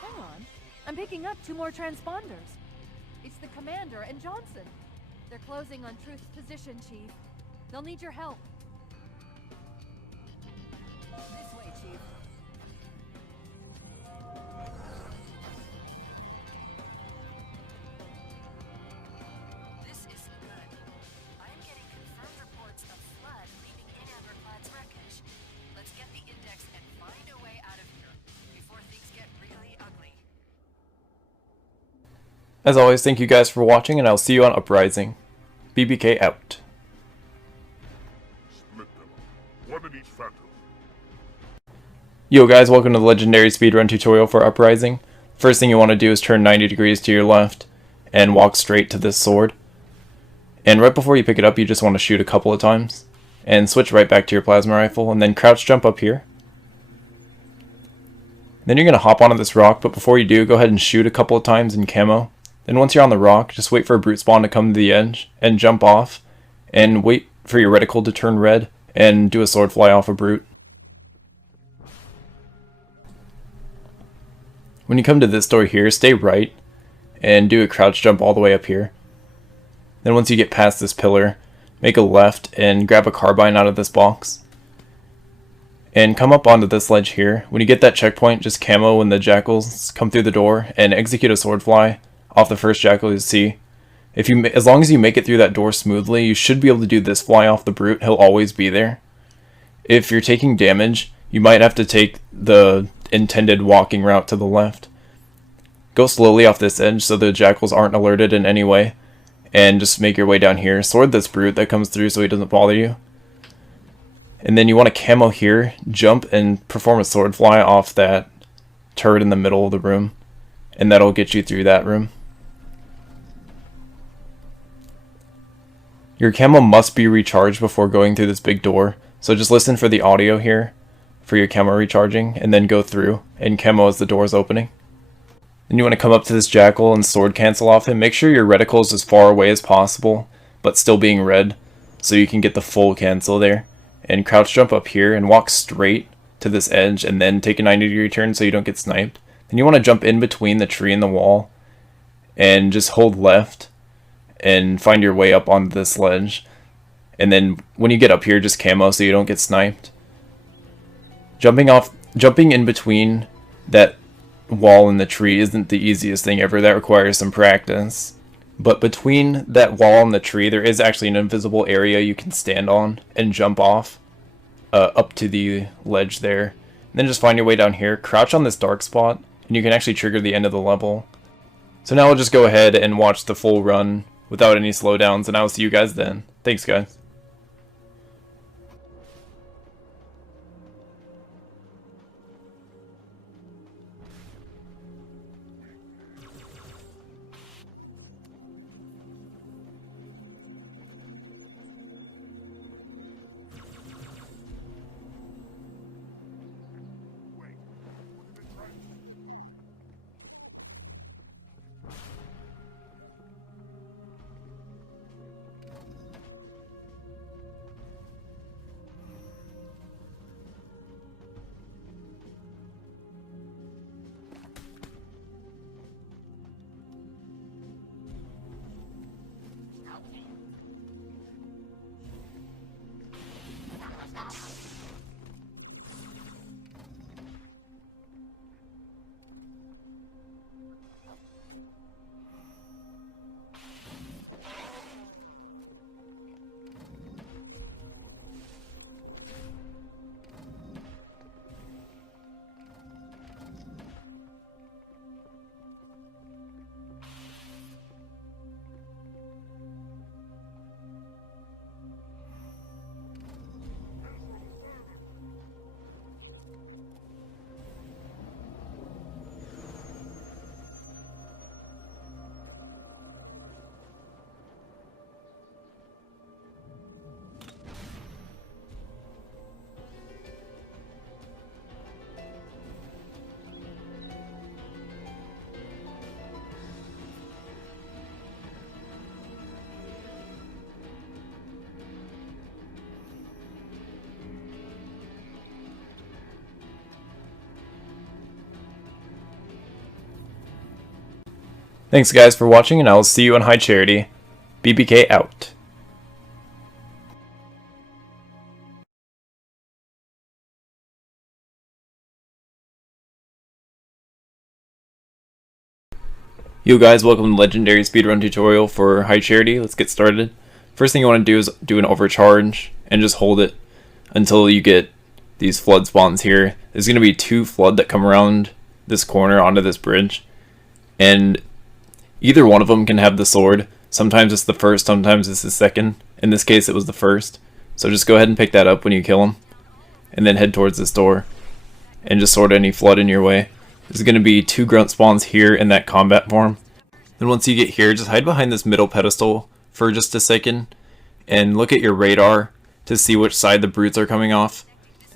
Hang on. I'm picking up 2 more transponders. It's the Commander and Johnson. They're closing on Truth's position, Chief. They'll need your help. This way, Chief. This isn't good. I'm getting confirmed reports of flood leaving in Everclad's wreckage. Let's get the index and find a way out of here before things get really ugly. As always, thank you guys for watching, and I'll see you on Uprising. BBK out. Split them. One in each phantom. Yo guys, welcome to the legendary speedrun tutorial for Uprising. First thing you want to do is turn 90 degrees to your left and walk straight to this sword. And right before you pick it up, you just want to shoot a couple of times. And switch right back to your plasma rifle, and then crouch jump up here. Then you're going to hop onto this rock, but before you do, go ahead and shoot a couple of times in camo. Then once you're on the rock, just wait for a brute spawn to come to the edge, and jump off, and wait for your reticle to turn red, and do a sword fly off a brute. When you come to this door here, stay right, and do a crouch jump all the way up here. Then once you get past this pillar, make a left, and grab a carbine out of this box. And come up onto this ledge here. When you get that checkpoint, just camo when the jackals come through the door, and execute a sword fly off the first jackal you see. As long as you make it through that door smoothly, you should be able to do this fly off the brute. He'll always be there. If you're taking damage, you might have to take the intended walking route to the left. Go slowly off this edge so the jackals aren't alerted in any way, and just make your way down here. Sword this brute that comes through so he doesn't bother you. And then you want to camo here, jump, and perform a sword fly off that turret in the middle of the room, and that'll get you through that room. Your camo must be recharged before going through this big door, so just listen for the audio here for your camo recharging, and then go through and camo as the door is opening. Then you want to come up to this jackal and sword cancel off him. Make sure your reticle is as far away as possible, but still being red, so you can get the full cancel there. And crouch jump up here and walk straight to this edge, and then take a 90-degree turn so you don't get sniped. Then you want to jump in between the tree and the wall, and just hold left, and find your way up onto this ledge. And then when you get up here, just camo so you don't get sniped. Jumping in between that wall and the tree isn't the easiest thing ever. That requires some practice. But between that wall and the tree, there is actually an invisible area you can stand on and jump off up to the ledge there. And then just find your way down here, crouch on this dark spot, and you can actually trigger the end of the level. So now we'll just go ahead and watch the full run without any slowdowns, and I'll see you guys then. Thanks, guys. Thanks guys for watching, and I will see you on High Charity. BBK out. Yo guys, welcome to Legendary Speedrun tutorial for High Charity. Let's get started. First thing you want to do is do an overcharge and just hold it until you get these flood spawns here. There's going to be 2 flood that come around this corner onto this bridge, and either one of them can have the sword. Sometimes it's the first, sometimes it's the second. In this case it was the first. So just go ahead and pick that up when you kill him, and then head towards this door and just sword any flood in your way. There's going to be 2 grunt spawns here in that combat form. Then once you get here, just hide behind this middle pedestal for just a second and look at your radar to see which side the brutes are coming off,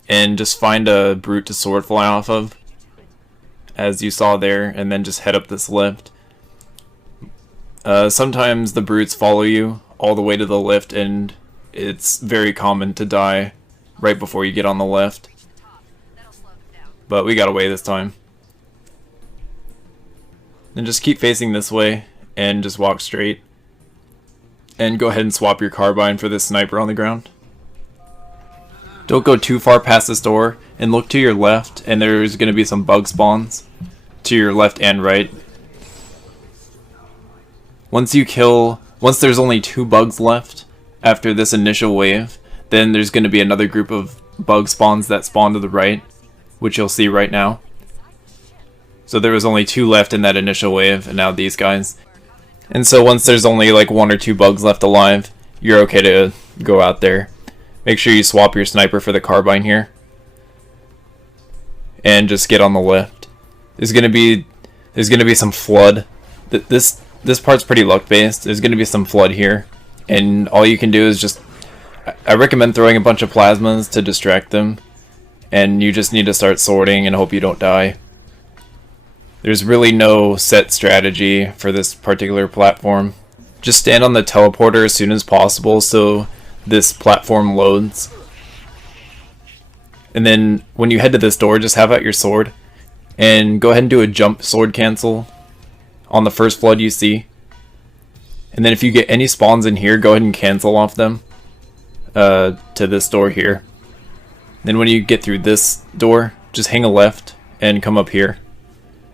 and just find a brute to sword fly off of, as you saw there, and then just head up this lift. Sometimes the brutes follow you all the way to the lift, and it's very common to die right before you get on the lift, but we got away this time. Then just keep facing this way and just walk straight. And go ahead and swap your carbine for this sniper on the ground. Don't go too far past this door, and look to your left, and there's going to be some bug spawns to your left and right. Once there's only 2 bugs left after this initial wave, then there's going to be another group of bug spawns that spawn to the right, which you'll see right now. So there was only 2 left in that initial wave, and now these guys. And so once there's only like 1 or 2 bugs left alive, you're okay to go out there. Make sure you swap your sniper for the carbine here, and just get on the lift. There's gonna be some flood. This part's pretty luck based. There's gonna be some flood here, and all you can do is just, I recommend throwing a bunch of plasmas to distract them, and you just need to start sorting and hope you don't die. There's really no set strategy for this particular platform. Just stand on the teleporter as soon as possible so this platform loads. And then when you head to this door, just have out your sword and go ahead and do a jump sword cancel on the first flood you see. And then if you get any spawns in here, go ahead and cancel off them to this door here. Then when you get through this door, just hang a left and come up here.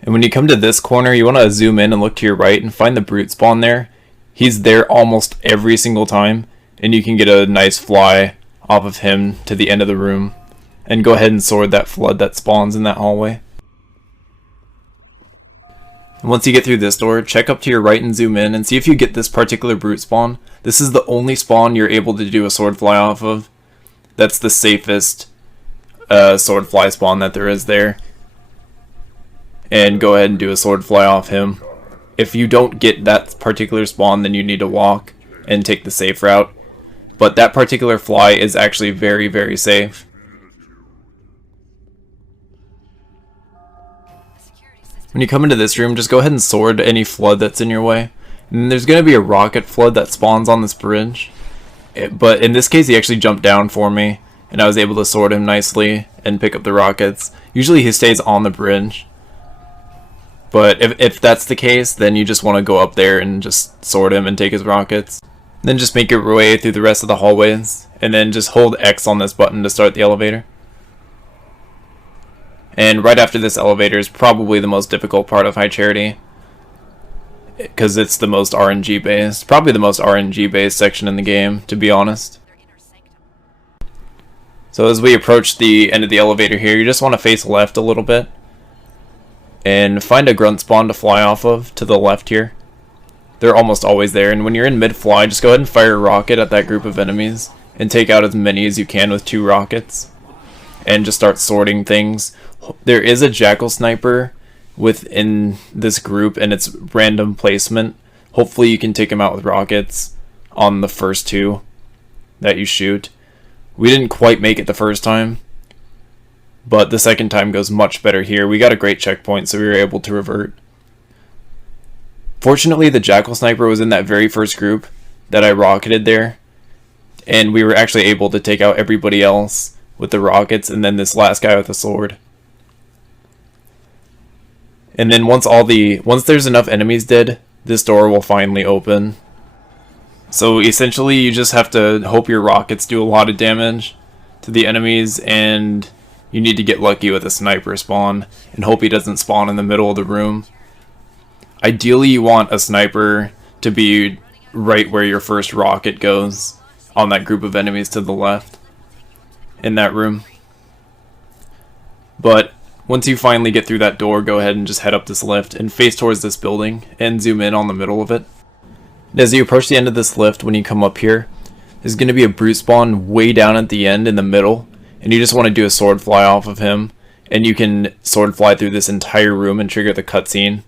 And when you come to this corner, you want to zoom in and look to your right and find the brute spawn there. He's there almost every single time, and you can get a nice fly off of him to the end of the room. And go ahead and sword that flood that spawns in that hallway. And once you get through this door, check up to your right and zoom in and see if you get this particular brute spawn. This is the only spawn you're able to do a sword fly off of. That's the safest sword fly spawn that there is there. And go ahead and do a sword fly off him. If you don't get that particular spawn, then you need to walk and take the safe route. But that particular fly is actually very, very safe. When you come into this room, just go ahead and sword any flood that's in your way. And there's going to be a rocket flood that spawns on this bridge. But in this case, he actually jumped down for me, and I was able to sword him nicely and pick up the rockets. Usually he stays on the bridge. But if that's the case, then you just want to go up there and just sword him and take his rockets. Then just make your way through the rest of the hallways, and then just hold X on this button to start the elevator. And right after this elevator is probably the most difficult part of High Charity, because it's the most RNG based. Probably the most RNG based section in the game, to be honest. So as we approach the end of the elevator here, you just want to face left a little bit. And find a grunt spawn to fly off of to the left here. They're almost always there, and when you're in mid-fly, just go ahead and fire a rocket at that group of enemies and take out as many as you can with 2 rockets. And just start sorting things. There is a jackal sniper within this group, and it's random placement. Hopefully you can take him out with rockets on the first 2 that you shoot. We didn't quite make it the first time, but the second time goes much better here. We got a great checkpoint, so we were able to revert. Fortunately, the jackal sniper was in that very first group that I rocketed there, and we were actually able to take out everybody else with the rockets, and then this last guy with a sword. And then once there's enough enemies dead this door will finally open. So essentially you just have to hope your rockets do a lot of damage to the enemies, and you need to get lucky with a sniper spawn and hope he doesn't spawn in the middle of the room. Ideally you want a sniper to be right where your first rocket goes, on that group of enemies to the left in that room. But once you finally get through that door, go ahead and just head up this lift and face towards this building and zoom in on the middle of it. And as you approach the end of this lift, when you come up here, there's going to be a brute spawn way down at the end in the middle, and you just want to do a sword fly off of him, and you can sword fly through this entire room and trigger the cutscene.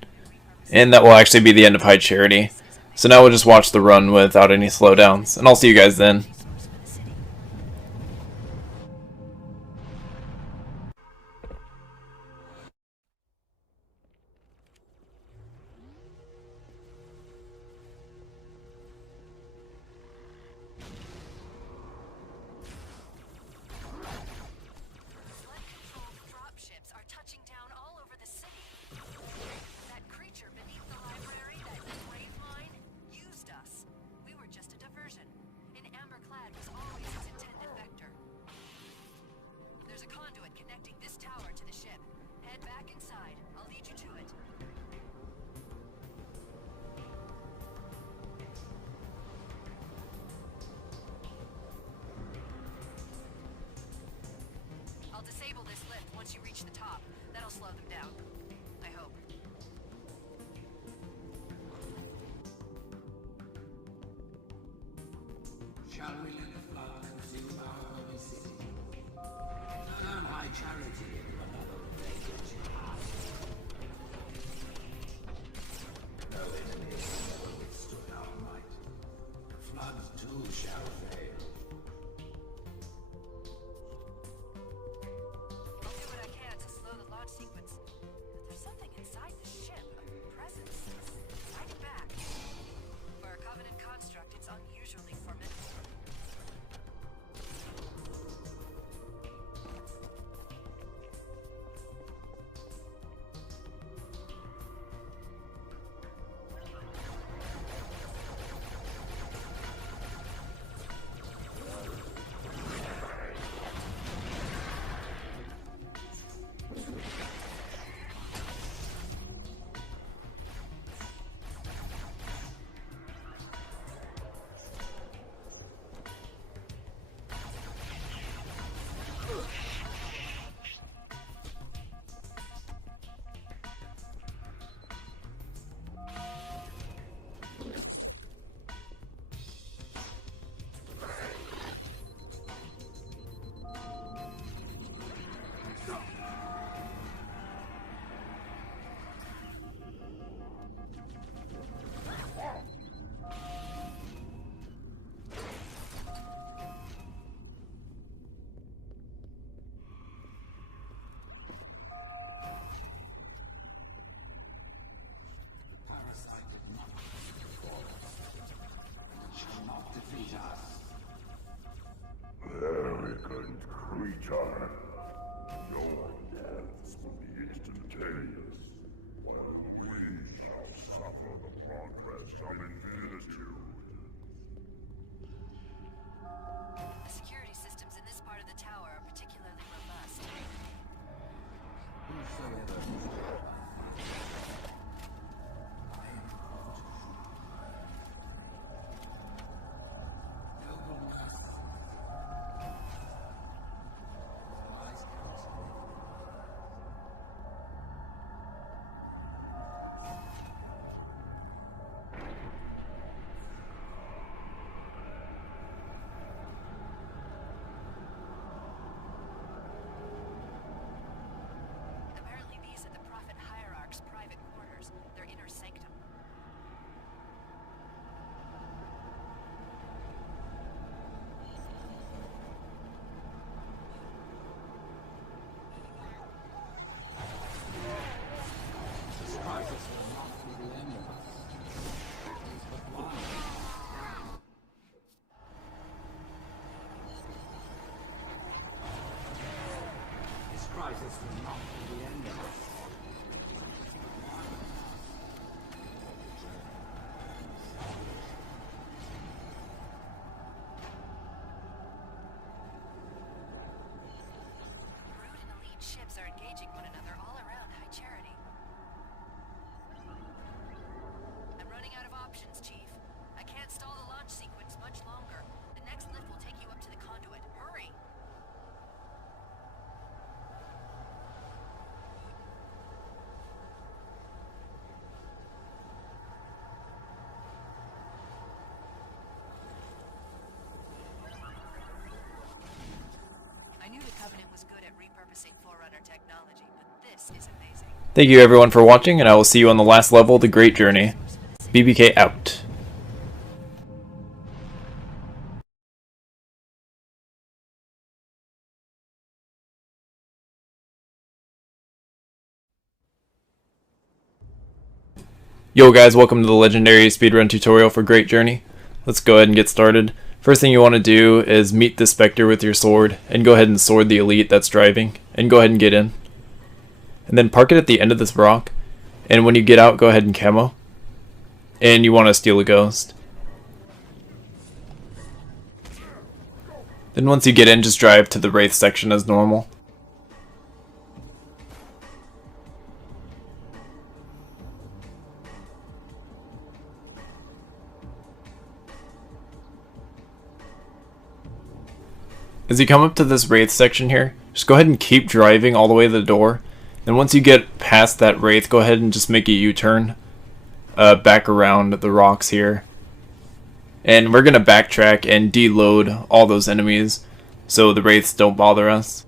And that will actually be the end of High Charity. So now we'll just watch the run without any slowdowns, and I'll see you guys then. Shall we let the flood consume our holy city? Turn High Charity into another vacant house. No enemy has ever withstood our might. The flood too shall fail. I'll do what I can to slow the launch sequence. But there's something inside the ship, a presence. Fight it back. For a Covenant construct, it's unusually formidable. Arrogant creature. Your deaths will be instantaneous, while we shall suffer the progress of infinitude. The security systems in this part of the tower are particularly robust. Crisis will not be the end of us. engaging one another all around High Charity. I'm running out of options, Chief. I can't stall the launch sequence much longer. The next lift will take you up to the conduit. Hurry! I knew the Covenant was good at repurposing Forerunner technology, but this is amazing. Thank you everyone for watching, and I will see you on the last level, The Great Journey. BBK out. Yo guys, welcome to the legendary speedrun tutorial for Great Journey. Let's go ahead and get started. First thing you want to do is meet the Spectre with your sword, and go ahead and sword the elite that's driving, and go ahead and get in. And then park it at the end of this rock, and when you get out, go ahead and camo. And you want to steal a ghost. Then once you get in, just drive to the Wraith section as normal. As you come up to this Wraith section here, just go ahead and keep driving all the way to the door. And once you get past that Wraith, go ahead and just make a U-turn back around the rocks here. And we're going to backtrack and deload all those enemies so the Wraiths don't bother us.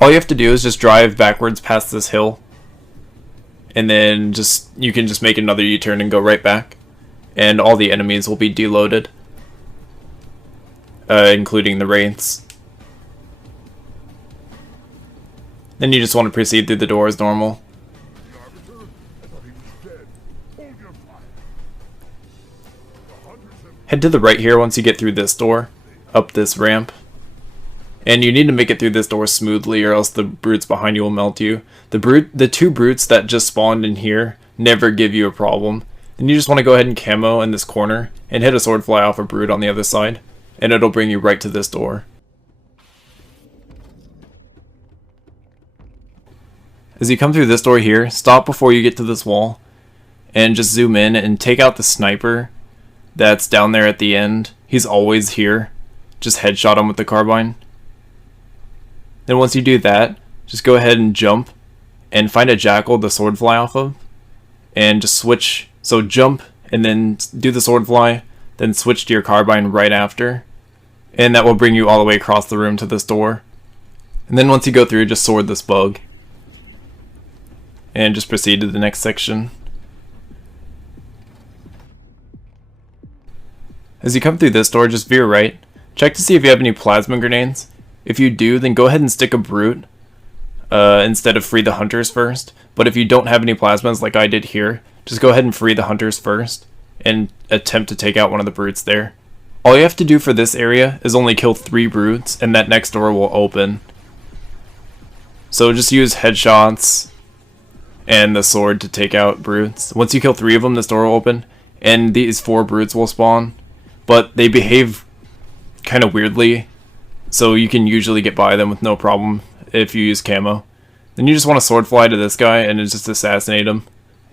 All you have to do is just drive backwards past this hill. And then you can just make another U-turn and go right back. And all the enemies will be deloaded. Including the Wraiths. Then you just want to proceed through the door as normal. Head to the right here once you get through this door, up this ramp. And you need to make it through this door smoothly or else the brutes behind you will melt you. The two brutes that just spawned in here never give you a problem. And you just want to go ahead and camo in this corner and hit a sword fly off a brute on the other side. And it'll bring you right to this door. As you come through this door here, stop before you get to this wall. And just zoom in and take out the sniper that's down there at the end. He's always here. Just headshot him with the carbine. Then once you do that, just go ahead and jump. And find a jackal the sword fly off of. And just switch. So jump and then do the sword fly. Then switch to your carbine right after. And that will bring you all the way across the room to this door. And then once you go through, just sword this bug. And just proceed to the next section. As you come through this door, just veer right. Check to see if you have any plasma grenades. If you do, then go ahead and stick a brute. Instead of free the hunters first. But if you don't have any plasmas like I did here, just go ahead and free the hunters first. And attempt to take out one of the brutes there. All you have to do for this area is only kill 3 brutes, and that next door will open. So just use headshots and the sword to take out brutes. Once you kill 3 of them, this door will open, and these 4 brutes will spawn. But they behave kind of weirdly, so you can usually get by them with no problem if you use camo. Then you just want to sword fly to this guy and just assassinate him.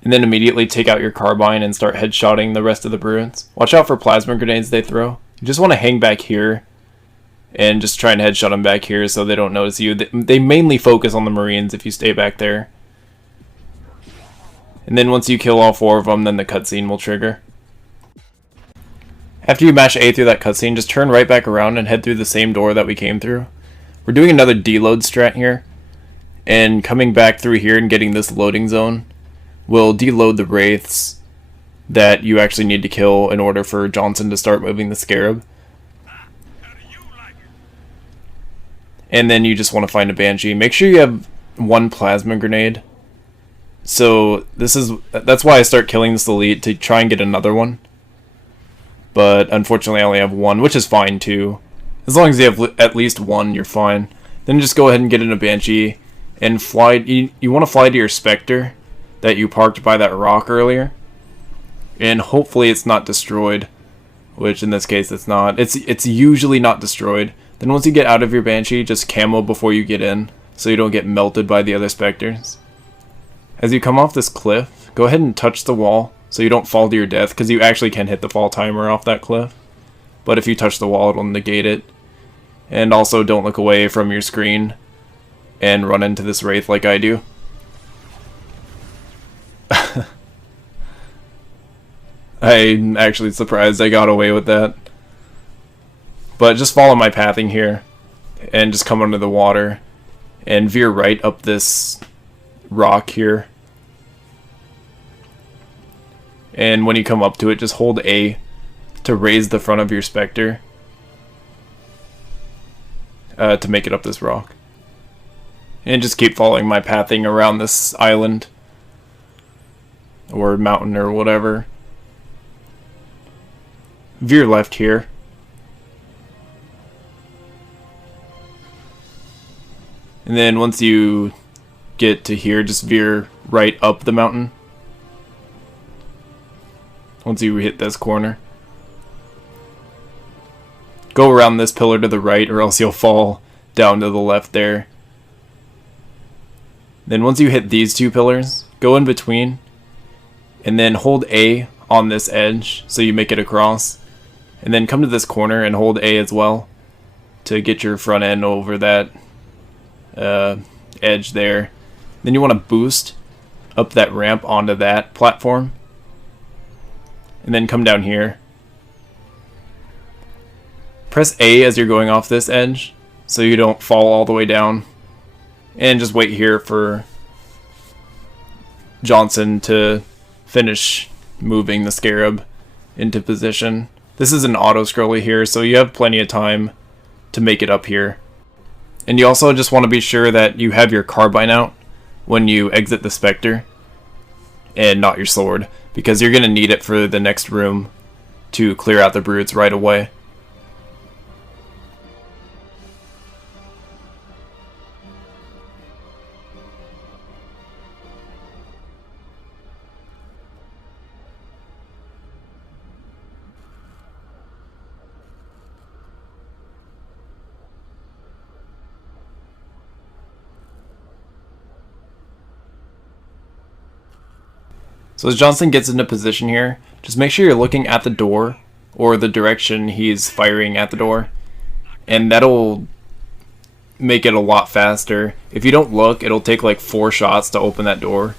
And then immediately take out your carbine and start headshotting the rest of the brutes. Watch out for plasma grenades they throw. You just want to hang back here and just try and headshot them back here so they don't notice you. They mainly focus on the Marines if you stay back there. And then once you kill all 4 of them, then the cutscene will trigger. After you mash A through that cutscene, just turn right back around and head through the same door that we came through. We're doing another deload strat here. And coming back through here and getting this loading zone will deload the Wraiths that you actually need to kill in order for Johnson to start moving the Scarab. And then you just want to find a Banshee. Make sure you have 1 plasma grenade. So that's why I start killing this elite, to try and get another one. But unfortunately I only have 1, which is fine too. As long as you have at least 1, you're fine. Then just go ahead and get in a Banshee and fly. You want to fly to your Spectre that you parked by that rock earlier, and hopefully it's not destroyed, which in this case it's not. It's usually not destroyed. Then once you get out of your Banshee, just camo before you get in, so you don't get melted by the other specters. As you come off this cliff, go ahead and touch the wall so you don't fall to your death, because you actually can hit the fall timer off that cliff. But if you touch the wall, it'll negate it. And also don't look away from your screen and run into this wraith like I do. I'm actually surprised I got away with that. But just follow my pathing here and just come under the water and veer right up this rock here. And when you come up to it, just hold A to raise the front of your Spectre to make it up this rock. And just keep following my pathing around this island or mountain or whatever. Veer left here. And then once you get to here, just veer right up the mountain. Once you hit this corner. Go around this pillar to the right, or else you'll fall down to the left there. Then once you hit these two pillars, go in between, and then hold A on this edge so you make it across. And then come to this corner and hold A as well to get your front end over that edge there. Then you want to boost up that ramp onto that platform. And then come down here. Press A as you're going off this edge so you don't fall all the way down. And just wait here for Johnson to finish moving the Scarab into position. This is an auto-scrolly here, so you have plenty of time to make it up here. And you also just want to be sure that you have your carbine out when you exit the Spectre, and not your sword, because you're going to need it for the next room to clear out the brutes right away. So as Johnson gets into position here, just make sure you're looking at the door, or the direction he's firing at the door, and that'll make it a lot faster. If you don't look, it'll take like 4 shots to open that door,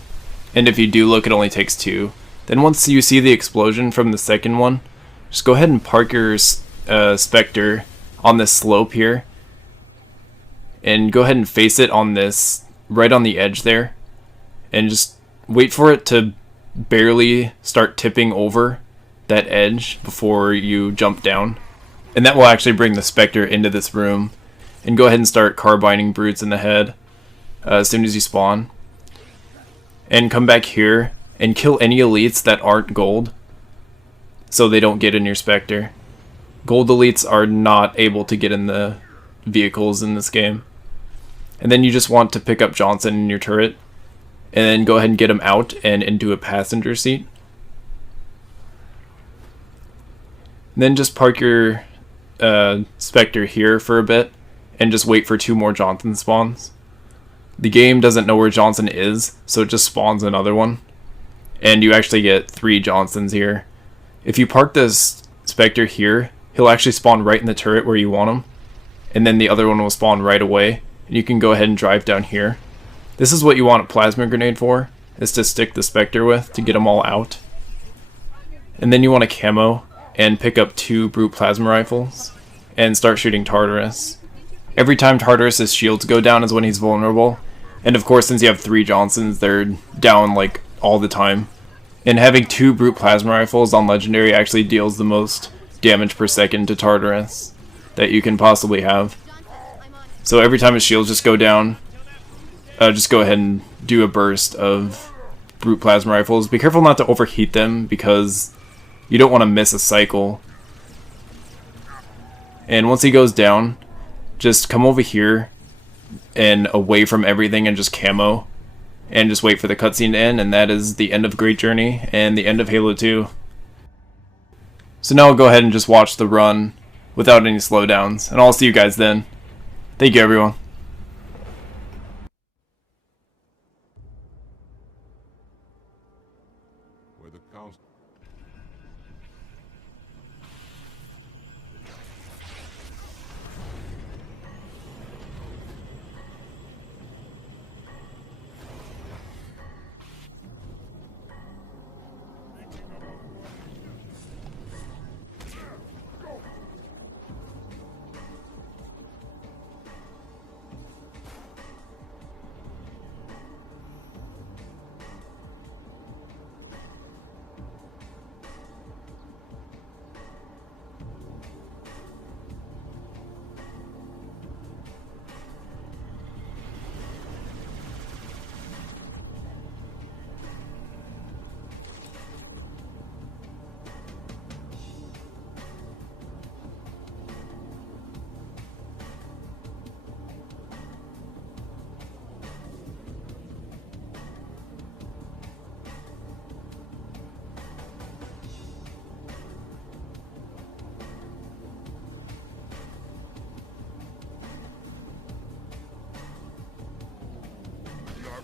and if you do look, it only takes 2. Then once you see the explosion from the second one, just go ahead and park your Spectre on this slope here, and go ahead and face it on this, right on the edge there, and just wait for it to barely start tipping over that edge before you jump down. And that will actually bring the Spectre into this room. And go ahead and start carbining brutes in the head as soon as you spawn. And come back here and kill any elites that aren't gold, so they don't get in your Spectre. Gold elites are not able to get in the vehicles in this game. And then you just want to pick up Johnson in your turret, and then go ahead and get him out and into a passenger seat. And then just park your Spectre here for a bit, and just wait for 2 more Johnson spawns. The game doesn't know where Johnson is, so it just spawns another one. And you actually get 3 Johnsons here. If you park this Spectre here, he'll actually spawn right in the turret where you want him. And then the other one will spawn right away. And you can go ahead and drive down here. This is what you want a plasma grenade for, is to stick the Spectre with to get them all out. And then you want a camo and pick up 2 brute plasma rifles and start shooting Tartarus. Every time Tartarus' shields go down is when he's vulnerable. And of course, since you have 3 Johnsons, they're down like all the time. And having 2 brute plasma rifles on legendary actually deals the most damage per second to Tartarus that you can possibly have. So every time his shields just go down, just go ahead and do a burst of brute plasma rifles. Be careful not to overheat them, because you don't want to miss a cycle. And once he goes down, just come over here and away from everything and just camo. And just wait for the cutscene to end, and that is the end of Great Journey and the end of Halo 2. So now I'll go ahead and just watch the run without any slowdowns, and I'll see you guys then. Thank you, everyone.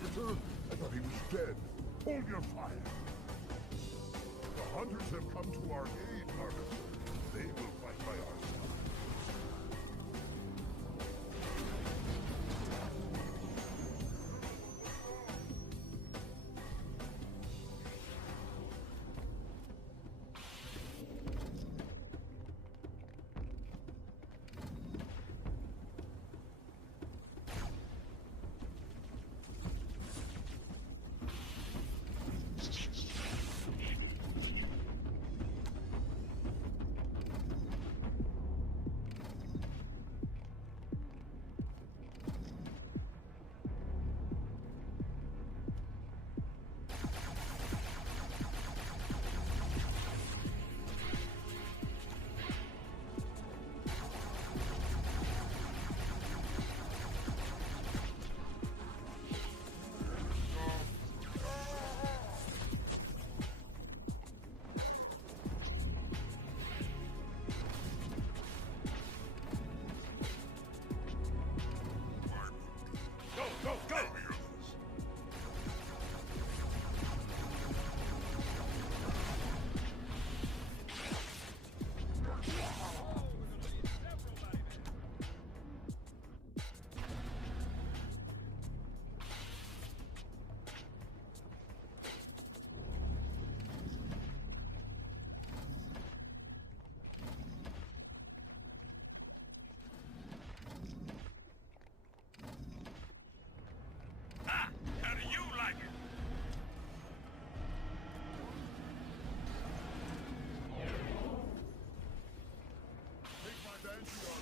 Arbiter? I thought he was dead. Hold your fire. The hunters have come to our aid, Arbiter. They will fight by our side. Go, go, go! How do you like it? Take my Banshee on.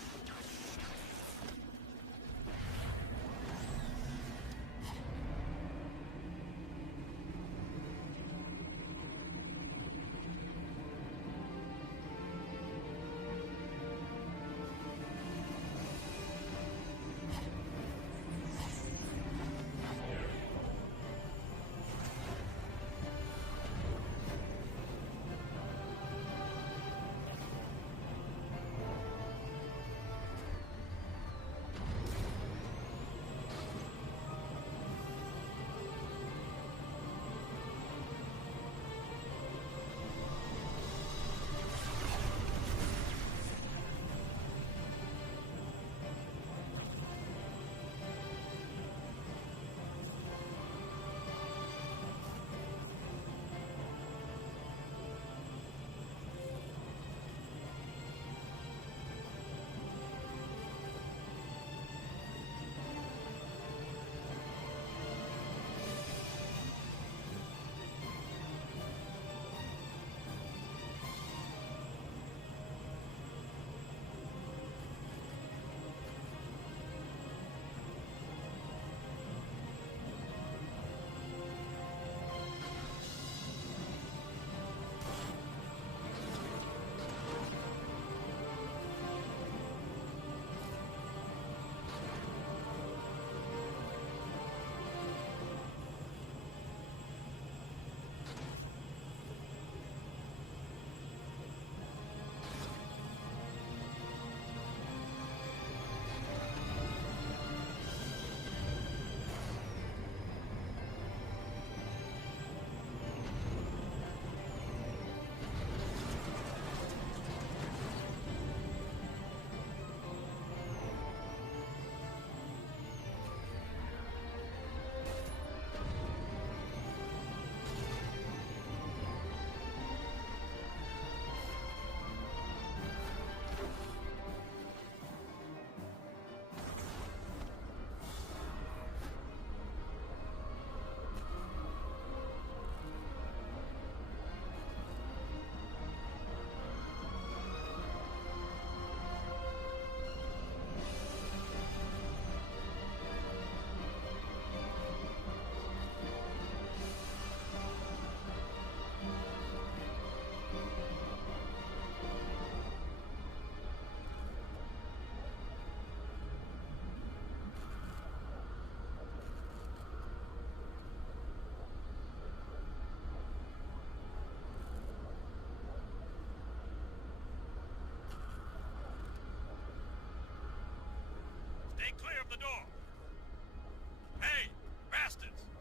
Stay clear of the door. Hey, bastards!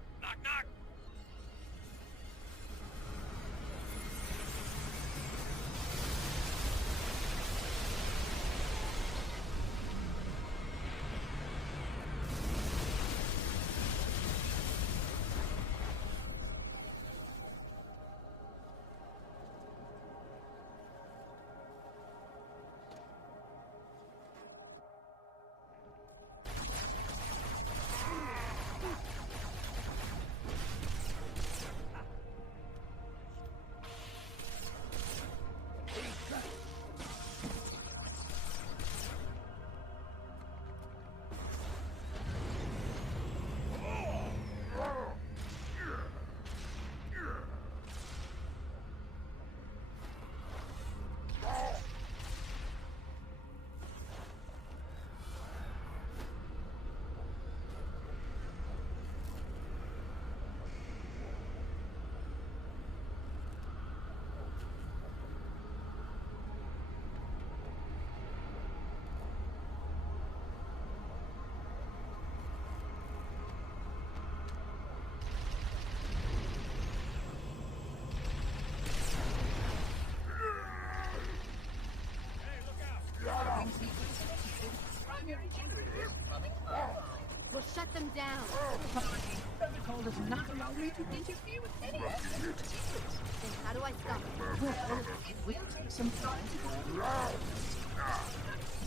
primary generators coming online. We'll shut them down. Apologies. Protocol does not allow me to interfere with any aspect of secrets. Then how do I stop it? Well, it will take some time to go.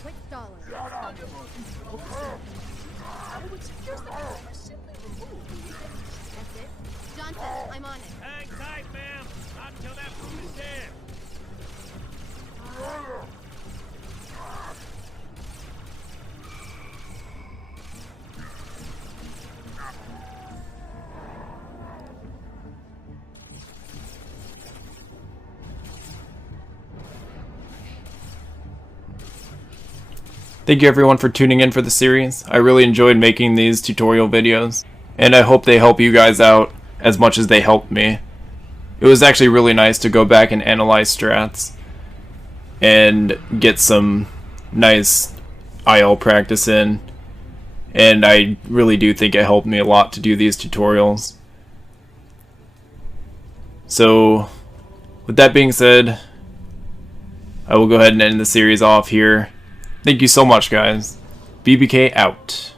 Quit stalling. Under more control facility. I would suggest that you simply remove the index. That's it? Johnson, I'm on it. Hang tight, ma'am. Not until that food is dead. Thank you everyone for tuning in for the series. I really enjoyed making these tutorial videos, and I hope they help you guys out as much as they helped me. It was actually really nice to go back and analyze strats and get some nice IL practice in, and I really do think it helped me a lot to do these tutorials. So with that being said, I will go ahead and end the series off here. Thank you so much, guys. BBK out.